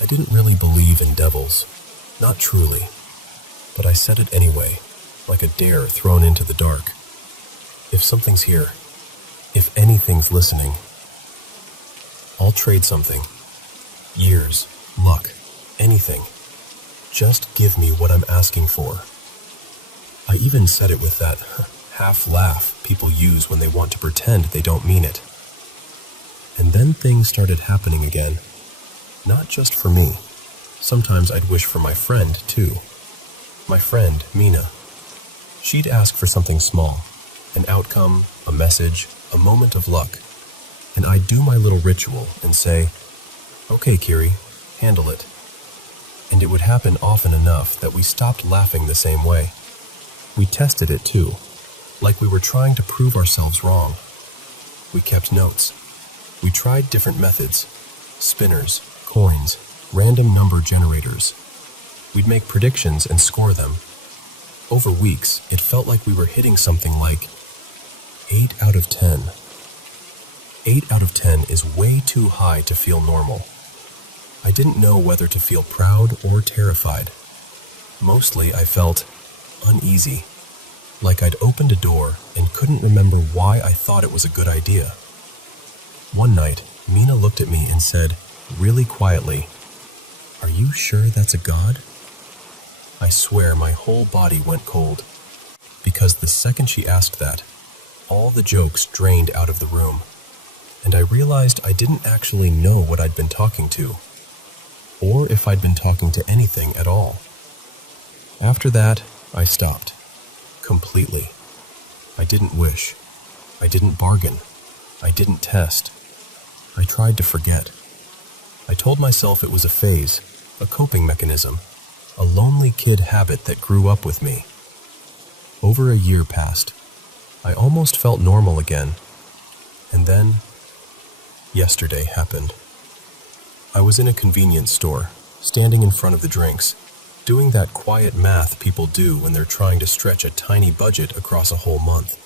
I didn't really believe in devils. Not truly. But I said it anyway, like a dare thrown into the dark. If something's here, if anything's listening, I'll trade something. Years, luck, anything. Just give me what I'm asking for. I even said it with that half laugh people use when they want to pretend they don't mean it. And then things started happening again. Not just for me. Sometimes I'd wish for my friend, too. My friend, Mina. She'd ask for something small. An outcome, a message, a moment of luck. And I'd do my little ritual and say, okay, Kiri, handle it. And it would happen often enough that we stopped laughing the same way. We tested it too, like we were trying to prove ourselves wrong. We kept notes. We tried different methods. Spinners, coins, random number generators. We'd make predictions and score them. Over weeks, it felt like we were hitting something like 8 out of 10. 8 out of 10 is way too high to feel normal. I didn't know whether to feel proud or terrified. Mostly I felt uneasy, like I'd opened a door and couldn't remember why I thought it was a good idea. One night, Mina looked at me and said, really quietly, "Are you sure that's a god?" I swear my whole body went cold, because the second she asked that, all the jokes drained out of the room, and I realized I didn't actually know what I'd been talking to, or if I'd been talking to anything at all. After that, I stopped. Completely. I didn't wish. I didn't bargain. I didn't test. I tried to forget. I told myself it was a phase, a coping mechanism, a lonely kid habit that grew up with me. Over a year passed. I almost felt normal again. And then, yesterday happened. I was in a convenience store, standing in front of the drinks, doing that quiet math people do when they're trying to stretch a tiny budget across a whole month.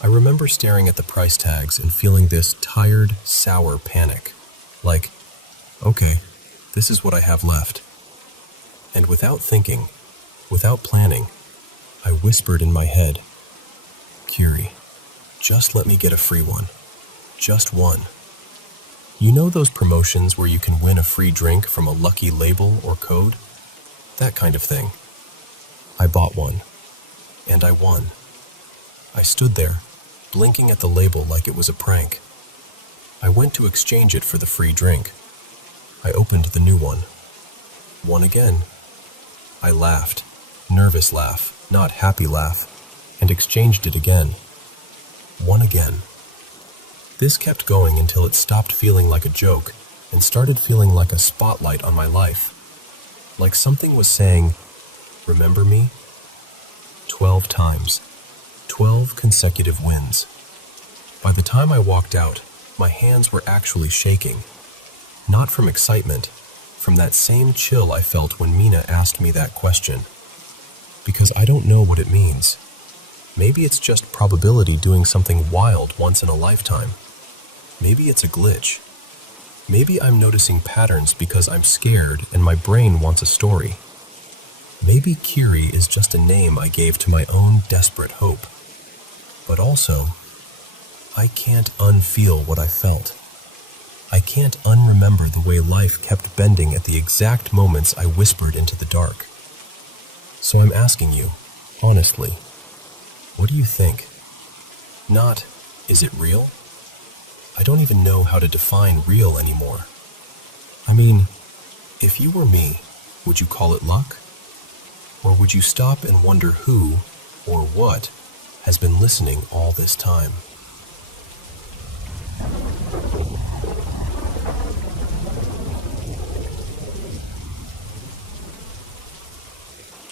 I remember staring at the price tags and feeling this tired, sour panic. Like, okay, this is what I have left. And without thinking, without planning, I whispered in my head, "Kiri, just let me get a free one. Just one." You know those promotions where you can win a free drink from a lucky label or code? That kind of thing. I bought one, and I won. I stood there, blinking at the label like it was a prank. I went to exchange it for the free drink. I opened the new one. Won again. I laughed, nervous laugh, not happy laugh, and exchanged it again. One again. This kept going until it stopped feeling like a joke and started feeling like a spotlight on my life. Like something was saying, "Remember me?" 12 times. 12 consecutive wins. By the time I walked out, my hands were actually shaking. Not from excitement, from that same chill I felt when Mina asked me that question. Because I don't know what it means. Maybe it's just probability doing something wild once in a lifetime. Maybe it's a glitch. Maybe I'm noticing patterns because I'm scared and my brain wants a story. Maybe Kiri is just a name I gave to my own desperate hope. But also, I can't unfeel what I felt. I can't unremember the way life kept bending at the exact moments I whispered into the dark. So I'm asking you, honestly, what do you think? Not, is it real? I don't even know how to define real anymore. I mean, if you were me, would you call it luck? Or would you stop and wonder who, or what, has been listening all this time?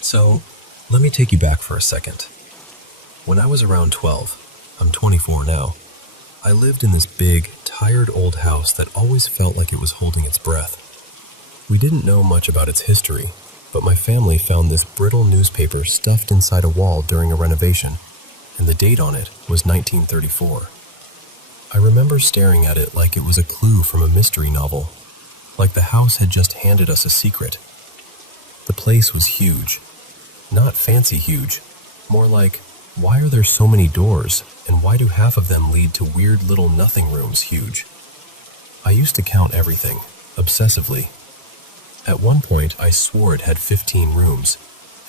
So, let me take you back for a second. When I was around 12, I'm 24 now, I lived in this big, tired old house that always felt like it was holding its breath. We didn't know much about its history, but my family found this brittle newspaper stuffed inside a wall during a renovation, and the date on it was 1934. I remember staring at it like it was a clue from a mystery novel, like the house had just handed us a secret. The place was huge. Not fancy huge, more like, why are there so many doors, and why do half of them lead to weird little nothing rooms huge? I used to count everything, obsessively. At one point, I swore it had 15 rooms,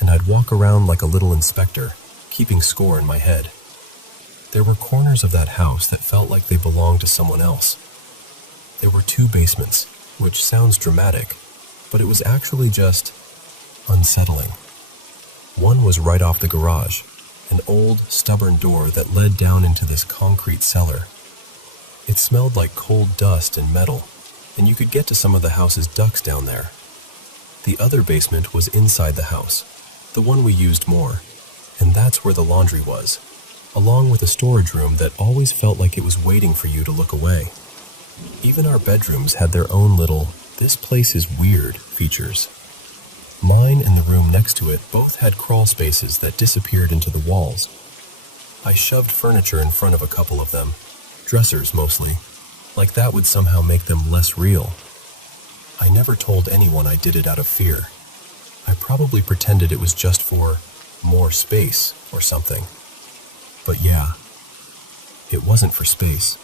and I'd walk around like a little inspector, keeping score in my head. There were corners of that house that felt like they belonged to someone else. There were 2 basements, which sounds dramatic, but it was actually just unsettling. One was right off the garage, an old, stubborn door that led down into this concrete cellar. It smelled like cold dust and metal, and you could get to some of the house's ducts down there. The other basement was inside the house, the one we used more, and that's where the laundry was, along with a storage room that always felt like it was waiting for you to look away. Even our bedrooms had their own little, "this place is weird" features. Mine and the room next to it both had crawl spaces that disappeared into the walls. I shoved furniture in front of a couple of them, dressers mostly, like that would somehow make them less real. I never told anyone I did it out of fear. I probably pretended it was just for more space or something. But yeah, it wasn't for space.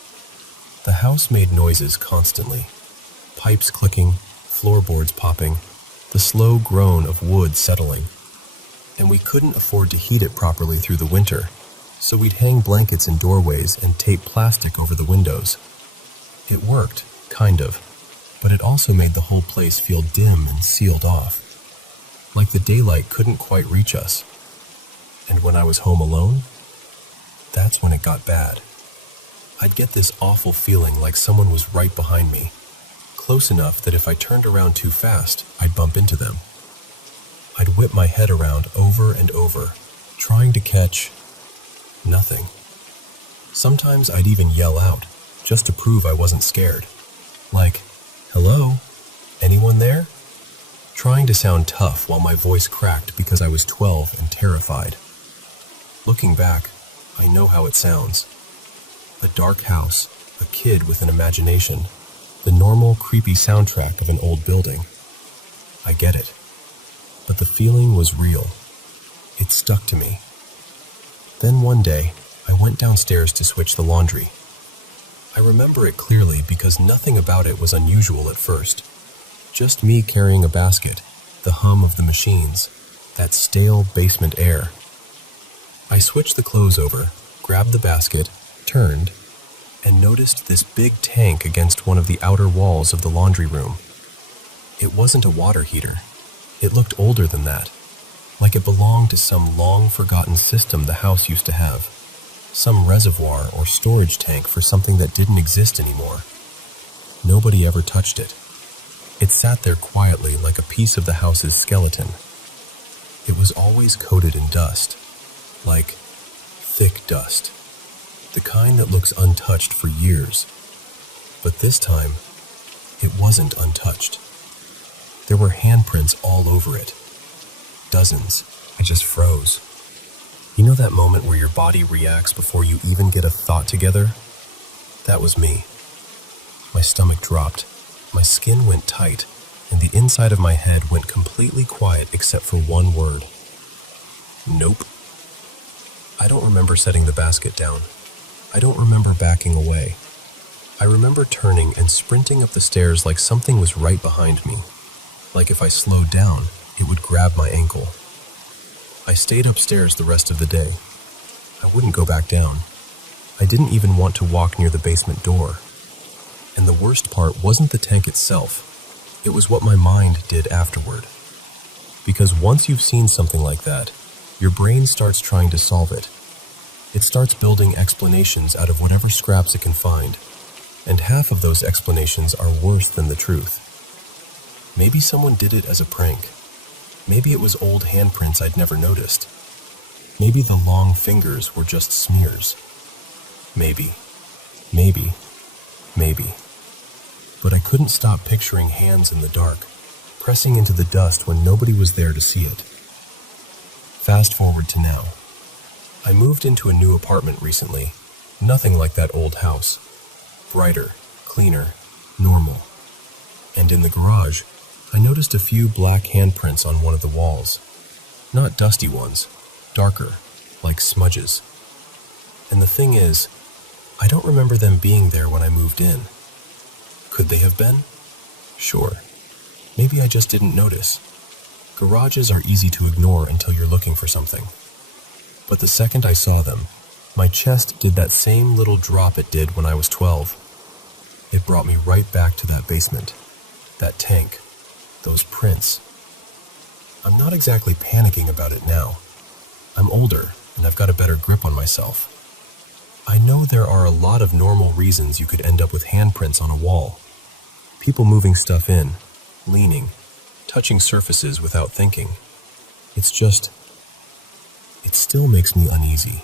The house made noises constantly. Pipes clicking, floorboards popping, the slow groan of wood settling. And we couldn't afford to heat it properly through the winter, so we'd hang blankets in doorways and tape plastic over the windows. It worked, kind of, but it also made the whole place feel dim and sealed off, like the daylight couldn't quite reach us. And when I was home alone, that's when it got bad. I'd get this awful feeling like someone was right behind me, close enough that if I turned around too fast, I'd bump into them. I'd whip my head around over and over, trying to catch nothing. Sometimes I'd even yell out, just to prove I wasn't scared. Like, "Hello? Anyone there?" Trying to sound tough while my voice cracked because I was 12 and terrified. Looking back, I know how it sounds. A dark house, a kid with an imagination, the normal creepy soundtrack of an old building. I get it. But the feeling was real. It stuck to me. Then one day, I went downstairs to switch the laundry. I remember it clearly because nothing about it was unusual at first. Just me carrying a basket, the hum of the machines, that stale basement air. I switched the clothes over, grabbed the basket, turned, and noticed this big tank against one of the outer walls of the laundry room. It wasn't a water heater. It looked older than that, like it belonged to some long-forgotten system the house used to have, some reservoir or storage tank for something that didn't exist anymore. Nobody ever touched it. It sat there quietly like a piece of the house's skeleton. It was always coated in dust, like thick dust, the kind that looks untouched for years. But this time, it wasn't untouched. There were handprints all over it. Dozens. I just froze. You know that moment where your body reacts before you even get a thought together? That was me. My stomach dropped, my skin went tight, and the inside of my head went completely quiet except for one word. Nope. I don't remember setting the basket down. I don't remember backing away. I remember turning and sprinting up the stairs like something was right behind me. Like if I slowed down, it would grab my ankle. I stayed upstairs the rest of the day. I wouldn't go back down. I didn't even want to walk near the basement door. And the worst part wasn't the tank itself. It was what my mind did afterward. Because once you've seen something like that, your brain starts trying to solve it. It starts building explanations out of whatever scraps it can find. And half of those explanations are worse than the truth. Maybe someone did it as a prank. Maybe it was old handprints I'd never noticed. Maybe the long fingers were just smears. Maybe. But I couldn't stop picturing hands in the dark, pressing into the dust when nobody was there to see it. Fast forward to now. I moved into a new apartment recently. Nothing like that old house. Brighter, cleaner, normal. And in the garage, I noticed a few black handprints on one of the walls. Not dusty ones, darker, like smudges. And the thing is, I don't remember them being there when I moved in. Could they have been? Sure. Maybe I just didn't notice. Garages are easy to ignore until you're looking for something. But the second I saw them, my chest did that same little drop it did when I was 12. It brought me right back to that basement, that tank, those prints. I'm not exactly panicking about it now. I'm older, and I've got a better grip on myself. I know there are a lot of normal reasons you could end up with handprints on a wall. People moving stuff in, leaning, touching surfaces without thinking. It's just, it still makes me uneasy.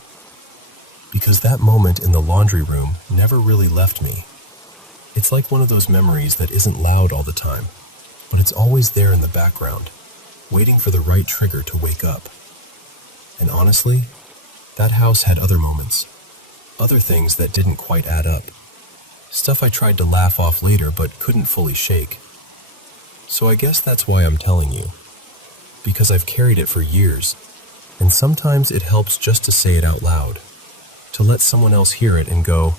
Because that moment in the laundry room never really left me. It's like one of those memories that isn't loud all the time, but it's always there in the background, waiting for the right trigger to wake up. And honestly, that house had other moments, other things that didn't quite add up. Stuff I tried to laugh off later but couldn't fully shake. So I guess that's why I'm telling you. Because I've carried it for years, and sometimes it helps just to say it out loud, to let someone else hear it and go,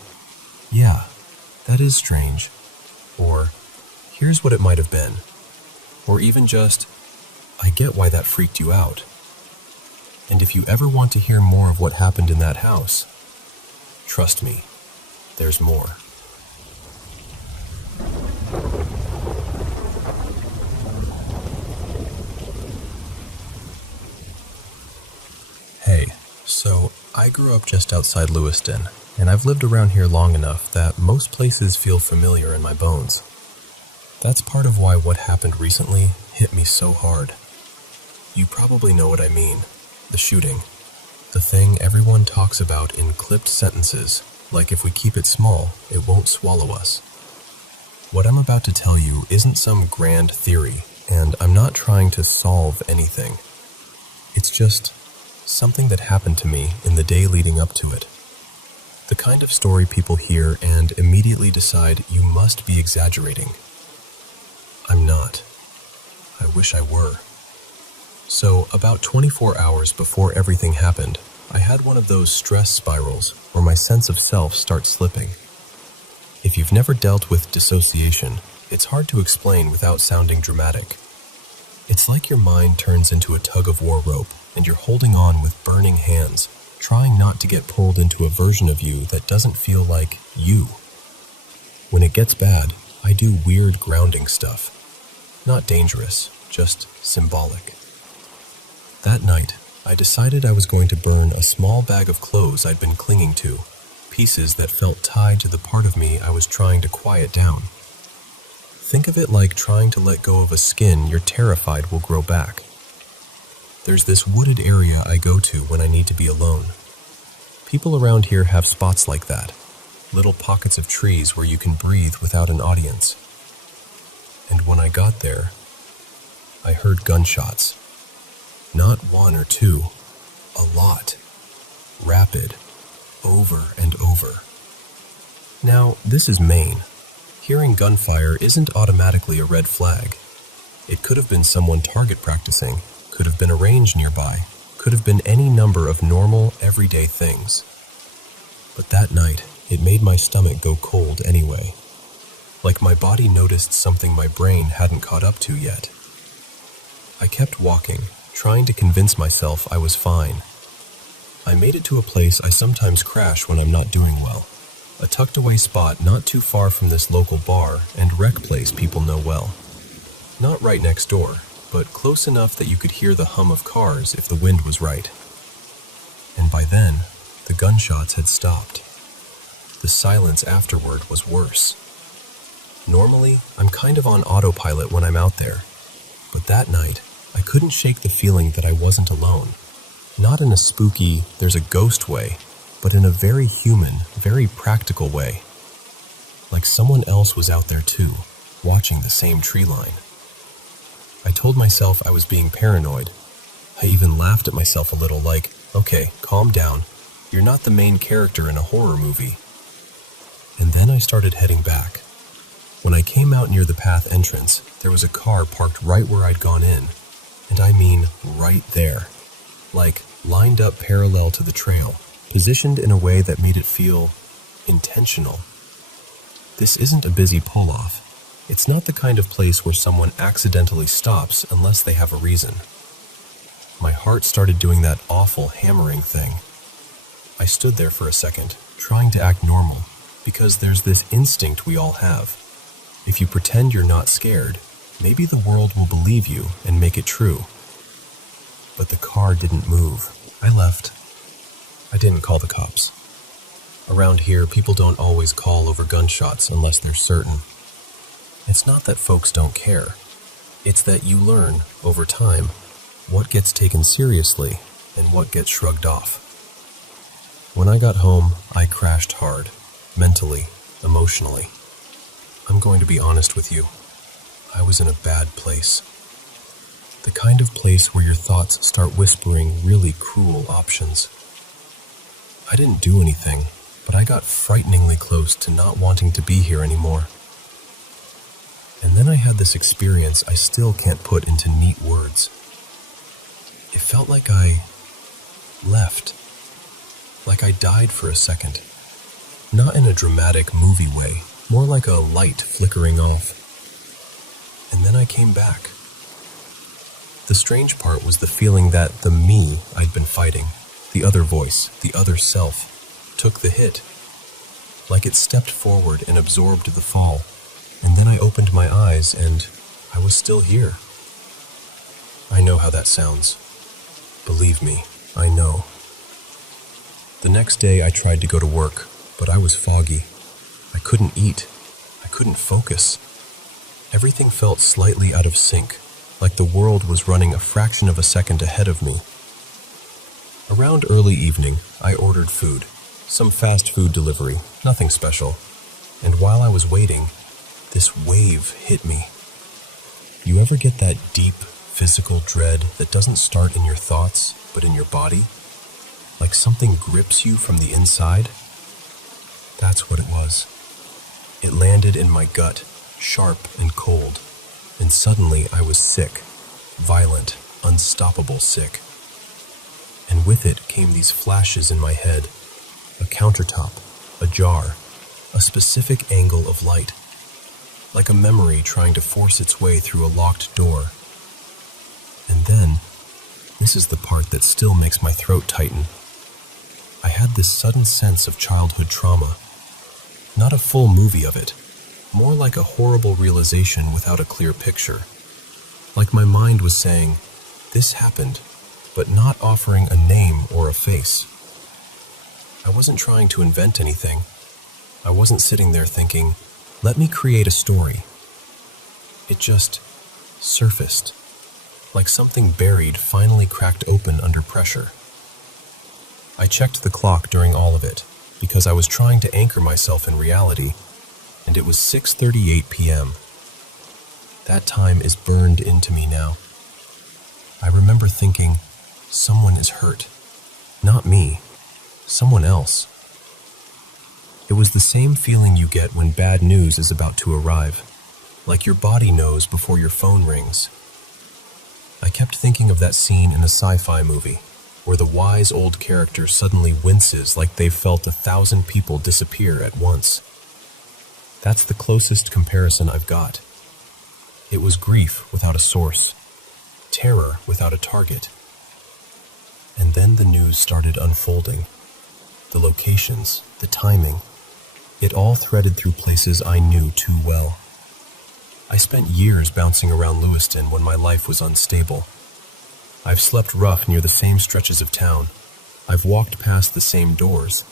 yeah, that is strange, or here's what it might have been, or even just, I get why that freaked you out. And if you ever want to hear more of what happened in that house, trust me, there's more. Hey, so I grew up just outside Lewiston, and I've lived around here long enough that most places feel familiar in my bones. That's part of why what happened recently hit me so hard. You probably know what I mean. The shooting. The thing everyone talks about in clipped sentences, like if we keep it small, it won't swallow us. What I'm about to tell you isn't some grand theory, and I'm not trying to solve anything. It's just something that happened to me in the day leading up to it. The kind of story people hear and immediately decide you must be exaggerating. I'm not. I wish I were. So, about 24 hours before everything happened, I had one of those stress spirals where my sense of self starts slipping. If you've never dealt with dissociation, it's hard to explain without sounding dramatic. It's like your mind turns into a tug-of-war rope and you're holding on with burning hands, trying not to get pulled into a version of you that doesn't feel like you. When it gets bad, I do weird grounding stuff. Not dangerous, just symbolic. That night, I decided I was going to burn a small bag of clothes I'd been clinging to, pieces that felt tied to the part of me I was trying to quiet down. Think of it like trying to let go of a skin you're terrified will grow back. There's this wooded area I go to when I need to be alone. People around here have spots like that, little pockets of trees where you can breathe without an audience. And when I got there, I heard gunshots. Not one or two, a lot. Rapid, over and over. Now, this is Maine. Hearing gunfire isn't automatically a red flag. It could have been someone target practicing, could have been a range nearby, could have been any number of normal, everyday things. But that night, it made my stomach go cold anyway. Like my body noticed something my brain hadn't caught up to yet. I kept walking, trying to convince myself I was fine. I made it to a place I sometimes crash when I'm not doing well. A tucked-away spot not too far from this local bar and rec place people know well. Not right next door, but close enough that you could hear the hum of cars if the wind was right. And by then, the gunshots had stopped. The silence afterward was worse. Normally, I'm kind of on autopilot when I'm out there, but that night, I couldn't shake the feeling that I wasn't alone. Not in a spooky, there's a ghost way, but in a very human, very practical way. Like someone else was out there too, watching the same tree line. I told myself I was being paranoid. I even laughed at myself a little like, okay, calm down. You're not the main character in a horror movie. And then I started heading back. When I came out near the path entrance, there was a car parked right where I'd gone in. And I mean right there. Like, lined up parallel to the trail, positioned in a way that made it feel intentional. This isn't a busy pull-off. It's not the kind of place where someone accidentally stops unless they have a reason. My heart started doing that awful hammering thing. I stood there for a second, trying to act normal, because there's this instinct we all have. If you pretend you're not scared, maybe the world will believe you and make it true. But the car didn't move. I left. I didn't call the cops. Around here, people don't always call over gunshots unless they're certain. It's not that folks don't care. It's that you learn, over time, what gets taken seriously and what gets shrugged off. When I got home, I crashed hard, mentally, emotionally. I'm going to be honest with you. I was in a bad place. The kind of place where your thoughts start whispering really cruel options. I didn't do anything, but I got frighteningly close to not wanting to be here anymore. And then I had this experience I still can't put into neat words. It felt like I left. Like I died for a second. Not in a dramatic movie way, more like a light flickering off. And then I came back. The strange part was the feeling that the me I'd been fighting, the other voice, the other self, took the hit. Like it stepped forward and absorbed the fall. And then I opened my eyes and I was still here. I know how that sounds. Believe me, I know. The next day I tried to go to work, but I was foggy. I couldn't eat. I couldn't focus. Everything felt slightly out of sync, like the world was running a fraction of a second ahead of me. Around early evening, I ordered food, some fast food delivery, nothing special. And while I was waiting, this wave hit me. You ever get that deep, physical dread that doesn't start in your thoughts, but in your body? Like something grips you from the inside? That's what it was. It landed in my gut, sharp and cold, and suddenly I was sick, violent, unstoppable sick. And with it came these flashes in my head, a countertop, a jar, a specific angle of light, like a memory trying to force its way through a locked door. And then, this is the part that still makes my throat tighten. I had this sudden sense of childhood trauma. Not a full movie of it, more like a horrible realization without a clear picture. Like my mind was saying, this happened, but not offering a name or a face. I wasn't trying to invent anything. I wasn't sitting there thinking, let me create a story. It just surfaced, like something buried finally cracked open under pressure. I checked the clock during all of it, because I was trying to anchor myself in reality, and it was 6:38 p.m. That time is burned into me now. I remember thinking, someone is hurt. Not me. Someone else. It was the same feeling you get when bad news is about to arrive, like your body knows before your phone rings. I kept thinking of that scene in a sci-fi movie, where the wise old character suddenly winces like they've felt 1,000 people disappear at once. That's the closest comparison I've got. It was grief without a source, terror without a target. And then the news started unfolding. The locations, the timing, it all threaded through places I knew too well. I spent years bouncing around Lewiston when my life was unstable. I've slept rough near the same stretches of town. I've walked past the same doors.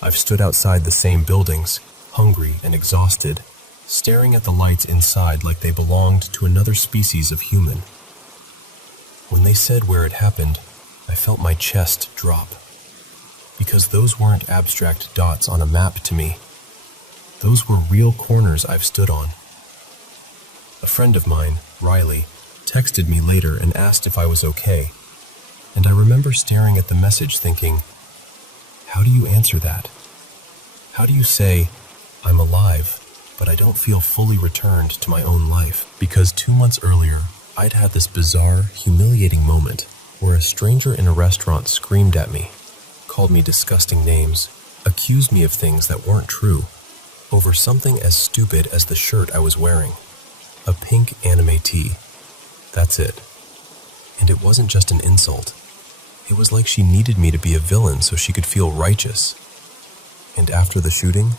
I've stood outside the same buildings, hungry and exhausted, staring at the lights inside like they belonged to another species of human. When they said where it happened, I felt my chest drop. Because those weren't abstract dots on a map to me. Those were real corners I've stood on. A friend of mine, Riley, texted me later and asked if I was okay. And I remember staring at the message thinking, how do you answer that? How do you say, I'm alive, but I don't feel fully returned to my own life? Because 2 months earlier, I'd had this bizarre, humiliating moment where a stranger in a restaurant screamed at me, called me disgusting names, accused me of things that weren't true, over something as stupid as the shirt I was wearing. A pink anime tee. That's it. And it wasn't just an insult. It was like she needed me to be a villain so she could feel righteous. And after the shooting,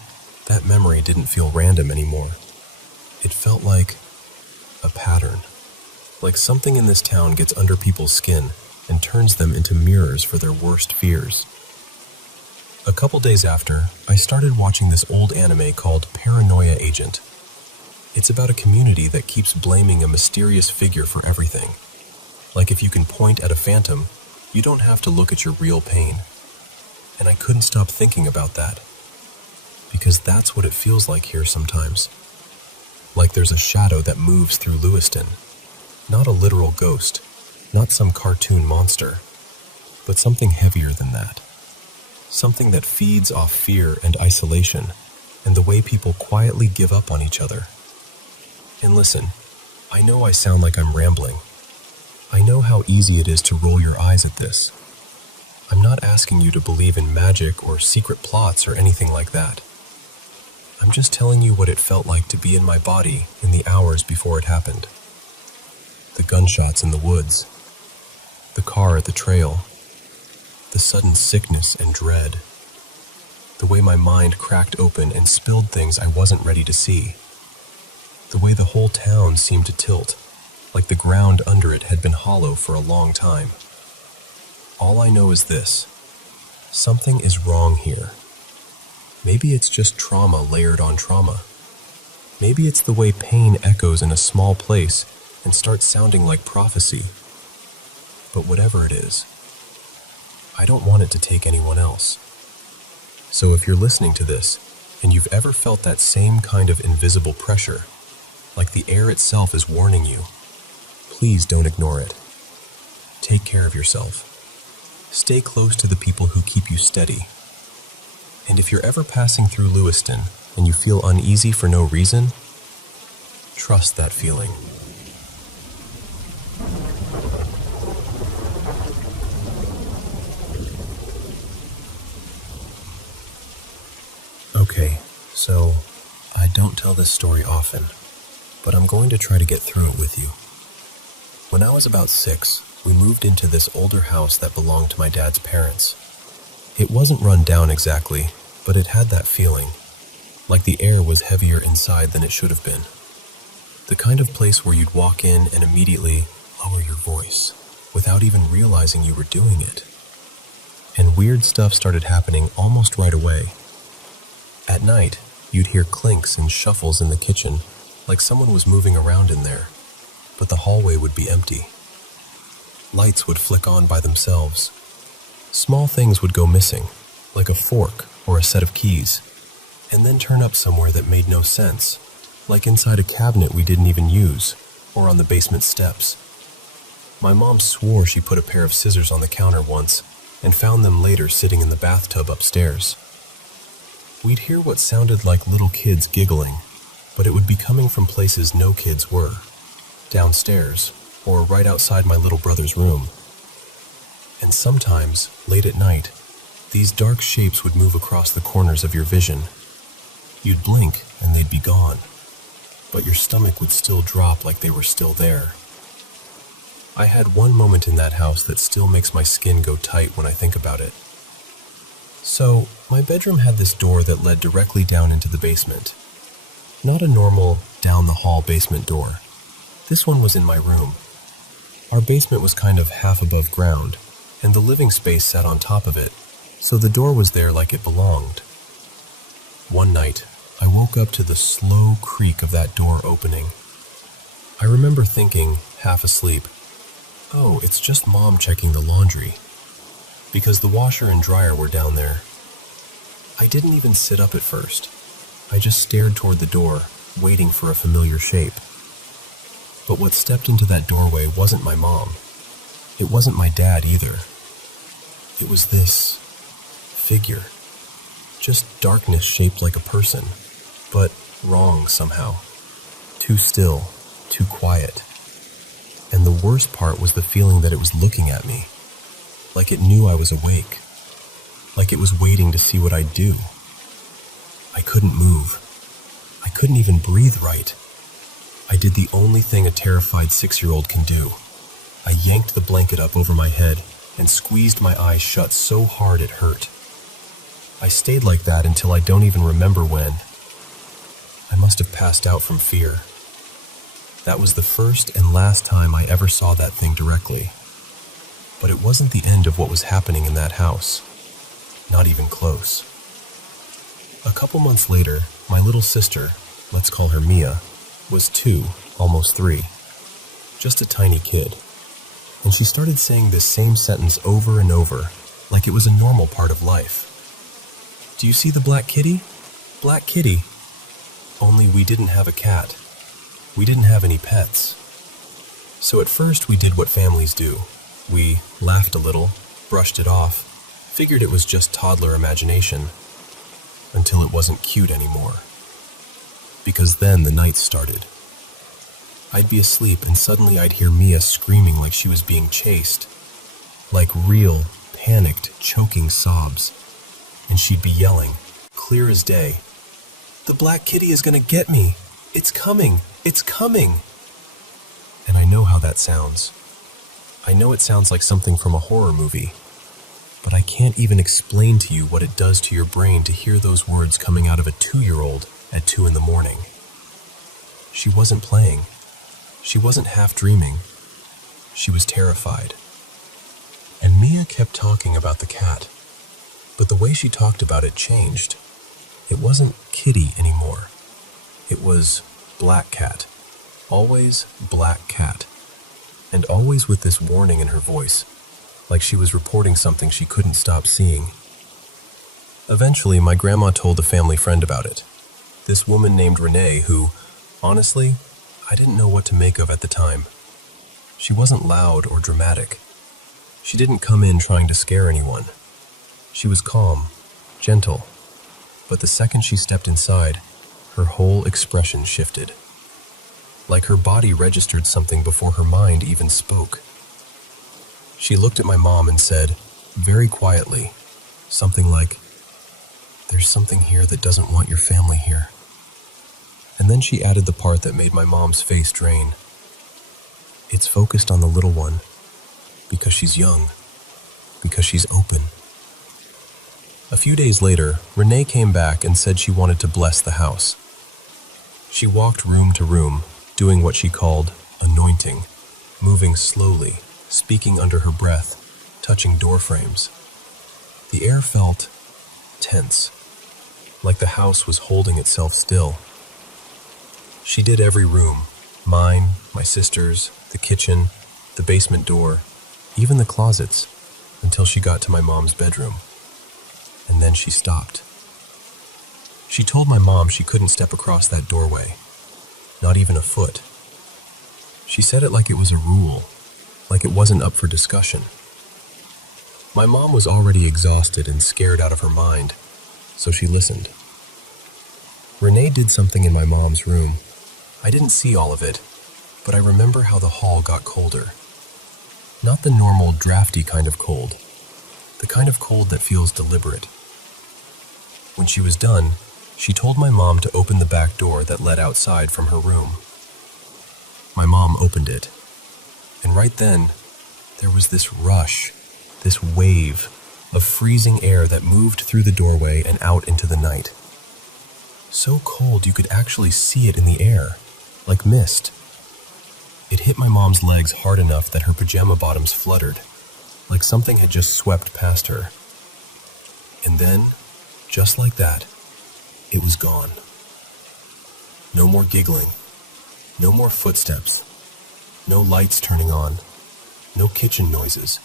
that memory didn't feel random anymore. It felt like a pattern. Like something in this town gets under people's skin and turns them into mirrors for their worst fears. A couple days after, I started watching this old anime called Paranoia Agent. It's about a community that keeps blaming a mysterious figure for everything. Like if you can point at a phantom, you don't have to look at your real pain. And I couldn't stop thinking about that. Because that's what it feels like here sometimes. Like there's a shadow that moves through Lewiston. Not a literal ghost, not some cartoon monster, but something heavier than that. Something that feeds off fear and isolation, and the way people quietly give up on each other. And listen, I know I sound like I'm rambling. I know how easy it is to roll your eyes at this. I'm not asking you to believe in magic or secret plots or anything like that. I'm just telling you what it felt like to be in my body in the hours before it happened. The gunshots in the woods, the car at the trail, the sudden sickness and dread, the way my mind cracked open and spilled things I wasn't ready to see, the way the whole town seemed to tilt, like the ground under it had been hollow for a long time. All I know is this: something is wrong here. Maybe it's just trauma layered on trauma. Maybe it's the way pain echoes in a small place and starts sounding like prophecy. But whatever it is, I don't want it to take anyone else. So if you're listening to this, and you've ever felt that same kind of invisible pressure, like the air itself is warning you, please don't ignore it. Take care of yourself. Stay close to the people who keep you steady. And if you're ever passing through Lewiston and you feel uneasy for no reason, trust that feeling. Okay, so I don't tell this story often, but I'm going to try to get through it with you. When I was about 6, we moved into this older house that belonged to my dad's parents. It wasn't run down exactly, but it had that feeling, like the air was heavier inside than it should have been. The kind of place where you'd walk in and immediately lower your voice, without even realizing you were doing it. And weird stuff started happening almost right away. At night, you'd hear clinks and shuffles in the kitchen, like someone was moving around in there, but the hallway would be empty. Lights would flick on by themselves. Small things would go missing, like a fork or a set of keys, and then turn up somewhere that made no sense, like inside a cabinet we didn't even use, or on the basement steps. My mom swore she put a pair of scissors on the counter once, and found them later sitting in the bathtub upstairs. We'd hear what sounded like little kids giggling, but it would be coming from places no kids were, downstairs, or right outside my little brother's room. And sometimes, late at night, these dark shapes would move across the corners of your vision. You'd blink and they'd be gone, but your stomach would still drop like they were still there. I had one moment in that house that still makes my skin go tight when I think about it. So, my bedroom had this door that led directly down into the basement. Not a normal down-the-hall basement door. This one was in my room. Our basement was kind of half above ground, and the living space sat on top of it, so the door was there like it belonged. One night, I woke up to the slow creak of that door opening. I remember thinking, half asleep, "Oh, it's just Mom checking the laundry," because the washer and dryer were down there. I didn't even sit up at first. I just stared toward the door, waiting for a familiar shape. But what stepped into that doorway wasn't my mom. It wasn't my dad either. It was this figure. Just darkness shaped like a person, but wrong somehow. Too still, too quiet. And the worst part was the feeling that it was looking at me, like it knew I was awake, like it was waiting to see what I'd do. I couldn't move. I couldn't even breathe right. I did the only thing a terrified 6-year-old can do. I yanked the blanket up over my head and squeezed my eyes shut so hard it hurt. I stayed like that until I don't even remember when. I must have passed out from fear. That was the first and last time I ever saw that thing directly. But it wasn't the end of what was happening in that house. Not even close. A couple months later, my little sister, let's call her Mia, was 2, almost 3. Just a tiny kid. And she started saying this same sentence over and over, like it was a normal part of life. "Do you see the black kitty? Black kitty." Only we didn't have a cat. We didn't have any pets. So at first we did what families do. We laughed a little, brushed it off, figured it was just toddler imagination, until it wasn't cute anymore. Because then the nights started. I'd be asleep and suddenly I'd hear Mia screaming like she was being chased, like real, panicked, choking sobs. And she'd be yelling, clear as day, "The black kitty is gonna get me! It's coming! It's coming!" And I know how that sounds. I know it sounds like something from a horror movie, but I can't even explain to you what it does to your brain to hear those words coming out of a 2-year-old at 2 in the morning. She wasn't playing. She wasn't half dreaming. She was terrified. And Mia kept talking about the cat, but the way she talked about it changed. It wasn't kitty anymore. It was black cat. Always black cat. And always with this warning in her voice, like she was reporting something she couldn't stop seeing. Eventually, my grandma told a family friend about it. This woman named Renee who, honestly, I didn't know what to make of at the time. She wasn't loud or dramatic. She didn't come in trying to scare anyone. She was calm, gentle, but the second she stepped inside, her whole expression shifted. Like her body registered something before her mind even spoke. She looked at my mom and said, very quietly, something like, "There's something here that doesn't want your family here." And then she added the part that made my mom's face drain. "It's focused on the little one, because she's young, because she's open." A few days later, Renee came back and said she wanted to bless the house. She walked room to room, doing what she called anointing, moving slowly, speaking under her breath, touching door frames. The air felt tense, like the house was holding itself still. She did every room, mine, my sister's, the kitchen, the basement door, even the closets, until she got to my mom's bedroom. And then she stopped. She told my mom she couldn't step across that doorway, not even a foot. She said it like it was a rule, like it wasn't up for discussion. My mom was already exhausted and scared out of her mind, so she listened. Renee did something in my mom's room. I didn't see all of it, but I remember how the hall got colder. Not the normal drafty kind of cold, the kind of cold that feels deliberate. When she was done, she told my mom to open the back door that led outside from her room. My mom opened it, and right then, there was this rush, this wave of freezing air that moved through the doorway and out into the night. So cold you could actually see it in the air, like mist. It hit my mom's legs hard enough that her pajama bottoms fluttered, like something had just swept past her. And then, just like that, it was gone. No more giggling, no more footsteps, no lights turning on, no kitchen noises,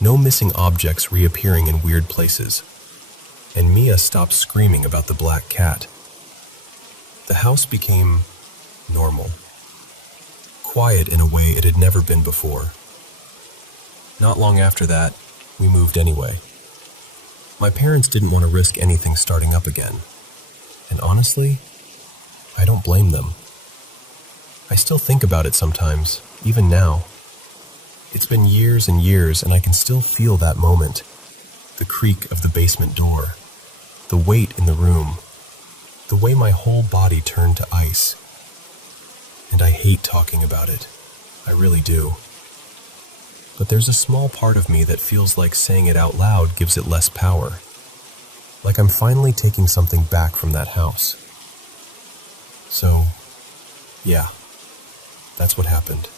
no missing objects reappearing in weird places, and Mia stopped screaming about the black cat. The house became normal, quiet in a way it had never been before. Not long after that, we moved anyway. My parents didn't want to risk anything starting up again, and honestly, I don't blame them. I still think about it sometimes, even now. It's been years and years, and I can still feel that moment. The creak of the basement door, the weight in the room, the way my whole body turned to ice. And I hate talking about it. I really do. But there's a small part of me that feels like saying it out loud gives it less power. Like I'm finally taking something back from that house. So, yeah, that's what happened.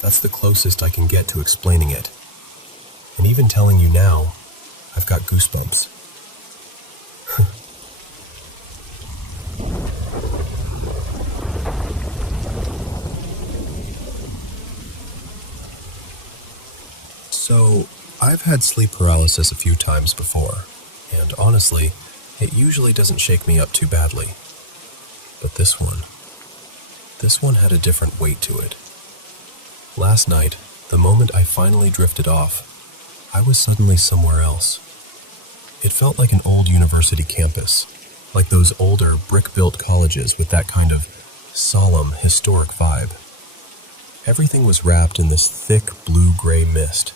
That's the closest I can get to explaining it. And even telling you now, I've got goosebumps. So, I've had sleep paralysis a few times before, and honestly, it usually doesn't shake me up too badly. But this one had a different weight to it. Last night, the moment I finally drifted off, I was suddenly somewhere else. It felt like an old university campus, like those older brick-built colleges with that kind of solemn, historic vibe. Everything was wrapped in this thick blue-gray mist.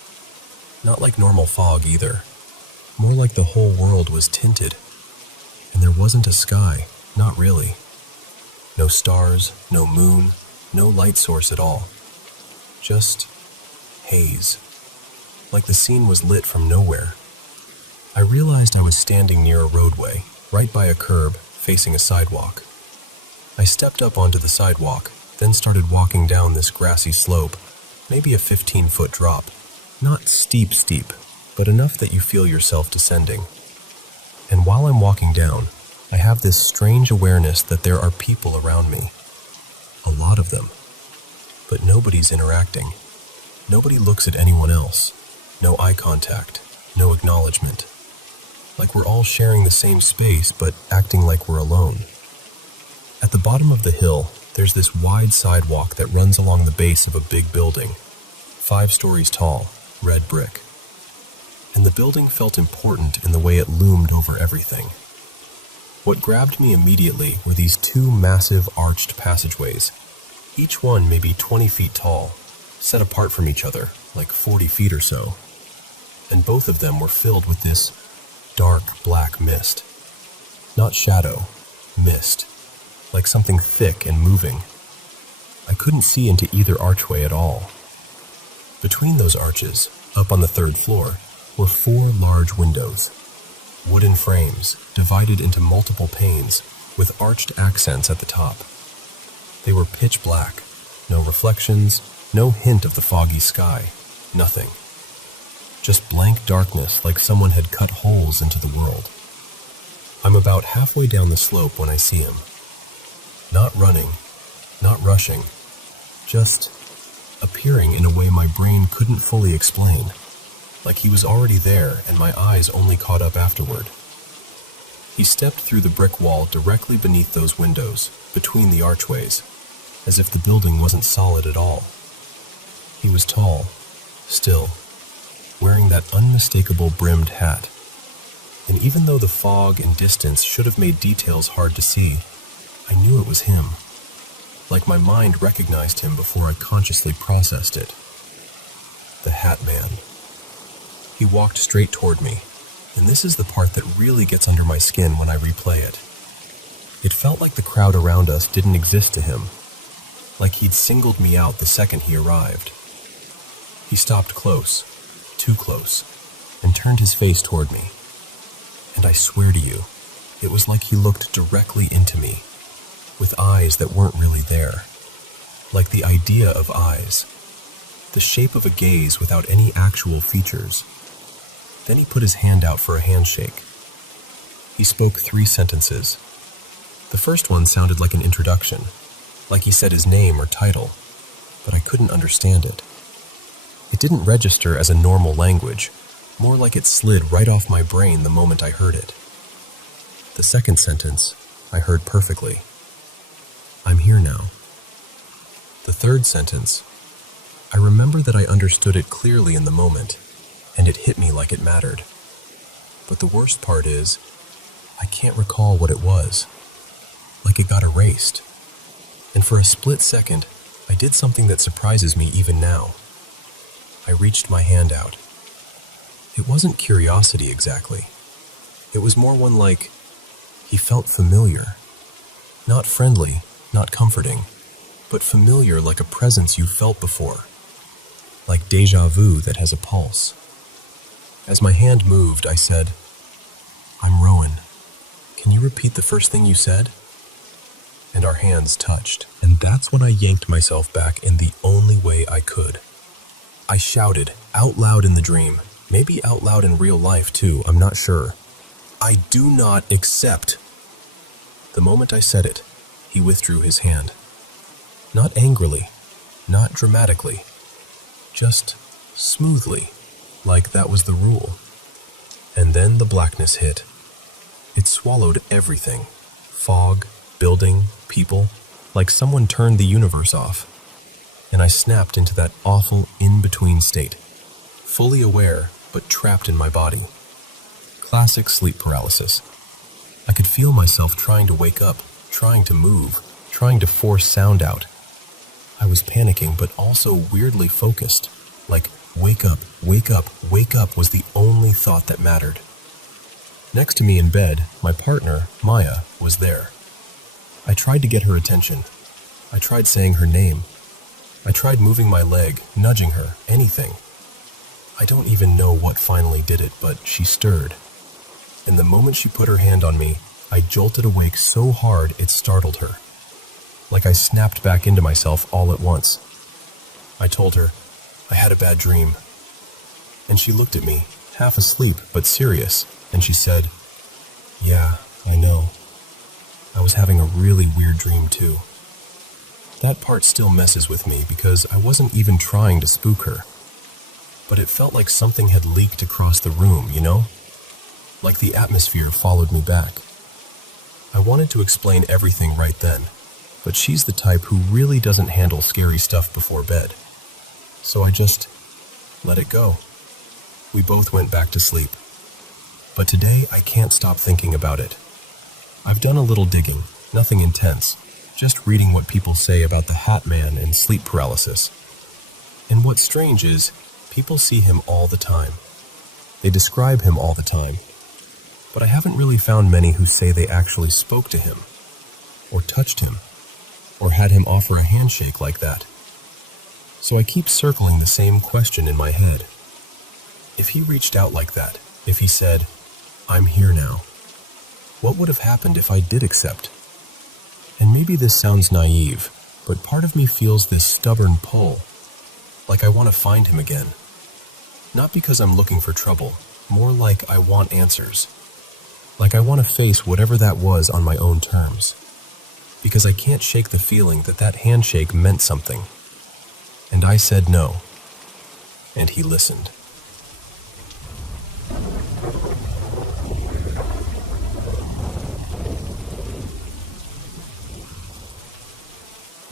Not like normal fog either. More like the whole world was tinted. And there wasn't a sky, not really. No stars, no moon, no light source at all. Just haze. Like the scene was lit from nowhere. I realized I was standing near a roadway, right by a curb, facing a sidewalk. I stepped up onto the sidewalk, then started walking down this grassy slope, maybe a 15-foot drop. Not steep, but enough that you feel yourself descending. And while I'm walking down, I have this strange awareness that there are people around me. A lot of them. But nobody's interacting. Nobody looks at anyone else. No eye contact. No acknowledgement. Like we're all sharing the same space, but acting like we're alone. At the bottom of the hill, there's this wide sidewalk that runs along the base of a big building. 5 stories tall. Red brick. And the building felt important in the way it loomed over everything. What grabbed me immediately were these 2 massive arched passageways, each one maybe 20 feet tall, set apart from each other, like 40 feet or so. And both of them were filled with this dark black mist. Not shadow, mist, like something thick and moving. I couldn't see into either archway at all. Between those arches, up on the 3rd floor, were 4 large windows. Wooden frames, divided into multiple panes, with arched accents at the top. They were pitch black, no reflections, No hint of the foggy sky. Nothing. Just blank darkness, like someone had cut holes into the world. I'm about halfway down the slope when I see him. Not running, not rushing, just appearing in a way my brain couldn't fully explain, like he was already there and my eyes only caught up afterward. He stepped through the brick wall directly beneath those windows, between the archways, as if the building wasn't solid at all. He was tall, still, wearing that unmistakable brimmed hat. And even though the fog and distance should have made details hard to see, I knew it was him. Like my mind recognized him before I consciously processed it. The Hat Man. He walked straight toward me, and this is the part that really gets under my skin when I replay it. It felt like the crowd around us didn't exist to him, like he'd singled me out the second he arrived. He stopped close, too close, and turned his face toward me. And I swear to you, it was like he looked directly into me, with eyes that weren't really there, like the idea of eyes, the shape of a gaze without any actual features. Then he put his hand out for a handshake. He spoke 3 sentences. The first one sounded like an introduction, like he said his name or title, but I couldn't understand it. It didn't register as a normal language, more like it slid right off my brain the moment I heard it. The second sentence, I heard perfectly. I'm here now. The third sentence, I remember that I understood it clearly in the moment, and it hit me like it mattered. But the worst part is, I can't recall what it was. Like it got erased. And for a split second, I did something that surprises me even now. I reached my hand out. It wasn't curiosity exactly. It was more one like, he felt familiar. Not friendly, not comforting, but familiar like a presence you felt before. Like déjà vu that has a pulse. As my hand moved, I said, I'm Rowan. Can you repeat the first thing you said? And our hands touched, and that's when I yanked myself back in the only way I could. I shouted, out loud in the dream, maybe out loud in real life too, I'm not sure. I do not accept. The moment I said it, he withdrew his hand. Not angrily, not dramatically, just smoothly, like that was the rule. And then the blackness hit. It swallowed everything. Fog, building, people, like someone turned the universe off. And I snapped into that awful in-between state, fully aware, but trapped in my body. Classic sleep paralysis. I could feel myself trying to wake up, trying to move, trying to force sound out. I was panicking, but also weirdly focused, like wake up, wake up, wake up was the only thought that mattered. Next to me in bed, my partner, Maya, was there. I tried to get her attention. I tried saying her name. I tried moving my leg, nudging her, anything. I don't even know what finally did it, but she stirred. And the moment she put her hand on me, I jolted awake so hard it startled her. Like I snapped back into myself all at once. I told her, I had a bad dream. And she looked at me, half asleep but serious, and she said, Yeah, I know. I was having a really weird dream too. That part still messes with me because I wasn't even trying to spook her. But it felt like something had leaked across the room, you know? Like the atmosphere followed me back. I wanted to explain everything right then, but she's the type who really doesn't handle scary stuff before bed. So I just let it go. We both went back to sleep. But today I can't stop thinking about it. I've done a little digging, nothing intense, just reading what people say about the Hat Man and sleep paralysis. And what's strange is, people see him all the time. They describe him all the time. But I haven't really found many who say they actually spoke to him, or touched him, or had him offer a handshake like that. So I keep circling the same question in my head. If he reached out like that, if he said, I'm here now, what would have happened if I did accept? And maybe this sounds naive, but part of me feels this stubborn pull, like I want to find him again. Not because I'm looking for trouble, more like I want answers. Like I want to face whatever that was on my own terms. Because I can't shake the feeling that that handshake meant something. And I said no. And he listened.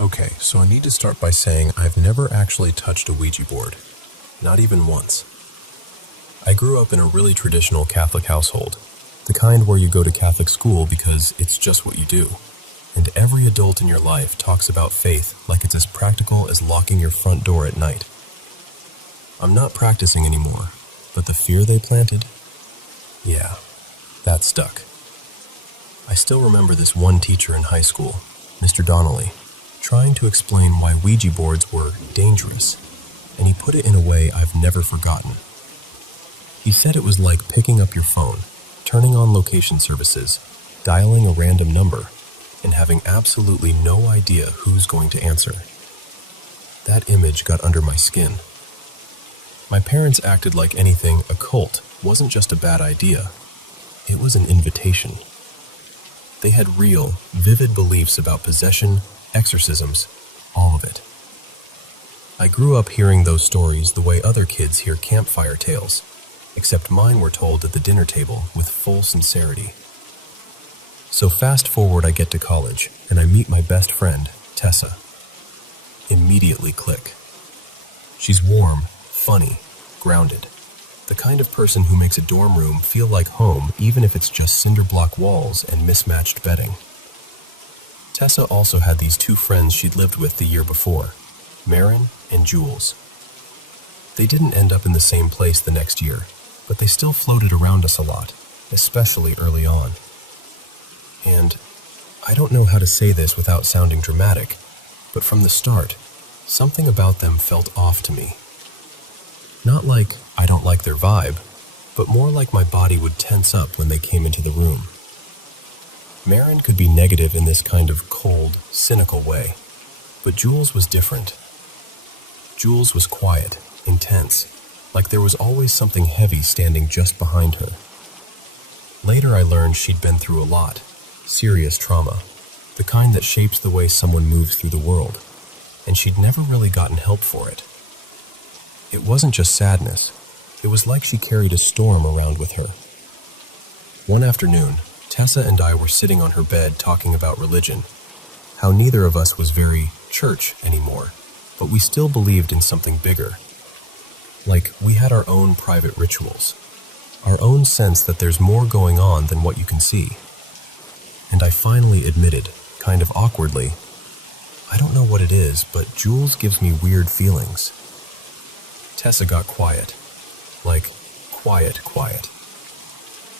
Okay, so I need to start by saying I've never actually touched a Ouija board. Not even once. I grew up in a really traditional Catholic household. The kind where you go to Catholic school because it's just what you do. And every adult in your life talks about faith like it's as practical as locking your front door at night. I'm not practicing anymore, but the fear they planted? Yeah, that stuck. I still remember this one teacher in high school, Mr. Donnelly, trying to explain why Ouija boards were dangerous, and he put it in a way I've never forgotten. He said it was like picking up your phone, turning on location services, dialing a random number, and having absolutely no idea who's going to answer. That image got under my skin. My parents acted like anything occult wasn't just a bad idea, it was an invitation. They had real, vivid beliefs about possession, exorcisms, all of it. I grew up hearing those stories the way other kids hear campfire tales, except mine were told at the dinner table with full sincerity. So fast forward I get to college, and I meet my best friend, Tessa. Immediately click. She's warm, funny, grounded. The kind of person who makes a dorm room feel like home even if it's just cinder block walls and mismatched bedding. Tessa also had these two friends she'd lived with the year before, Marin and Jules. They didn't end up in the same place the next year, but they still floated around us a lot, especially early on. And I don't know how to say this without sounding dramatic, but from the start, something about them felt off to me. Not like I don't like their vibe, but more like my body would tense up when they came into the room. Marin could be negative in this kind of cold, cynical way, but Jules was different. Jules was quiet, intense, like there was always something heavy standing just behind her. Later I learned she'd been through a lot, serious trauma, the kind that shapes the way someone moves through the world, and she'd never really gotten help for it. It wasn't just sadness, it was like she carried a storm around with her. One afternoon, Tessa and I were sitting on her bed talking about religion, how neither of us was very church anymore, but we still believed in something bigger. Like we had our own private rituals, our own sense that there's more going on than what you can see. And I finally admitted, kind of awkwardly, I don't know what it is, but Jules gives me weird feelings. Tessa got quiet, like quiet.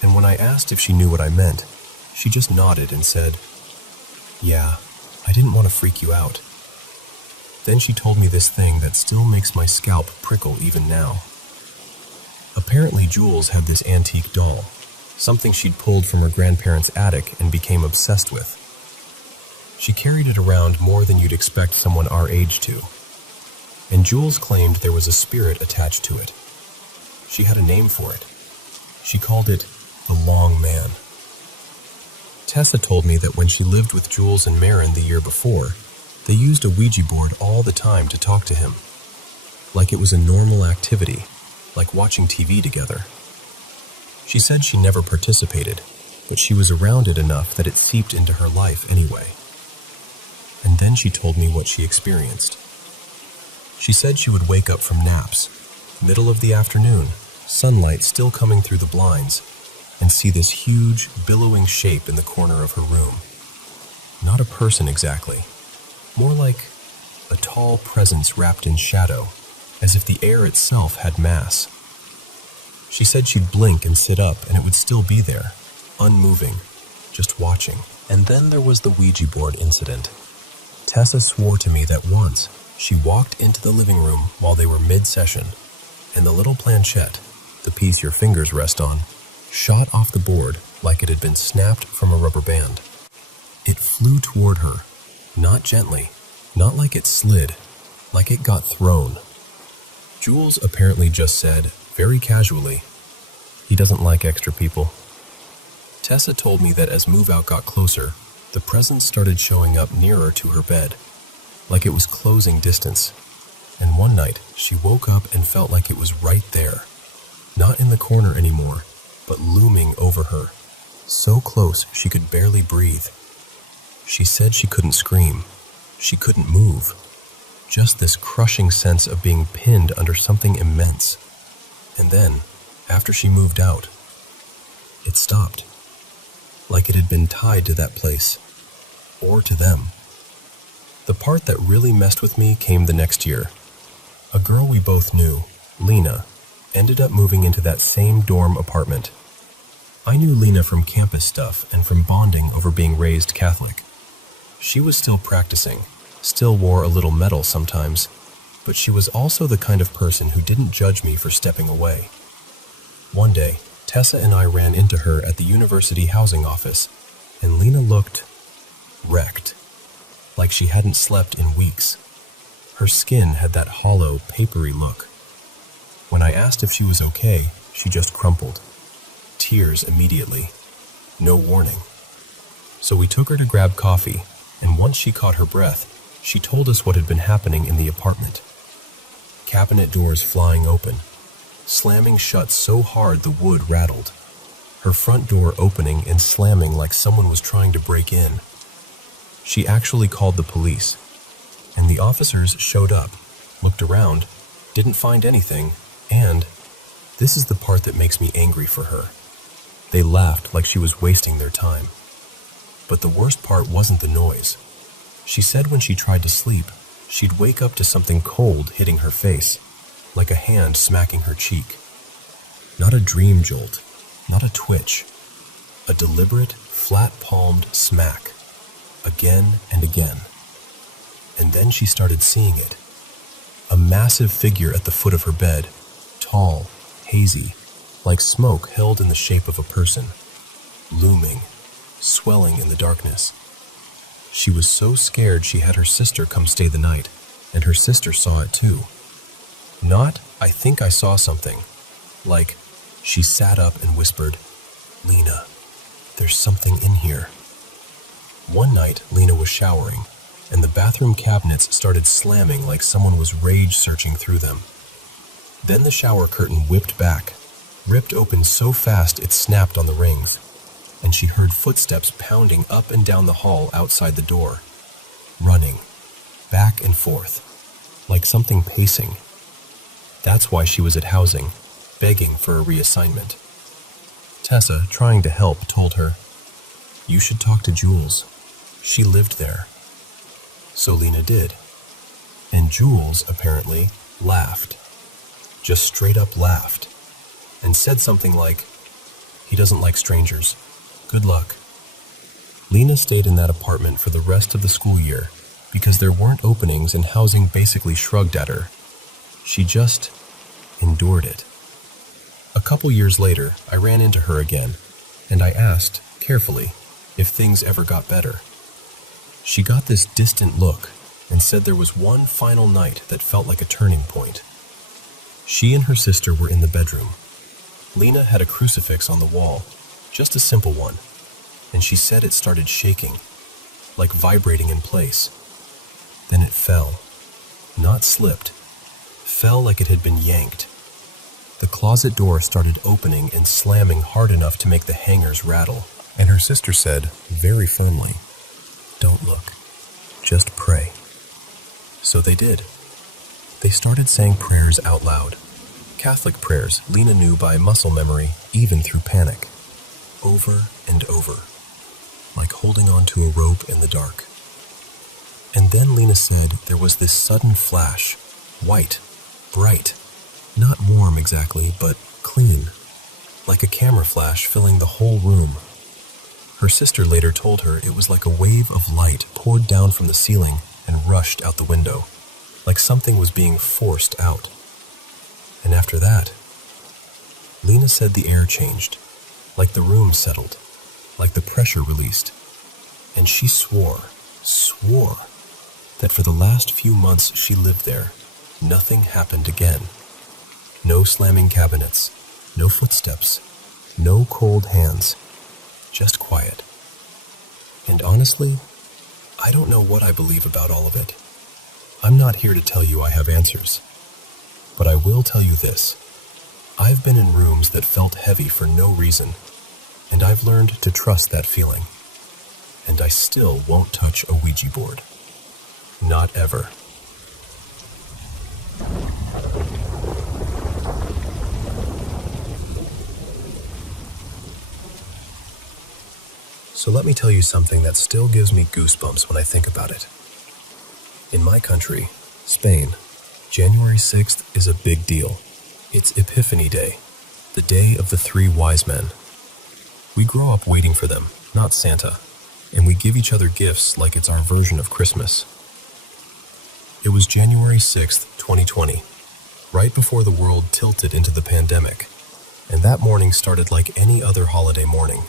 And when I asked if she knew what I meant, she just nodded and said, "Yeah, I didn't want to freak you out." Then she told me this thing that still makes my scalp prickle even now. Apparently Jules had this antique doll, something she'd pulled from her grandparents' attic and became obsessed with. She carried it around more than you'd expect someone our age to. And Jules claimed there was a spirit attached to it. She had a name for it. She called it the Long Man. Tessa told me that when she lived with Jules and Marin the year before, they used a Ouija board all the time to talk to him. Like it was a normal activity, like watching TV together. She said she never participated, but she was around it enough that it seeped into her life anyway. And then she told me what she experienced. She said she would wake up from naps, middle of the afternoon, sunlight still coming through the blinds, and see this huge, billowing shape in the corner of her room. Not a person exactly, more like a tall presence wrapped in shadow, as if the air itself had mass. She said she'd blink and sit up and it would still be there, unmoving, just watching. And then there was the Ouija board incident. Tessa swore to me that once she walked into the living room while they were mid-session, and the little planchette, the piece your fingers rest on, shot off the board like it had been snapped from a rubber band. It flew toward her, not gently, not like it slid, like it got thrown. Jules apparently just said, very casually, he doesn't like extra people. Tessa told me that as move-out got closer, the presence started showing up nearer to her bed, like it was closing distance. And one night, she woke up and felt like it was right there. Not in the corner anymore, but looming over her. So close she could barely breathe. She said she couldn't scream. She couldn't move. Just this crushing sense of being pinned under something immense. And then, after she moved out, it stopped. Like it had been tied to that place. Or to them. The part that really messed with me came the next year. A girl we both knew, Lena, ended up moving into that same dorm apartment. I knew Lena from campus stuff and from bonding over being raised Catholic. She was still practicing, still wore a little medal sometimes, but she was also the kind of person who didn't judge me for stepping away. One day, Tessa and I ran into her at the university housing office, and Lena looked wrecked, like she hadn't slept in weeks. Her skin had that hollow, papery look. When I asked if she was okay, she just crumpled. Tears immediately. No warning. So we took her to grab coffee, and once she caught her breath, she told us what had been happening in the apartment. Cabinet doors flying open, slamming shut so hard the wood rattled. Her front door opening and slamming like someone was trying to break in. She actually called the police, and the officers showed up, looked around, didn't find anything, and this is the part that makes me angry for her. They laughed like she was wasting their time. But the worst part wasn't the noise. She said when she tried to sleep, she'd wake up to something cold hitting her face, like a hand smacking her cheek. Not a dream jolt, not a twitch. A deliberate, flat-palmed smack. Again and again. And then she started seeing it. A massive figure at the foot of her bed, tall, hazy, like smoke held in the shape of a person, looming, swelling in the darkness. She was so scared she had her sister come stay the night, and her sister saw it too. Not, I think I saw something. Like, she sat up and whispered, Lena, there's something in here. One night, Lena was showering, and the bathroom cabinets started slamming like someone was rage searching through them. Then the shower curtain whipped back, ripped open so fast it snapped on the rings, and she heard footsteps pounding up and down the hall outside the door, running, back and forth, like something pacing. That's why she was at housing, begging for a reassignment. Tessa, trying to help, told her, you should talk to Jules. She lived there. So Lena did. And Jules, apparently, laughed. Just straight up laughed. And said something like, he doesn't like strangers. Good luck. Lena stayed in that apartment for the rest of the school year because there weren't openings and housing basically shrugged at her. She just endured it. A couple years later, I ran into her again, and I asked, carefully, if things ever got better. She got this distant look and said there was one final night that felt like a turning point. She and her sister were in the bedroom. Lena had a crucifix on the wall, just a simple one, and she said it started shaking, like vibrating in place. Then it fell, not slipped, fell like it had been yanked. The closet door started opening and slamming hard enough to make the hangers rattle, and her sister said, very firmly, don't look, just pray. So they did. They started saying prayers out loud. Catholic prayers Lena knew by muscle memory, even through panic. Over and over, like holding on to a rope in the dark. And then Lena said there was this sudden flash, white, bright, not warm exactly, but clean, like a camera flash filling the whole room. Her sister later told her it was like a wave of light poured down from the ceiling and rushed out the window, like something was being forced out. And after that, Lena said the air changed, like the room settled, like the pressure released. And she swore that for the last few months she lived there, nothing happened again. No slamming cabinets, no footsteps, no cold hands, just quiet. And honestly, I don't know what I believe about all of it. I'm not here to tell you I have answers, but I will tell you this. I've been in rooms that felt heavy for no reason, and I've learned to trust that feeling. And I still won't touch a Ouija board. Not ever. So let me tell you something that still gives me goosebumps when I think about it. In my country, Spain, January 6th is a big deal. It's Epiphany Day, the day of the three wise men. We grow up waiting for them, not Santa, and we give each other gifts like it's our version of Christmas. It was January 6th, 2020, right before the world tilted into the pandemic, and that morning started like any other holiday morning.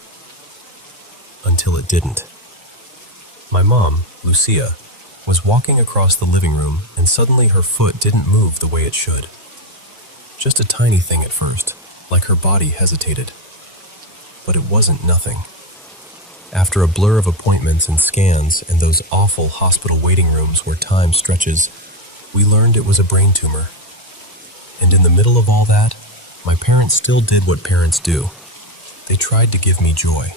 Until it didn't. My mom, Lucia, was walking across the living room and suddenly her foot didn't move the way it should. Just a tiny thing at first, like her body hesitated. But it wasn't nothing. After a blur of appointments and scans and those awful hospital waiting rooms where time stretches, we learned it was a brain tumor. And in the middle of all that, my parents still did what parents do. They tried to give me joy.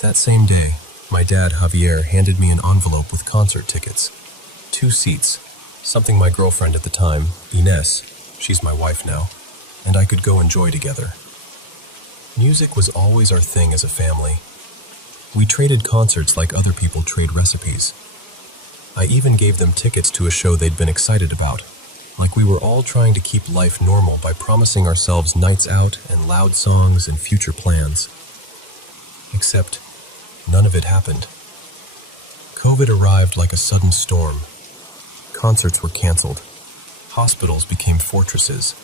That same day, my dad, Javier, handed me an envelope with concert tickets. 2 seats, something my girlfriend at the time, Ines, she's my wife now, and I could go enjoy together. Music was always our thing as a family. We traded concerts like other people trade recipes. I even gave them tickets to a show they'd been excited about, like we were all trying to keep life normal by promising ourselves nights out and loud songs and future plans. Except, none of it happened. COVID arrived like a sudden storm. Concerts were canceled. Hospitals became fortresses.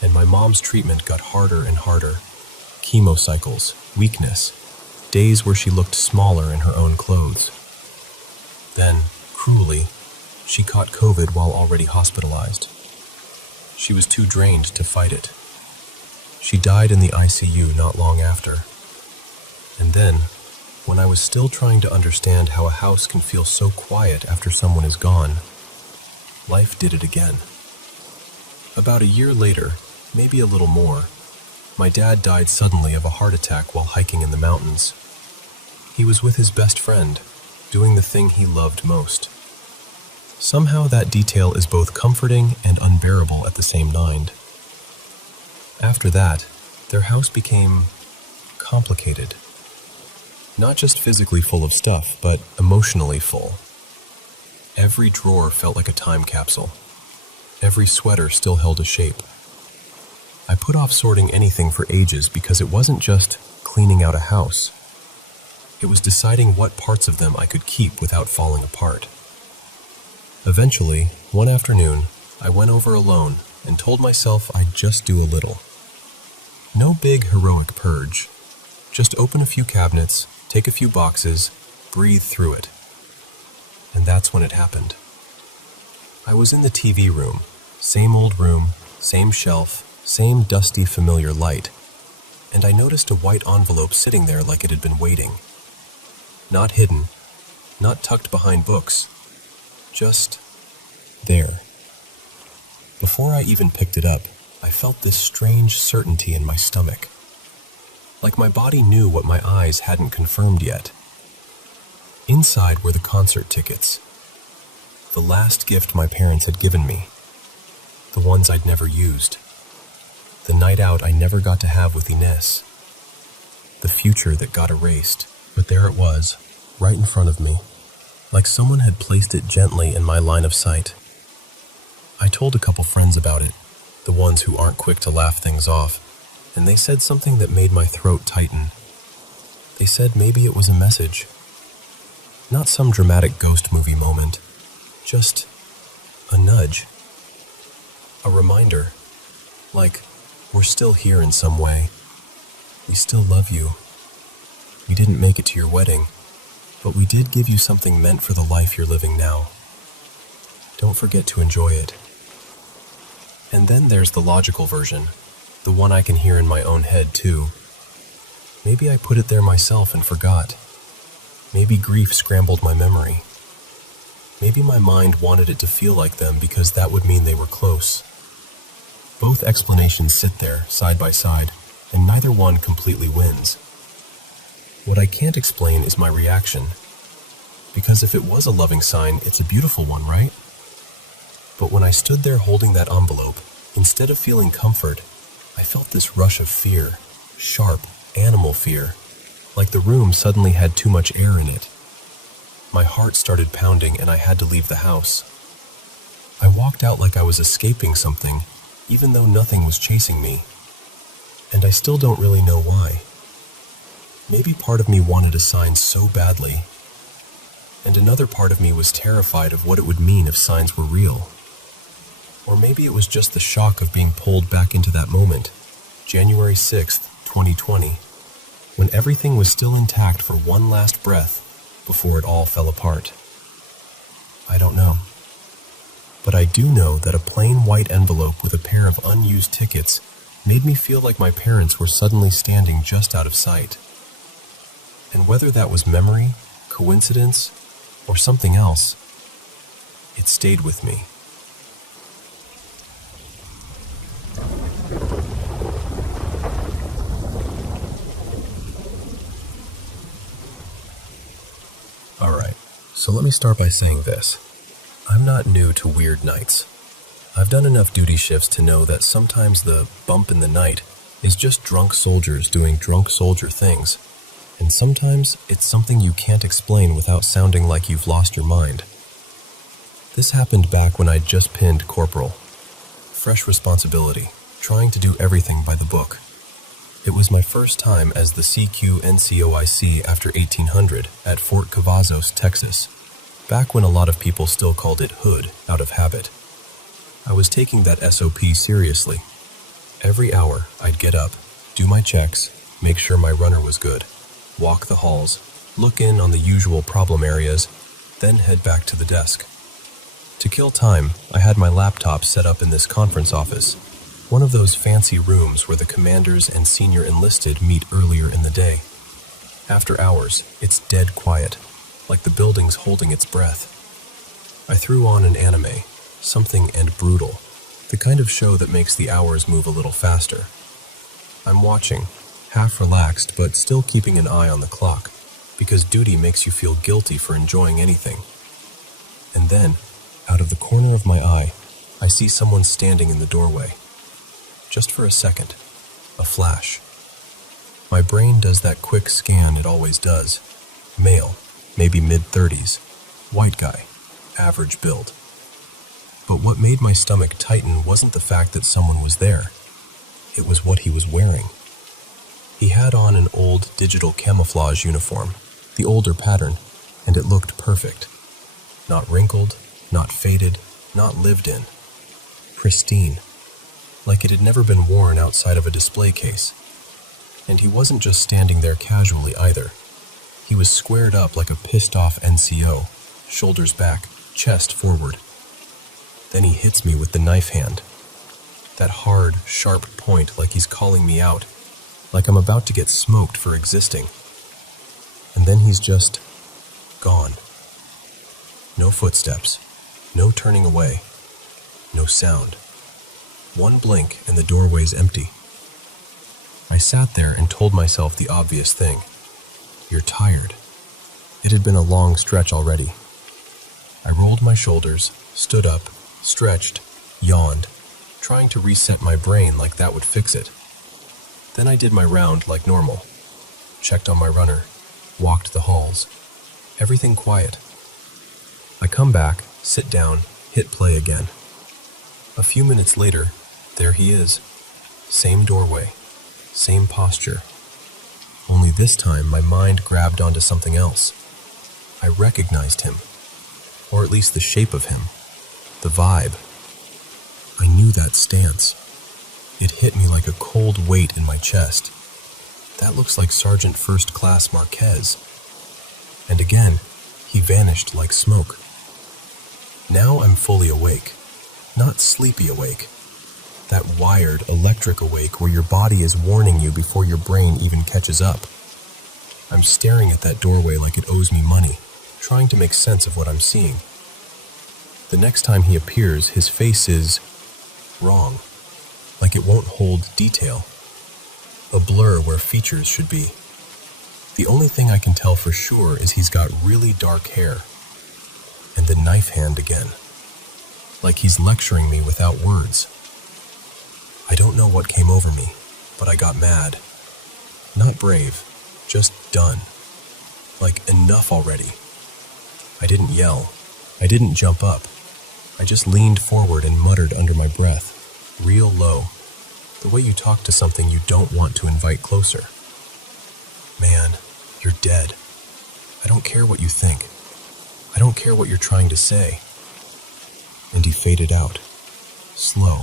And my mom's treatment got harder and harder. Chemo cycles, weakness, days where she looked smaller in her own clothes. Then, cruelly, she caught COVID while already hospitalized. She was too drained to fight it. She died in the ICU not long after. And then, when I was still trying to understand how a house can feel so quiet after someone is gone, life did it again. About a year later, maybe a little more, my dad died suddenly of a heart attack while hiking in the mountains. He was with his best friend, doing the thing he loved most. Somehow that detail is both comforting and unbearable at the same time. After that, their house became complicated. Not just physically full of stuff, but emotionally full. Every drawer felt like a time capsule. Every sweater still held a shape. I put off sorting anything for ages because it wasn't just cleaning out a house. It was deciding what parts of them I could keep without falling apart. Eventually, one afternoon, I went over alone and told myself I'd just do a little. No big heroic purge. Just open a few cabinets, take a few boxes, breathe through it. And that's when it happened. I was in the TV room, same old room, same shelf, same dusty familiar light, and I noticed a white envelope sitting there like it had been waiting. Not hidden, not tucked behind books, just there. Before I even picked it up, I felt this strange certainty in my stomach. Like my body knew what my eyes hadn't confirmed yet. Inside were the concert tickets. The last gift my parents had given me. The ones I'd never used. The night out I never got to have with Ines. The future that got erased. But there it was, right in front of me. Like someone had placed it gently in my line of sight. I told a couple friends about it, the ones who aren't quick to laugh things off, and they said something that made my throat tighten. They said maybe it was a message. Not some dramatic ghost movie moment, just a nudge. A reminder, like we're still here in some way. We still love you. We didn't make it to your wedding, but we did give you something meant for the life you're living now. Don't forget to enjoy it. And then there's the logical version, the one I can hear in my own head too. Maybe I put it there myself and forgot. Maybe grief scrambled my memory. Maybe my mind wanted it to feel like them because that would mean they were close. Both explanations sit there, side by side, and neither one completely wins. What I can't explain is my reaction. Because if it was a loving sign, it's a beautiful one, right? But when I stood there holding that envelope, instead of feeling comfort, I felt this rush of fear, sharp, animal fear, like the room suddenly had too much air in it. My heart started pounding and I had to leave the house. I walked out like I was escaping something, even though nothing was chasing me. And I still don't really know why. Maybe part of me wanted a sign so badly, and another part of me was terrified of what it would mean if signs were real. Or maybe it was just the shock of being pulled back into that moment, January 6th, 2020, when everything was still intact for one last breath before it all fell apart. I don't know. But I do know that a plain white envelope with a pair of unused tickets made me feel like my parents were suddenly standing just out of sight. And whether that was memory, coincidence, or something else, it stayed with me. Alright, so let me start by saying this. I'm not new to weird nights. I've done enough duty shifts to know that sometimes the bump in the night is just drunk soldiers doing drunk soldier things, and sometimes it's something you can't explain without sounding like you've lost your mind. This happened back when I'd just pinned corporal. Fresh responsibility, trying to do everything by the book. It was my first time as the CQ-NCOIC after 1800 at Fort Cavazos, Texas, back when a lot of people still called it Hood out of habit. I was taking that SOP seriously. Every hour, I'd get up, do my checks, make sure my runner was good, walk the halls, look in on the usual problem areas, then head back to the desk. To kill time, I had my laptop set up in this conference office, one of those fancy rooms where the commanders and senior enlisted meet earlier in the day. After hours, it's dead quiet, like the building's holding its breath. I threw on an anime, something and brutal, the kind of show that makes the hours move a little faster. I'm watching, half relaxed but still keeping an eye on the clock, because duty makes you feel guilty for enjoying anything. And then, out of the corner of my eye, I see someone standing in the doorway. Just for a second, a flash. My brain does that quick scan it always does. Male, maybe mid-30s, white guy, average build. But what made my stomach tighten wasn't the fact that someone was there. It was what he was wearing. He had on an old digital camouflage uniform, the older pattern, and it looked perfect. Not wrinkled, not faded, not lived in. Pristine. Like it had never been worn outside of a display case. And he wasn't just standing there casually either. He was squared up like a pissed-off NCO, shoulders back, chest forward. Then he hits me with the knife hand. That hard, sharp point like he's calling me out, like I'm about to get smoked for existing. And then he's just gone. No footsteps, no turning away, no sound. One blink and the doorway's empty. I sat there and told myself the obvious thing. You're tired. It had been a long stretch already. I rolled my shoulders, stood up, stretched, yawned, trying to reset my brain like that would fix it. Then I did my round like normal. Checked on my runner, walked the halls. Everything quiet. I come back, sit down, hit play again. A few minutes later, there he is. Same doorway, same posture. Only this time my mind grabbed onto something else. I recognized him, or at least the shape of him, the vibe. I knew that stance. It hit me like a cold weight in my chest. That looks like Sergeant First Class Marquez. And again, he vanished like smoke. Now I'm fully awake, not sleepy awake, That wired, electric awake where your body is warning you before your brain even catches up. I'm staring at that doorway like it owes me money, trying to make sense of what I'm seeing. The next time he appears, his face is wrong, like it won't hold detail. A blur where features should be. The only thing I can tell for sure is he's got really dark hair. And the knife hand again. Like he's lecturing me without words. I don't know what came over me, but I got mad. Not brave, just done. Like, enough already. I didn't yell. I didn't jump up. I just leaned forward and muttered under my breath, real low, the way you talk to something you don't want to invite closer. Man, you're dead. I don't care what you think. I don't care what you're trying to say. And he faded out, slow,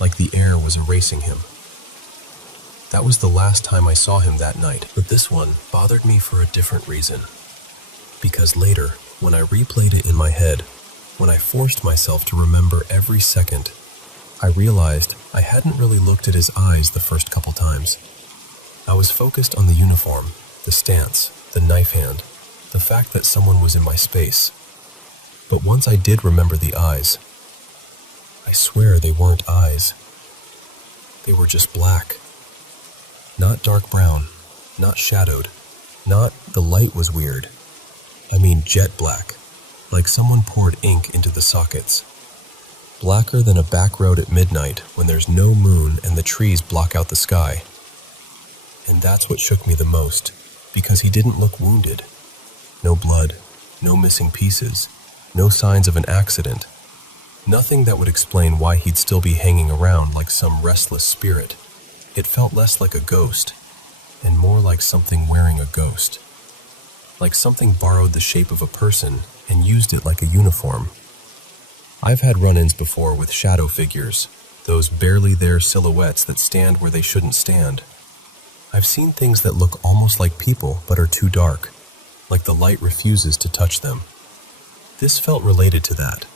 like the air was erasing him. That was the last time I saw him that night, but this one bothered me for a different reason. Because later, when I replayed it in my head, when I forced myself to remember every second, I realized I hadn't really looked at his eyes the first couple times. I was focused on the uniform, the stance, the knife hand, the fact that someone was in my space. But once I did remember the eyes, I swear they weren't eyes. They were just black. Not dark brown, not shadowed, not the light was weird. I mean jet black, like someone poured ink into the sockets. Blacker than a back road at midnight when there's no moon and the trees block out the sky. And that's what shook me the most, because he didn't look wounded. No blood, no missing pieces, no signs of an accident. Nothing that would explain why he'd still be hanging around like some restless spirit. It felt less like a ghost, and more like something wearing a ghost. Like something borrowed the shape of a person and used it like a uniform. I've had run-ins before with shadow figures, those barely there silhouettes that stand where they shouldn't stand. I've seen things that look almost like people but are too dark, like the light refuses to touch them. This felt related to that.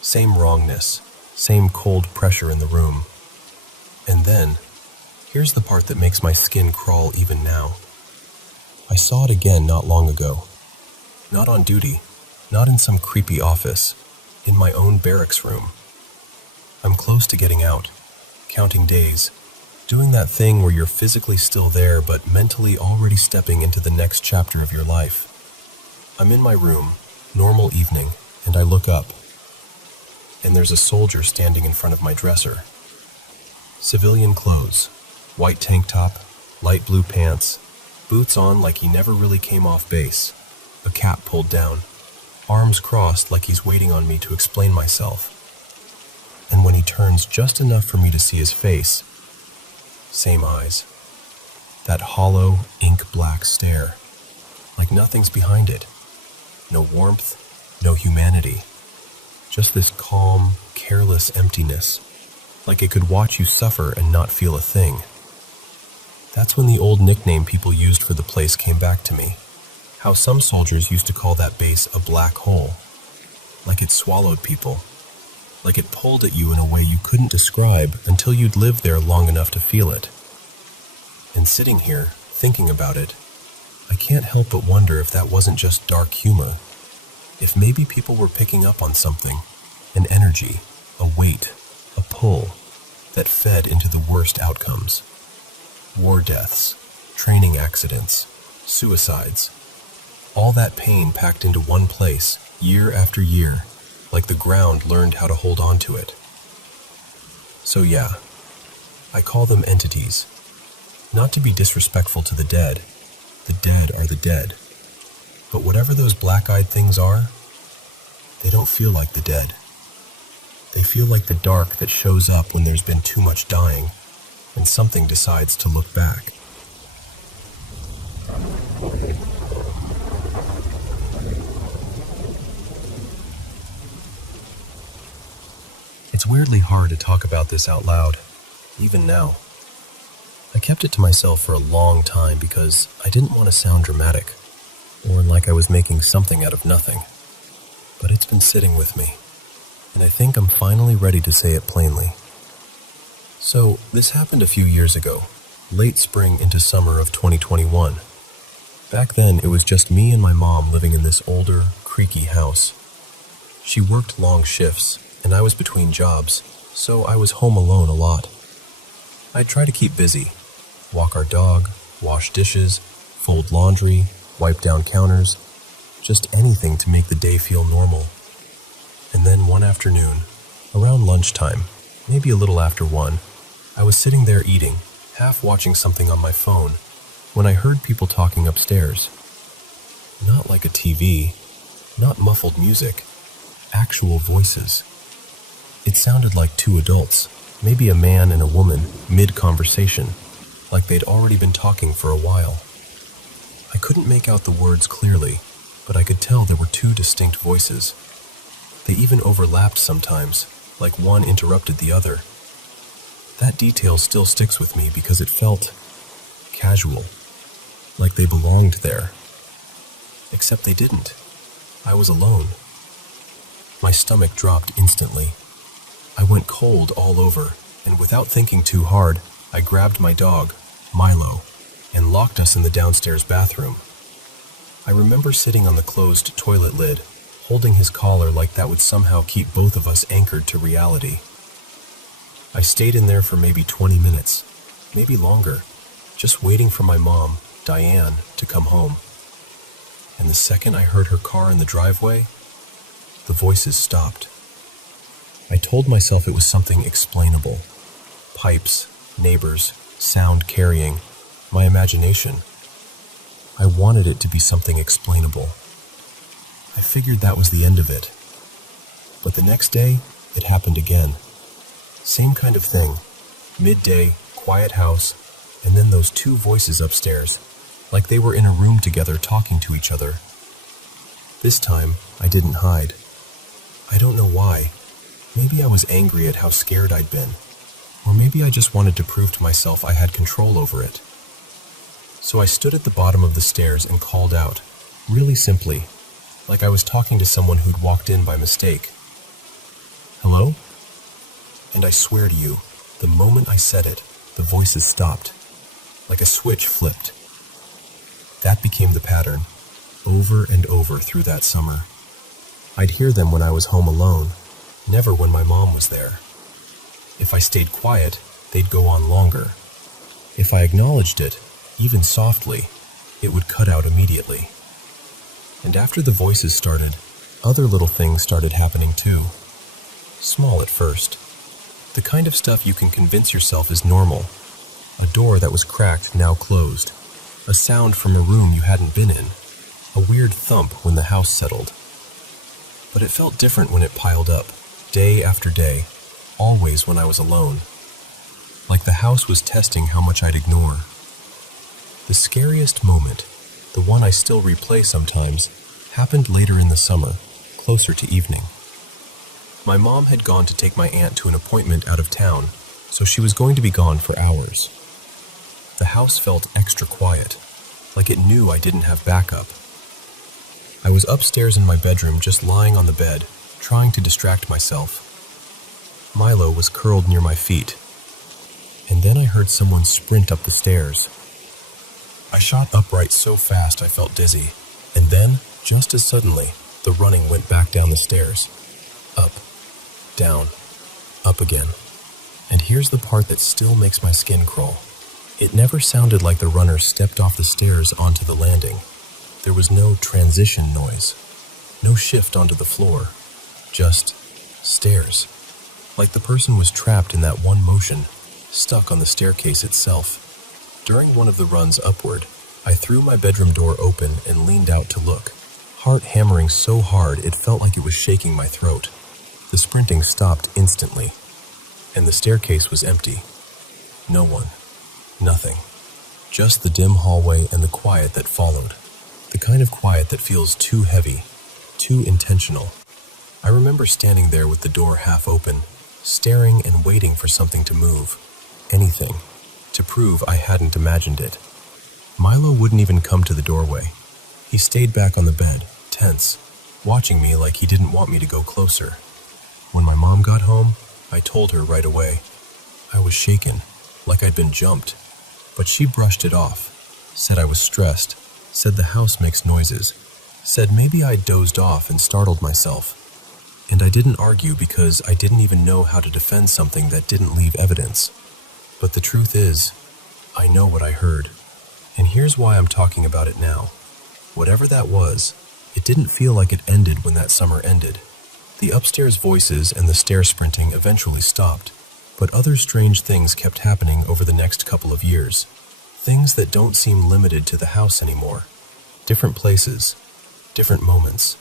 Same wrongness, same cold pressure in the room. And then, here's the part that makes my skin crawl even now. I saw it again not long ago. Not on duty, not in some creepy office, in my own barracks room. I'm close to getting out, counting days, doing that thing where you're physically still there but mentally already stepping into the next chapter of your life. I'm in my room, normal evening, and I look up. And there's a soldier standing in front of my dresser. Civilian clothes, white tank top, light blue pants, boots on like he never really came off base, a cap pulled down, arms crossed like he's waiting on me to explain myself. And when he turns just enough for me to see his face, same eyes. That hollow, ink-black stare, like nothing's behind it. No warmth, no humanity. Just this calm, careless emptiness, like it could watch you suffer and not feel a thing. That's when the old nickname people used for the place came back to me. How some soldiers used to call that base a black hole. Like it swallowed people. Like it pulled at you in a way you couldn't describe until you'd lived there long enough to feel it. And sitting here, thinking about it, I can't help but wonder if that wasn't just dark humor. If maybe people were picking up on something, an energy, a weight, a pull, that fed into the worst outcomes. War deaths, training accidents, suicides. All that pain packed into one place, year after year, like the ground learned how to hold on to it. So yeah, I call them entities. Not to be disrespectful to the dead are the dead. But whatever those black-eyed things are, they don't feel like the dead. They feel like the dark that shows up when there's been too much dying, and something decides to look back. It's weirdly hard to talk about this out loud, even now. I kept it to myself for a long time because I didn't want to sound dramatic, or like I was making something out of nothing. But it's been sitting with me, and I think I'm finally ready to say it plainly. So, this happened a few years ago, late spring into summer of 2021. Back then, it was just me and my mom living in this older, creaky house. She worked long shifts, and I was between jobs, so I was home alone a lot. I'd try to keep busy, walk our dog, wash dishes, fold laundry, wipe down counters, just anything to make the day feel normal. And then one afternoon, around lunchtime, maybe a little after 1, I was sitting there eating, half watching something on my phone, when I heard people talking upstairs. Not like a TV, not muffled music, actual voices. It sounded like 2 adults, maybe a man and a woman, mid-conversation, like they'd already been talking for a while. I couldn't make out the words clearly, but I could tell there were 2 distinct voices. They even overlapped sometimes, like one interrupted the other. That detail still sticks with me because it felt casual, like they belonged there. Except they didn't. I was alone. My stomach dropped instantly. I went cold all over, and without thinking too hard, I grabbed my dog, Milo, and locked us in the downstairs bathroom. I remember sitting on the closed toilet lid, holding his collar like that would somehow keep both of us anchored to reality. I stayed in there for maybe 20 minutes, maybe longer, just waiting for my mom, Diane, to come home. And the second I heard her car in the driveway, the voices stopped. I told myself it was something explainable. Pipes, neighbors, sound carrying, my imagination. I wanted it to be something explainable. I figured that was the end of it. But the next day, it happened again. Same kind of thing. Midday, quiet house, and then those 2 voices upstairs, like they were in a room together talking to each other. This time, I didn't hide. I don't know why. Maybe I was angry at how scared I'd been. Or maybe I just wanted to prove to myself I had control over it. So I stood at the bottom of the stairs and called out, really simply, like I was talking to someone who'd walked in by mistake. Hello? And I swear to you, the moment I said it, the voices stopped, like a switch flipped. That became the pattern, over and over through that summer. I'd hear them when I was home alone, never when my mom was there. If I stayed quiet, they'd go on longer. If I acknowledged it, even softly, it would cut out immediately. And after the voices started, other little things started happening too. Small at first. The kind of stuff you can convince yourself is normal. A door that was cracked now closed. A sound from a room you hadn't been in. A weird thump when the house settled. But it felt different when it piled up, day after day, always when I was alone. Like the house was testing how much I'd ignore. The scariest moment, the one I still replay sometimes, happened later in the summer, closer to evening. My mom had gone to take my aunt to an appointment out of town, so she was going to be gone for hours. The house felt extra quiet, like it knew I didn't have backup. I was upstairs in my bedroom just lying on the bed, trying to distract myself. Milo was curled near my feet, and then I heard someone sprint up the stairs. I shot upright so fast I felt dizzy, and then, just as suddenly, the running went back down the stairs. Up, down, up again. And here's the part that still makes my skin crawl. It never sounded like the runner stepped off the stairs onto the landing. There was no transition noise, no shift onto the floor, just stairs. Like the person was trapped in that one motion, stuck on the staircase itself. During one of the runs upward, I threw my bedroom door open and leaned out to look, heart hammering so hard it felt like it was shaking my throat. The sprinting stopped instantly, and the staircase was empty. No one. Nothing. Just the dim hallway and the quiet that followed. The kind of quiet that feels too heavy, too intentional. I remember standing there with the door half open, staring and waiting for something to move. Anything. To prove I hadn't imagined it. Milo wouldn't even come to the doorway. He stayed back on the bed, tense, watching me like he didn't want me to go closer. When my mom got home, I told her right away. I was shaken, like I'd been jumped, but she brushed it off, said I was stressed, said the house makes noises, said maybe I'd dozed off and startled myself. And I didn't argue because I didn't even know how to defend something that didn't leave evidence. But the truth is, I know what I heard. And here's why I'm talking about it now. Whatever that was, it didn't feel like it ended when that summer ended. The upstairs voices and the stair sprinting eventually stopped, but other strange things kept happening over the next couple of years. Things that don't seem limited to the house anymore. Different places, different moments.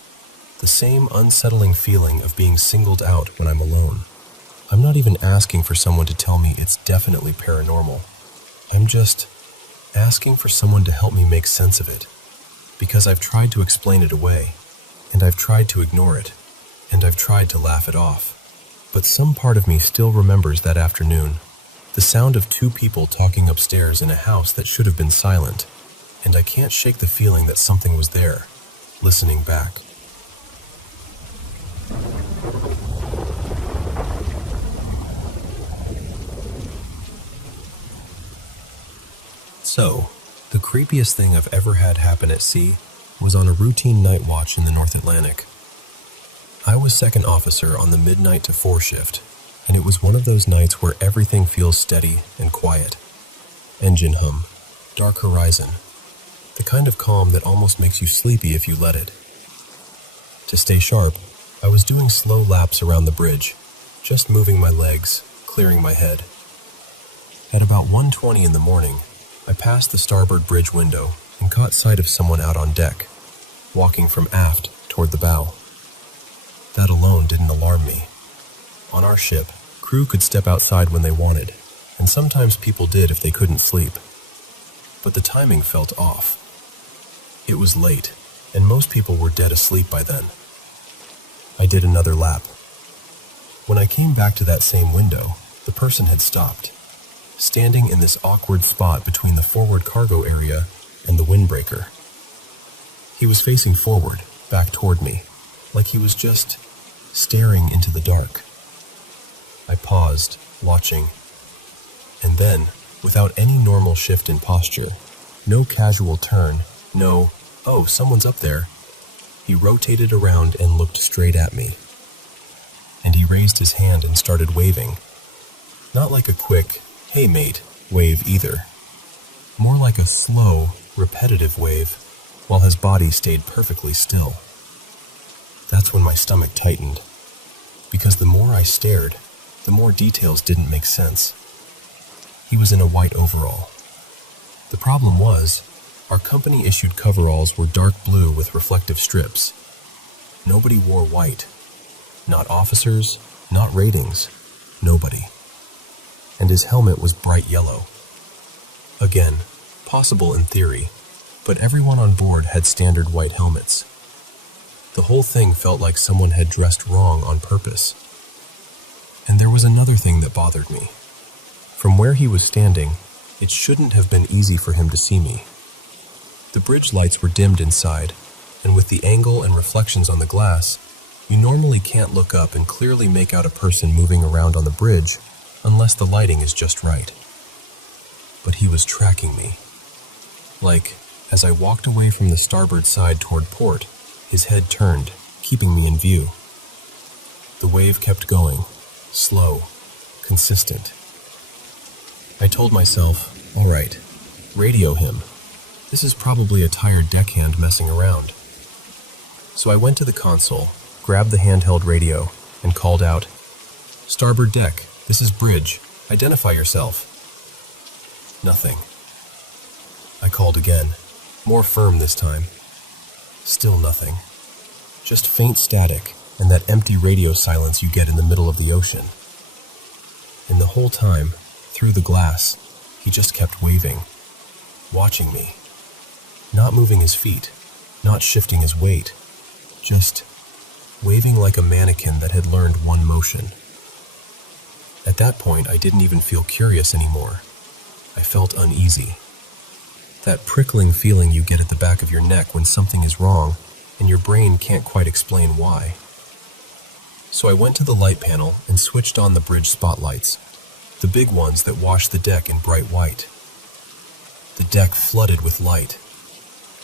The same unsettling feeling of being singled out when I'm alone. I'm not even asking for someone to tell me it's definitely paranormal. I'm just asking for someone to help me make sense of it. Because I've tried to explain it away, and I've tried to ignore it, and I've tried to laugh it off. But some part of me still remembers that afternoon, the sound of two people talking upstairs in a house that should have been silent, and I can't shake the feeling that something was there, listening back. So, the creepiest thing I've ever had happen at sea was on a routine night watch in the North Atlantic. I was second officer on the midnight to 4 shift, and it was one of those nights where everything feels steady and quiet. Engine hum, dark horizon, the kind of calm that almost makes you sleepy if you let it. To stay sharp, I was doing slow laps around the bridge, just moving my legs, clearing my head. At about 1:20 in the morning, I passed the starboard bridge window and caught sight of someone out on deck, walking from aft toward the bow. That alone didn't alarm me. On our ship, crew could step outside when they wanted, and sometimes people did if they couldn't sleep. But the timing felt off. It was late, and most people were dead asleep by then. I did another lap. When I came back to that same window, the person had stopped, standing in this awkward spot between the forward cargo area and the windbreaker. He was facing forward, back toward me, like he was just staring into the dark. I paused, watching, and then, without any normal shift in posture, no casual turn, no, "Oh, someone's up there," he rotated around and looked straight at me. And he raised his hand and started waving. Not like a quick, "Hey mate," wave either. More like a slow, repetitive wave, while his body stayed perfectly still. That's when my stomach tightened, because the more I stared, the more details didn't make sense. He was in a white overall. The problem was, our company-issued coveralls were dark blue with reflective strips. Nobody wore white. Not officers, not ratings, nobody. And his helmet was bright yellow. Again, possible in theory, but everyone on board had standard white helmets. The whole thing felt like someone had dressed wrong on purpose. And there was another thing that bothered me. From where he was standing, it shouldn't have been easy for him to see me. The bridge lights were dimmed inside, and with the angle and reflections on the glass, you normally can't look up and clearly make out a person moving around on the bridge unless the lighting is just right. But he was tracking me. Like, as I walked away from the starboard side toward port, his head turned, keeping me in view. The wave kept going, slow, consistent. I told myself, all right, radio him. This is probably a tired deckhand messing around. So I went to the console, grabbed the handheld radio, and called out, "Starboard deck, this is Bridge. Identify yourself." Nothing. I called again, more firm this time. Still nothing. Just faint static and that empty radio silence you get in the middle of the ocean. And the whole time, through the glass, he just kept waving, watching me. Not moving his feet, not shifting his weight, just waving like a mannequin that had learned one motion. At that point, I didn't even feel curious anymore. I felt uneasy. That prickling feeling you get at the back of your neck when something is wrong and your brain can't quite explain why. So I went to the light panel and switched on the bridge spotlights. the big ones that wash the deck in bright white. The deck flooded with light.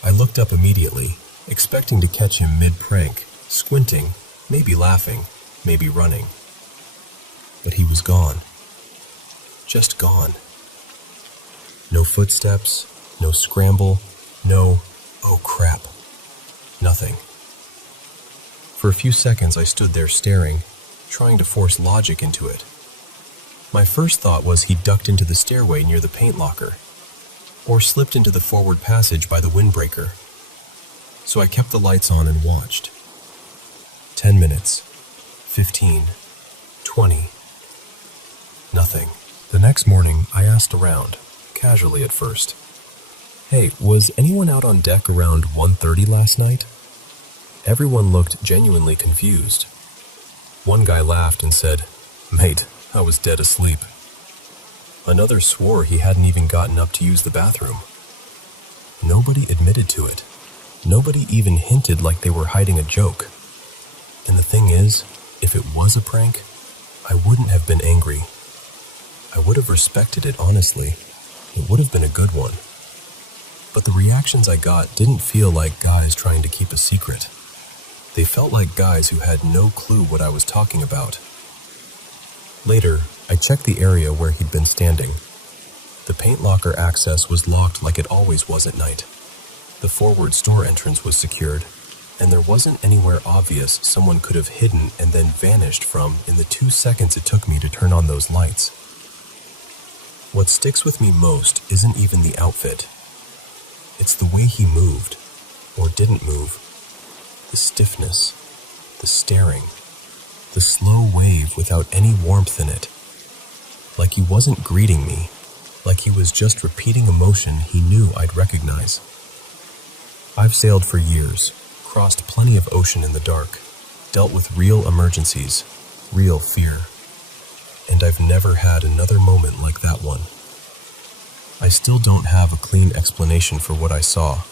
I looked up immediately, expecting to catch him mid-prank, squinting, maybe laughing, maybe running. But he was gone. Just gone. No footsteps, no scramble, no, oh crap, nothing. For a few seconds I stood there staring, trying to force logic into it. My first thought was he ducked into the stairway near the paint locker, or slipped into the forward passage by the windbreaker. So I kept the lights on and watched. 10 minutes, 15, 20, nothing. The next morning I asked around, casually at first. Hey, was anyone out on deck around 1:30 last night? Everyone looked genuinely confused. One guy laughed and said, "Mate, I was dead asleep." Another swore he hadn't even gotten up to use the bathroom. Nobody admitted to it. Nobody even hinted like they were hiding a joke. And the thing is, if it was a prank, I wouldn't have been angry. I would have respected it honestly. It would have been a good one. But the reactions I got didn't feel like guys trying to keep a secret. They felt like guys who had no clue what I was talking about. Later, I checked the area where he'd been standing. The paint locker access was locked like it always was at night. The forward store entrance was secured, and there wasn't anywhere obvious someone could have hidden and then vanished from in the 2 seconds it took me to turn on those lights. What sticks with me most isn't even the outfit. It's the way he moved, or didn't move. The stiffness, the staring, the slow wave without any warmth in it. Like he wasn't greeting me, like he was just repeating a motion he knew I'd recognize. I've sailed for years, crossed plenty of ocean in the dark, dealt with real emergencies, real fear, and I've never had another moment like that one. I still don't have a clean explanation for what I saw.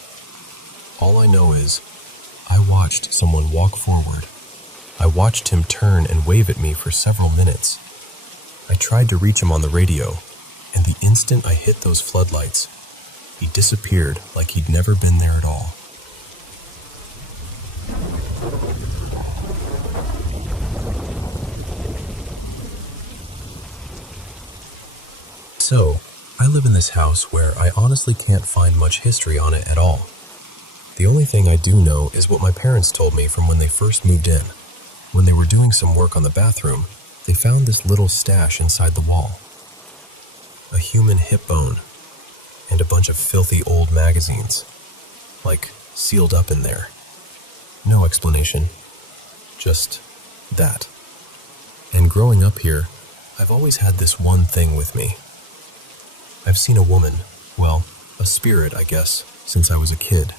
All I know is, I watched someone walk forward. I watched him turn and wave at me for several minutes. I tried to reach him on the radio, and the instant I hit those floodlights, he disappeared like he'd never been there at all. So, I live in this house where I honestly can't find much history on it at all. The only thing I do know is what my parents told me from when they first moved in. When they were doing some work on the bathroom, they found this little stash inside the wall. A human hip bone, and a bunch of filthy old magazines, like sealed up in there. No explanation, just that. And growing up here, I've always had this one thing with me. I've seen a woman, well, a spirit, I guess, since I was a kid.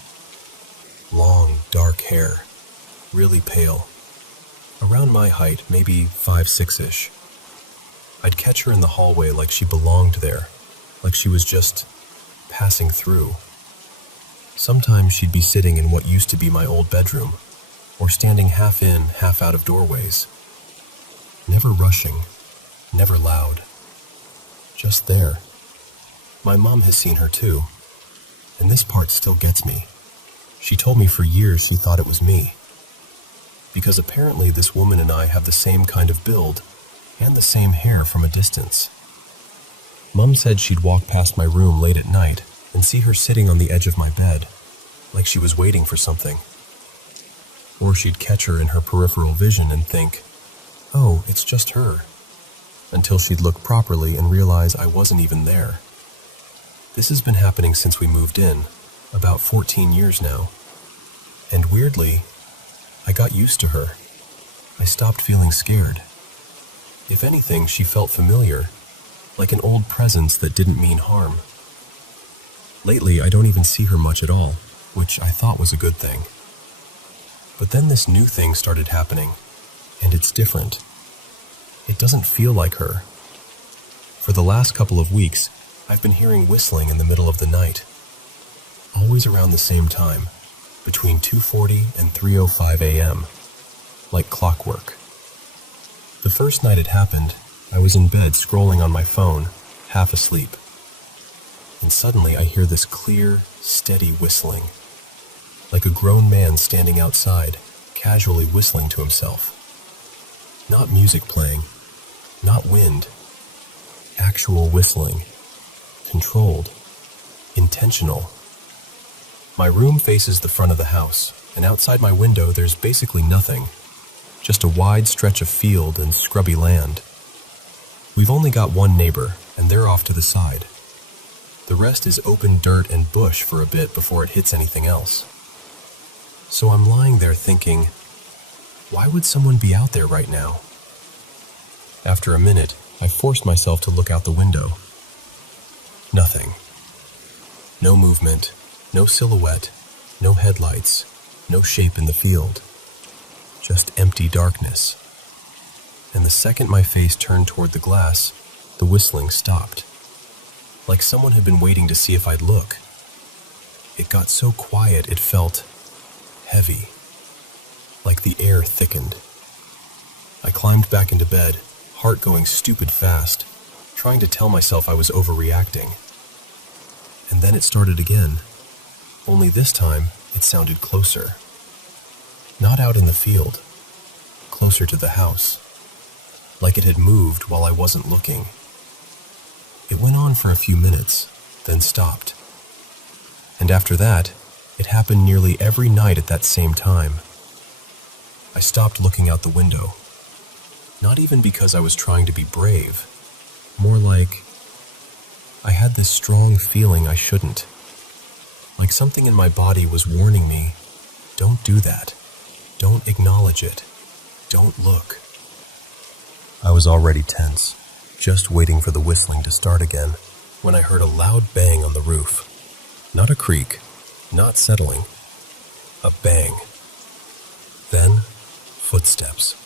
Long, dark hair, really pale. Around my height, maybe 5'6"-ish. I'd catch her in the hallway like she belonged there, like she was just passing through. Sometimes she'd be sitting in what used to be my old bedroom, or standing half in, half out of doorways. Never rushing, never loud. Just there. My mom has seen her too, and this part still gets me. She told me for years she thought it was me. Because apparently this woman and I have the same kind of build, and the same hair from a distance. Mom said she'd walk past my room late at night and see her sitting on the edge of my bed, like she was waiting for something. Or she'd catch her in her peripheral vision and think, oh, it's just her, until she'd look properly and realize I wasn't even there. This has been happening since we moved in, about 14 years now. And weirdly, I got used to her. I stopped feeling scared. If anything, she felt familiar, like an old presence that didn't mean harm. Lately, I don't even see her much at all, which I thought was a good thing. But then this new thing started happening, and it's different. It doesn't feel like her. For the last couple of weeks, I've been hearing whistling in the middle of the night. Always around the same time, between 2:40 and 3:05 a.m., like clockwork. The first night it happened, I was in bed scrolling on my phone, half asleep. And suddenly I hear this clear, steady whistling, like a grown man standing outside, casually whistling to himself. Not music playing, not wind. Actual whistling. Controlled. Intentional. My room faces the front of the house, and outside my window there's basically nothing. Just a wide stretch of field and scrubby land. We've only got one neighbor, and they're off to the side. The rest is open dirt and bush for a bit before it hits anything else. So I'm lying there thinking, why would someone be out there right now? After a minute, I forced myself to look out the window. Nothing. No movement, no silhouette, no headlights, no shape in the field. Just empty darkness. And the second my face turned toward the glass, the whistling stopped. Like someone had been waiting to see if I'd look. It got so quiet it felt heavy, like the air thickened. I climbed back into bed, heart going stupid fast, trying to tell myself I was overreacting. And then it started again, only this time it sounded closer. Not out in the field, closer to the house, like it had moved while I wasn't looking. It went on for a few minutes, then stopped. And after that, it happened nearly every night at that same time. I stopped looking out the window. Not even because I was trying to be brave. More like I had this strong feeling I shouldn't. Like something in my body was warning me, don't do that. Don't acknowledge it. Don't look. I was already tense, just waiting for the whistling to start again, when I heard a loud bang on the roof. Not a creak, not settling. A bang. Then, footsteps.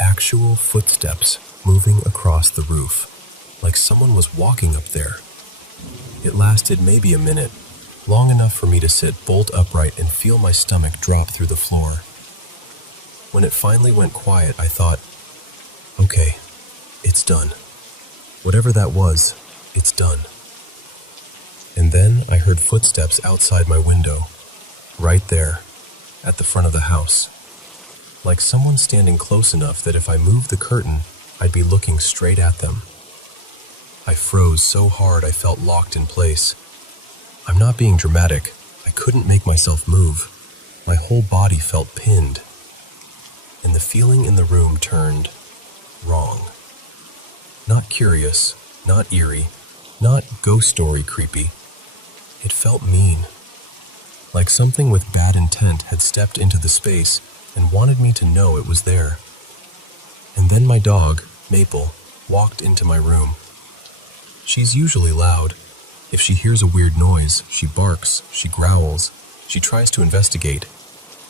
Actual footsteps moving across the roof, like someone was walking up there. It lasted maybe a minute, long enough for me to sit bolt upright and feel my stomach drop through the floor. When it finally went quiet, I thought, okay, it's done. Whatever that was, it's done. And then I heard footsteps outside my window, right there, at the front of the house. Like someone standing close enough that if I moved the curtain, I'd be looking straight at them. I froze so hard I felt locked in place. I'm not being dramatic. I couldn't make myself move. My whole body felt pinned. And the feeling in the room turned wrong. Not curious, not eerie, not ghost story creepy. It felt mean. Like something with bad intent had stepped into the space and wanted me to know it was there. And then my dog, Maple, walked into my room. She's usually loud. If she hears a weird noise, she barks, she growls, she tries to investigate.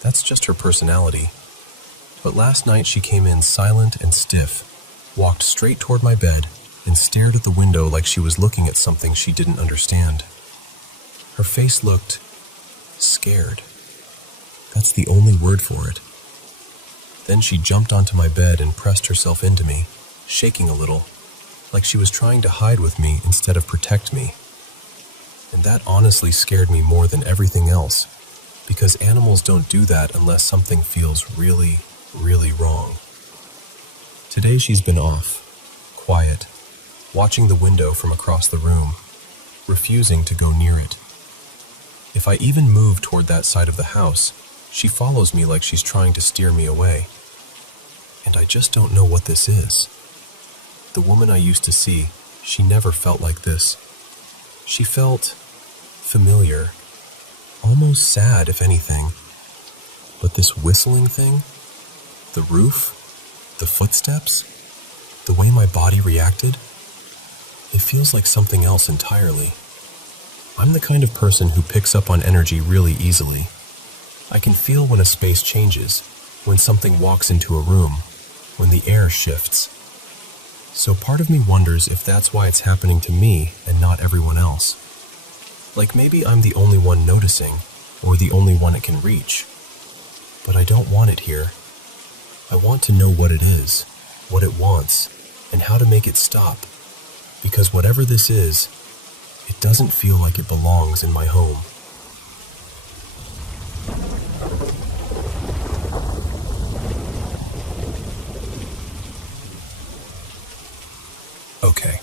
That's just her personality. But last night she came in silent and stiff, walked straight toward my bed, and stared at the window like she was looking at something she didn't understand. Her face looked scared. That's the only word for it. Then she jumped onto my bed and pressed herself into me, shaking a little, like she was trying to hide with me instead of protect me. And that honestly scared me more than everything else, because animals don't do that unless something feels really, really wrong. Today she's been off, quiet, watching the window from across the room, refusing to go near it. If I even move toward that side of the house, she follows me like she's trying to steer me away. And I just don't know what this is. The woman I used to see, she never felt like this. She felt familiar, almost sad if anything. But this whistling thing, the roof, the footsteps, the way my body reacted, it feels like something else entirely. I'm the kind of person who picks up on energy really easily. I can feel when a space changes, when something walks into a room, when the air shifts. So part of me wonders if that's why it's happening to me and not everyone else. Like maybe I'm the only one noticing, or the only one it can reach. But I don't want it here. I want to know what it is, what it wants, and how to make it stop. Because whatever this is, it doesn't feel like it belongs in my home. Okay,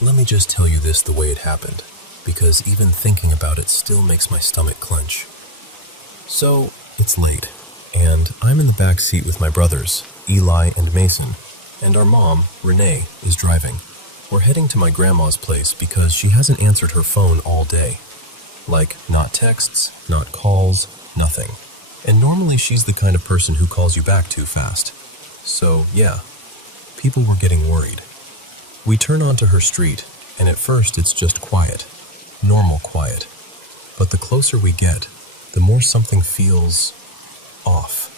let me just tell you this the way it happened, because even thinking about it still makes my stomach clench. So, it's late, and I'm in the back seat with my brothers, Eli and Mason, and our mom, Renee, is driving. We're heading to my grandma's place because she hasn't answered her phone all day. Like, not texts, not calls, nothing. And normally she's the kind of person who calls you back too fast. So, yeah, people were getting worried. We turn onto her street, and at first it's just quiet. Normal quiet. But the closer we get, the more something feels off.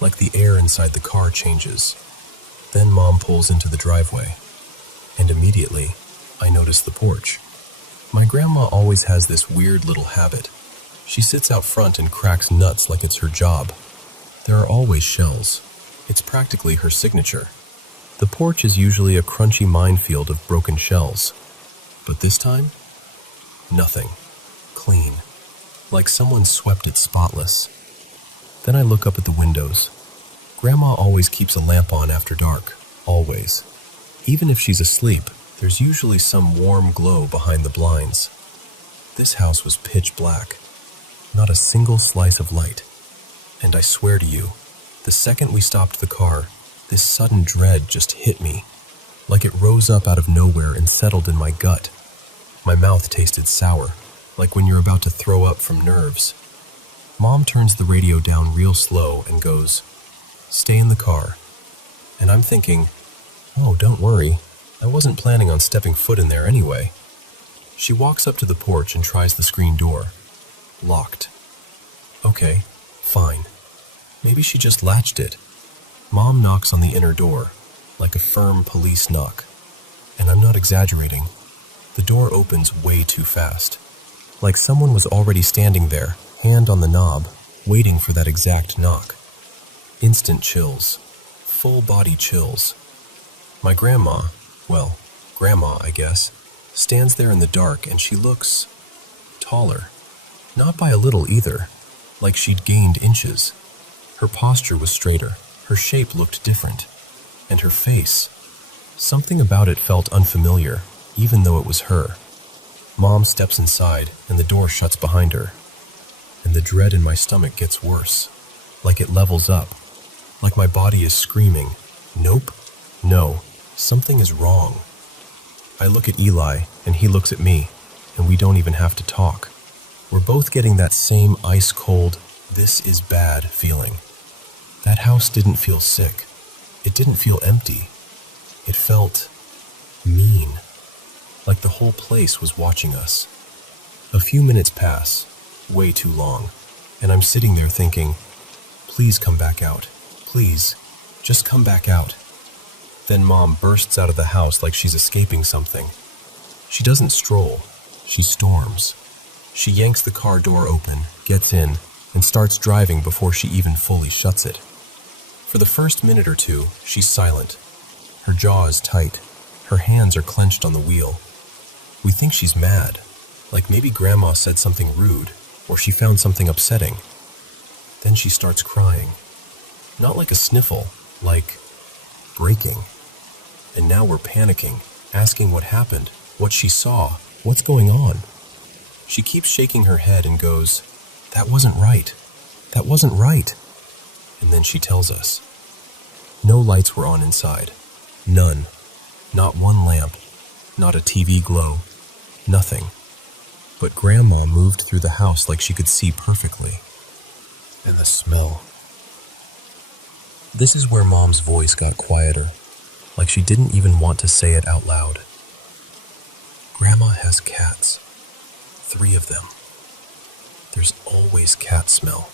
Like the air inside the car changes. Then Mom pulls into the driveway. And immediately, I notice the porch. My grandma always has this weird little habit. She sits out front and cracks nuts like it's her job. There are always shells. It's practically her signature. The porch is usually a crunchy minefield of broken shells. But this time, nothing. Clean. Like someone swept it spotless. Then I look up at the windows. Grandma always keeps a lamp on after dark. Always. Even if she's asleep, there's usually some warm glow behind the blinds. This house was pitch black. Not a single slice of light. And I swear to you, the second we stopped the car, this sudden dread just hit me, like it rose up out of nowhere and settled in my gut. My mouth tasted sour, like when you're about to throw up from nerves. Mom turns the radio down real slow and goes, "Stay in the car." And I'm thinking, oh, don't worry, I wasn't planning on stepping foot in there anyway. She walks up to the porch and tries the screen door. Locked. Okay, fine. Maybe she just latched it. Mom knocks on the inner door, like a firm police knock. And I'm not exaggerating. The door opens way too fast. Like someone was already standing there, hand on the knob, waiting for that exact knock. Instant chills. Full body chills. My grandma, well, grandma, I guess, stands there in the dark and she looks taller. Not by a little either, like she'd gained inches. Her posture was straighter. Her shape looked different. And her face, something about it felt unfamiliar, even though it was her. Mom steps inside, and the door shuts behind her. And the dread in my stomach gets worse, like it levels up, like my body is screaming, "Nope, no, something is wrong." I look at Eli, and he looks at me, and we don't even have to talk. We're both getting that same ice-cold, "this is bad" feeling. That house didn't feel sick. It didn't feel empty. It felt mean, like the whole place was watching us. A few minutes pass, way too long, and I'm sitting there thinking, please come back out. Please, just come back out. Then Mom bursts out of the house like she's escaping something. She doesn't stroll, she storms. She yanks the car door open, gets in, and starts driving before she even fully shuts it. For the first minute or two, she's silent. Her jaw is tight. Her hands are clenched on the wheel. We think she's mad, like maybe Grandma said something rude, or she found something upsetting. Then she starts crying. Not like a sniffle, like breaking. And now we're panicking, asking what happened, what she saw, what's going on. She keeps shaking her head and goes, "That wasn't right. That wasn't right." And then she tells us. No lights were on inside. None. Not one lamp. Not a TV glow. Nothing. But Grandma moved through the house like she could see perfectly. And the smell. This is where Mom's voice got quieter, like she didn't even want to say it out loud. Grandma has cats. 3 of them. There's always cat smell.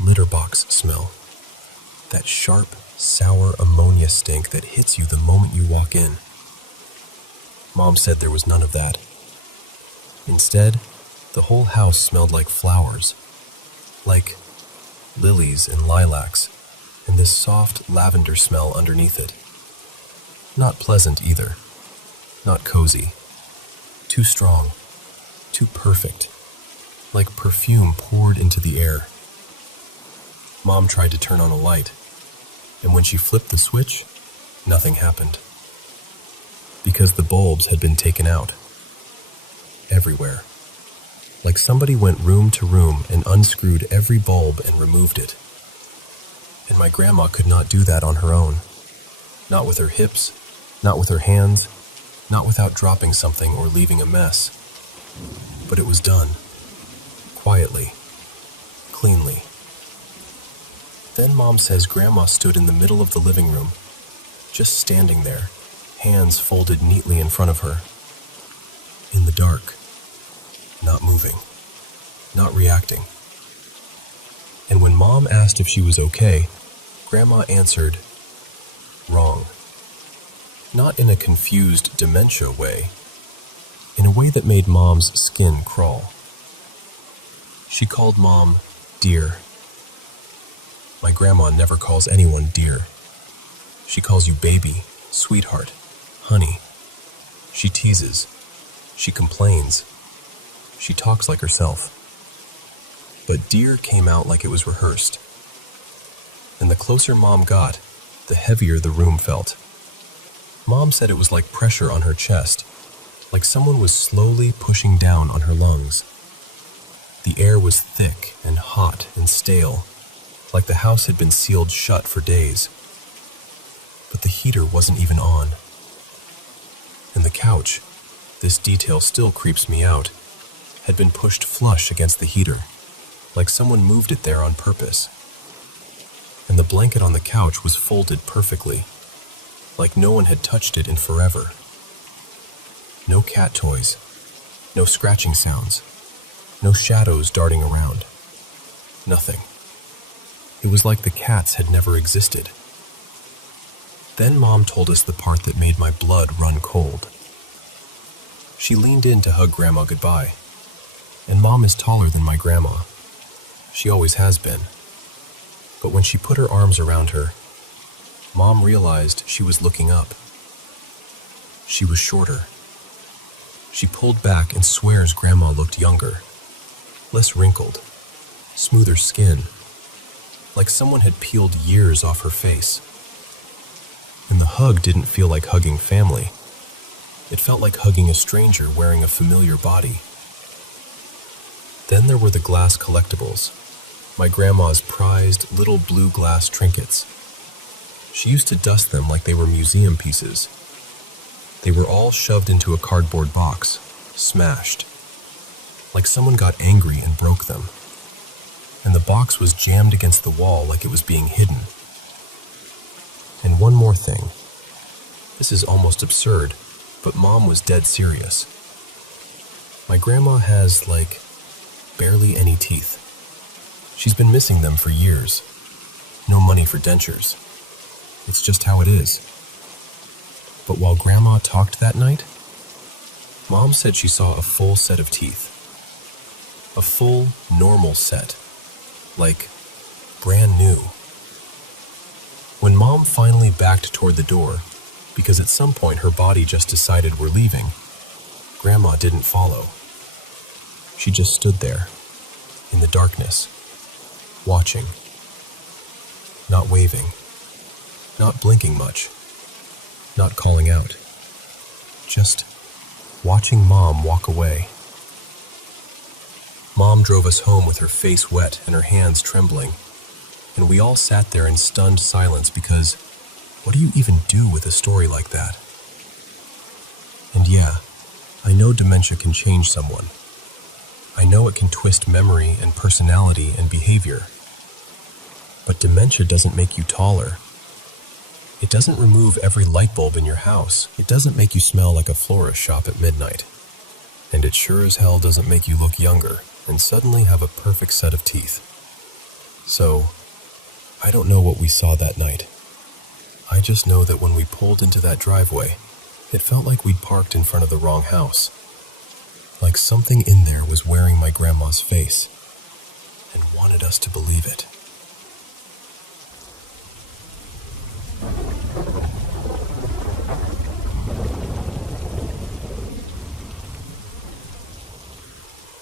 Litter box smell. That sharp, sour ammonia stink that hits you the moment you walk in. Mom said there was none of that. Instead, the whole house smelled like flowers. Like lilies and lilacs, and this soft lavender smell underneath it. Not pleasant either. Not cozy. Too strong. Too perfect. Like perfume poured into the air. Mom tried to turn on a light, and when she flipped the switch, nothing happened. Because the bulbs had been taken out. Everywhere. Like somebody went room to room and unscrewed every bulb and removed it. And my grandma could not do that on her own. Not with her hips, not with her hands, not without dropping something or leaving a mess. But it was done. Quietly. Cleanly. Then Mom says Grandma stood in the middle of the living room, just standing there, hands folded neatly in front of her. In the dark. Not moving. Not reacting. And when Mom asked if she was okay, Grandma answered, wrong. Not in a confused dementia way, in a way that made Mom's skin crawl. She called Mom dear. My grandma never calls anyone dear. She calls you baby, sweetheart, honey. She teases. She complains. She talks like herself. But dear came out like it was rehearsed. And the closer Mom got, the heavier the room felt. Mom said it was like pressure on her chest, like someone was slowly pushing down on her lungs. The air was thick and hot and stale, like the house had been sealed shut for days. But the heater wasn't even on. And the couch, this detail still creeps me out, had been pushed flush against the heater, like someone moved it there on purpose. And the blanket on the couch was folded perfectly, like no one had touched it in forever. No cat toys, no scratching sounds, no shadows darting around. Nothing. It was like the cats had never existed. Then Mom told us the part that made my blood run cold. She leaned in to hug Grandma goodbye. And Mom is taller than my grandma. She always has been. But when she put her arms around her, Mom realized she was looking up. She was shorter. She pulled back and swears Grandma looked younger, less wrinkled, smoother skin, like someone had peeled years off her face. And the hug didn't feel like hugging family. It felt like hugging a stranger wearing a familiar body. Then there were the glass collectibles, my grandma's prized little blue glass trinkets. She used to dust them like they were museum pieces. They were all shoved into a cardboard box, smashed, like someone got angry and broke them. And the box was jammed against the wall like it was being hidden. And one more thing. This is almost absurd, but Mom was dead serious. My grandma has, barely any teeth. She's been missing them for years. No money for dentures. It's just how it is. But while Grandma talked that night, Mom said she saw a full set of teeth. A full, normal set. Like, brand new. When Mom finally backed toward the door, because at some point her body just decided we're leaving, Grandma didn't follow. She just stood there, in the darkness, watching. Not waving, not blinking much, not calling out. Just watching Mom walk away. Mom drove us home with her face wet and her hands trembling, and we all sat there in stunned silence because what do you even do with a story like that? And yeah, I know dementia can change someone. I know it can twist memory and personality and behavior. But dementia doesn't make you taller. It doesn't remove every light bulb in your house. It doesn't make you smell like a florist shop at midnight. And it sure as hell doesn't make you look younger and suddenly have a perfect set of teeth. So, I don't know what we saw that night. I just know that when we pulled into that driveway, it felt like we'd parked in front of the wrong house. Like something in there was wearing my grandma's face and wanted us to believe it.